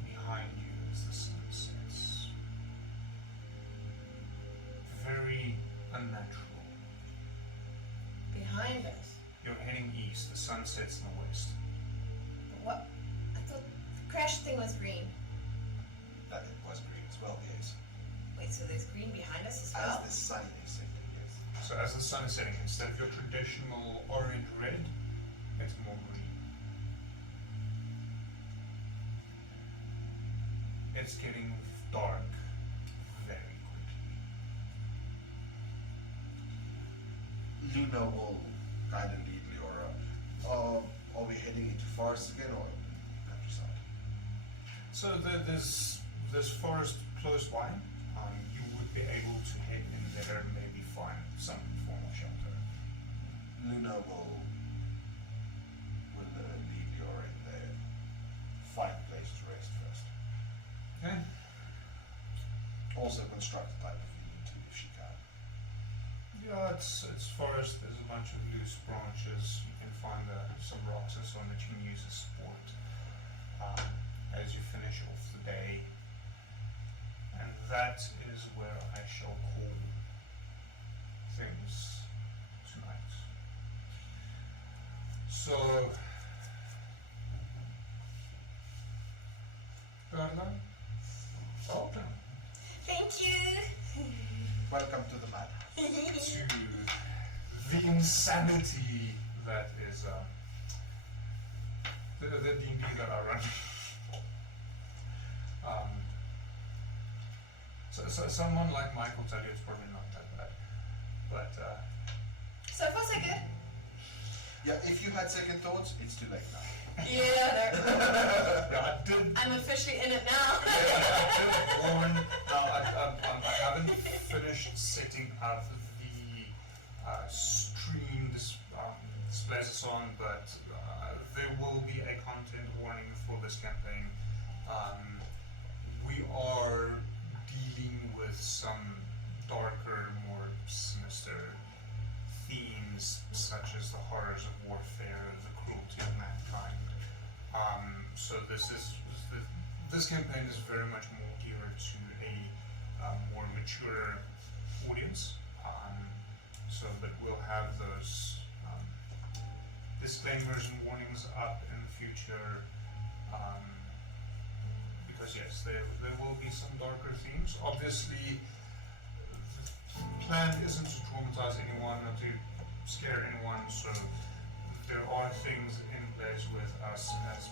behind you as the sun sets. Very unnatural. Behind us. You're heading east, the sun sets in the west. But what? I thought the crash thing was green. That it was green as well, yes. Wait, so there's green behind us as As well? the sun is setting, yes. So as the sun is setting, instead of your traditional orange-red, it's more green. It's getting dark very quickly. Luna will kind of lead Leora. Are we heading into forest again or countryside? So there's this forest close by. You would be able to head in there and maybe find some form of shelter. Luna will lead Leora in there. Find a place to rest first. Okay. Also construct a type of healing too if she can. Yeah, it's forest. There's a bunch of loose branches. You can find some rocks and so on that you can use as support as you finish off the day. And that is where I shall call things tonight. So, Karla, welcome Thank you! Welcome to the madhouse. to the insanity that is the D&D that I run. So someone like Mike will tell you it's probably not that bad, but So far so good. Yeah, if you had second thoughts, it's too late now. Yeah, yeah, I did. I'm officially in it now. I did warn. I haven't finished setting up the stream displays and so on, but there will be a content warning for this campaign. We are dealing with some darker, more sinister themes, such as the horrors of warfare, the cruelty of mankind. So this campaign is very much more geared to a more mature audience. But we'll have those. The disclaimers and warnings up in the future, because yes, there will be some darker themes. Obviously, the plan isn't to traumatize anyone or to scare anyone, so there are things in place with us as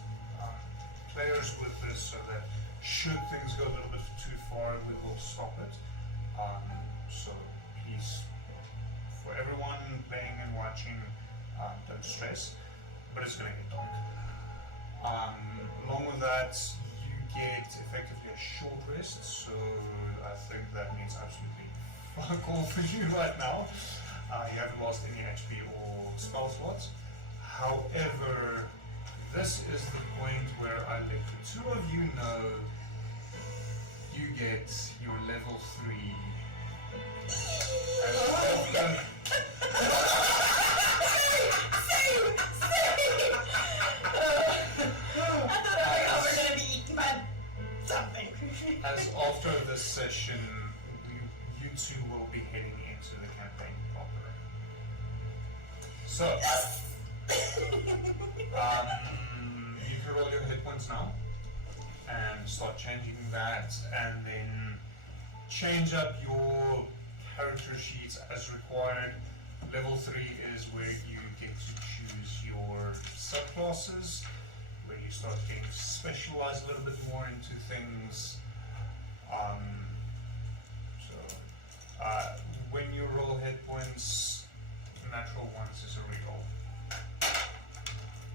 players with this, so that should things go a little bit too far, we will stop it. So please, for everyone playing and watching, don't stress, but it's going to get dark. Along with that, you get effectively a short rest, so I think that means absolutely fuck all for you right now. You haven't lost any HP or spell slots. However, this is the point where I let the two of you know you get your level 3. As after this session, you two will be heading into the campaign proper. So, you can roll your hit points now and start changing that, and then change up your character sheets as required. Level 3 is where you get to choose your subclasses, where you start getting specialized a little bit more into things. When you roll hit points, natural ones is a reroll,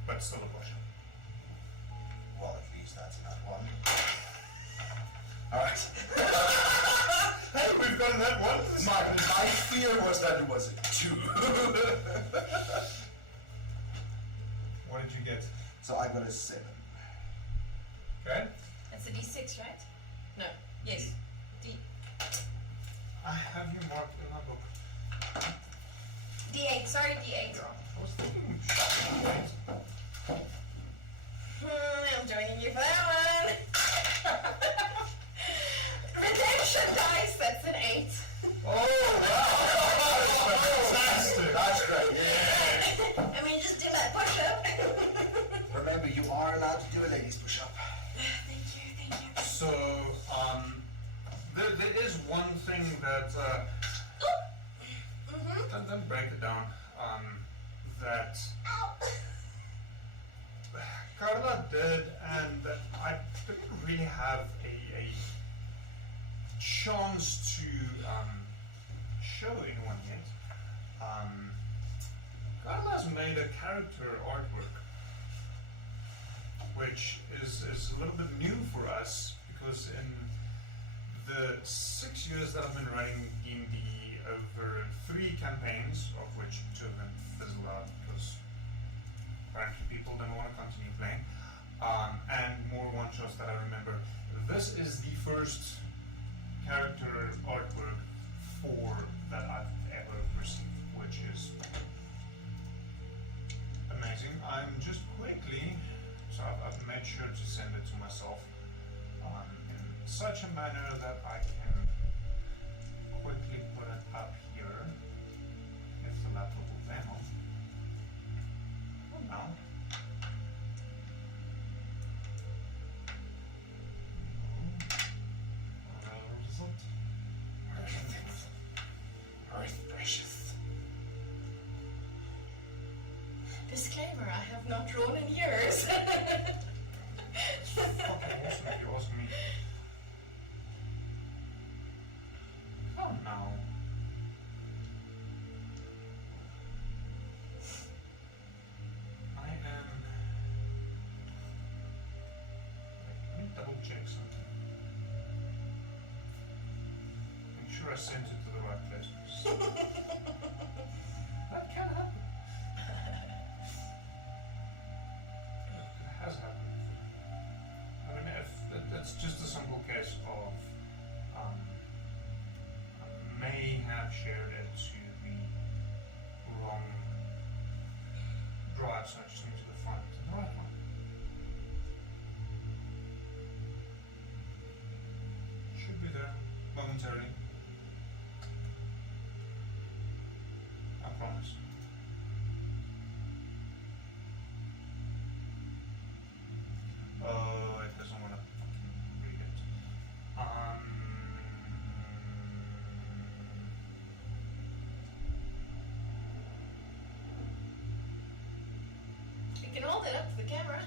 but still a push. Well, at least that's not one. Alright. Hey, we've got that one. My fear was that it was a 2. What did you get? So I got a 7. Okay. That's a D6, right? No. Yes. D. I have you marked in my book. D8. Sorry, D8. I was thinking, wait. I'm joining you for that one. Redemption dice. That's an 8. Oh, wow! Fantastic! That's great. Yeah. I mean, just do that push-up. Remember, you are allowed to do a ladies push-up. Thank you. So, there is one thing that, don't break it down, that Karla did, and that I didn't really have a chance to show anyone yet. Karla's made a character artwork, which is a little bit new for us, because in the 6 years that I've been running D&D, over 3 campaigns, of which 2 of them fizzled out because apparently people didn't want to continue playing, and more one-shots that I remember, this is the first character artwork that I've ever received, which is amazing. I'm just quickly, so I've made sure to send it to myself in such a manner that I can quickly put it up here, if the laptop will fail. Oh no. Earth precious. Disclaimer, I have not drawn in years. Fucking awesome if you ask me. Oh no. I am... Let me double check something. Make sure I sent it to the right place. That can happen. It has happened before. I mean, if it's just a simple case of I may have shared it to the wrong drive, so I just need to go find the right one. Should be there momentarily. I promise. You can hold it up to the camera.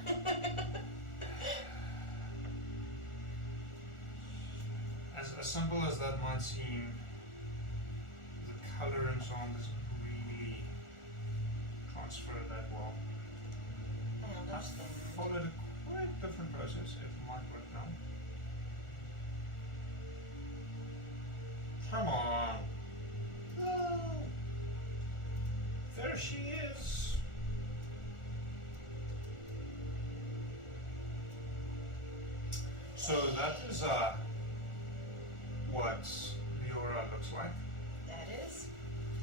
As simple as that might seem, the color and so on doesn't really transfer that well. I I've understand. followed a quite different process. It might work now. Come on. Oh, there she is. So that is what the aura looks like. That is.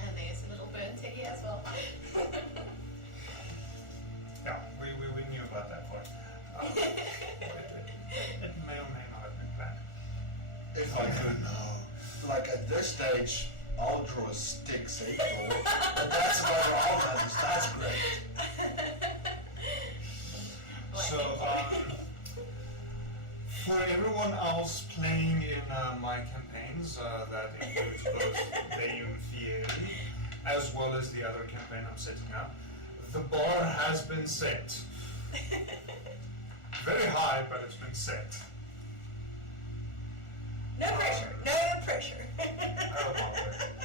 And there's a little burnt tiggy as well. Yeah, we knew about that part. It may or may not have been planned. If I could know, like at this stage, I'll draw a stick, say, but that's about all matters. That's great. So, for everyone else playing in my campaigns, that includes both Deum Fieri, as well as the other campaign I'm setting up, the bar has been set. Very high, but it's been set. No pressure. No pressure.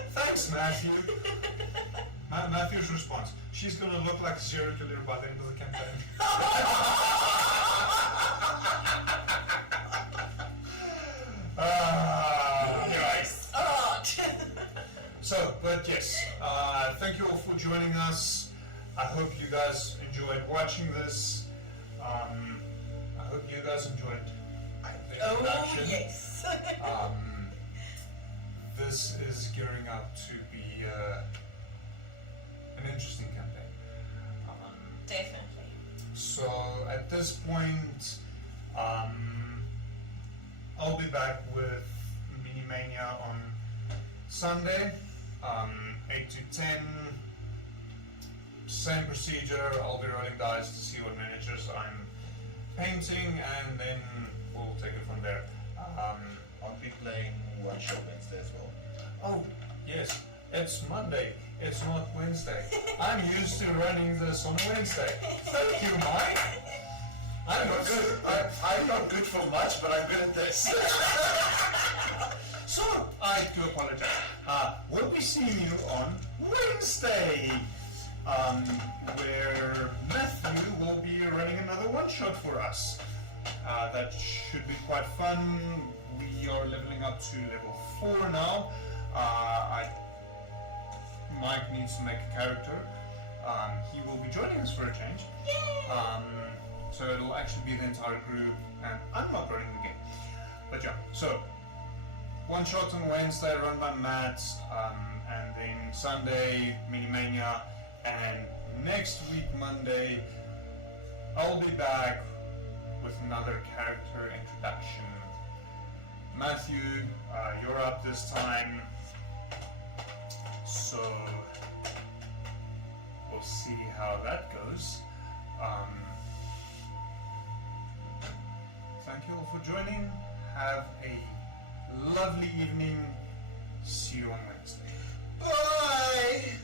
Thanks, Matthew. Matthew's response: she's going to look like a serial killer by the end of the campaign. Nice. Art. So, but yes, thank you all for joining us. I hope you guys enjoyed watching this. I hope you guys enjoyed the introduction. Oh, yes. This is gearing up to be an interesting campaign. Definitely. So at this point, I'll be back with Mini Mania on Sunday, 8 to 10. Same procedure. I'll be rolling dice to see what miniatures I'm painting, and then we'll take it from there. I'll be playing one shot Wednesday as well. Oh, yes, it's Monday. It's not Wednesday. I'm used to running this on a Wednesday. Thank you, Mike. I'm not good for much, but I'm good at this. So, I do apologize. We'll be seeing you on Wednesday, where Matthew will be running another one-shot for us. That should be quite fun. We are leveling up to level 4 now. Mike needs to make a character. He will be joining us for a change. So it'll actually be the entire group, and I'm not running the game. But yeah, so one shot on Wednesday run by Matt, and then Sunday Mini Mania, and next week Monday I'll be back with another character introduction. Matthew, you're up this time, so we'll see how that goes. Thank you all for joining. Have a lovely evening. See you on Wednesday. Bye!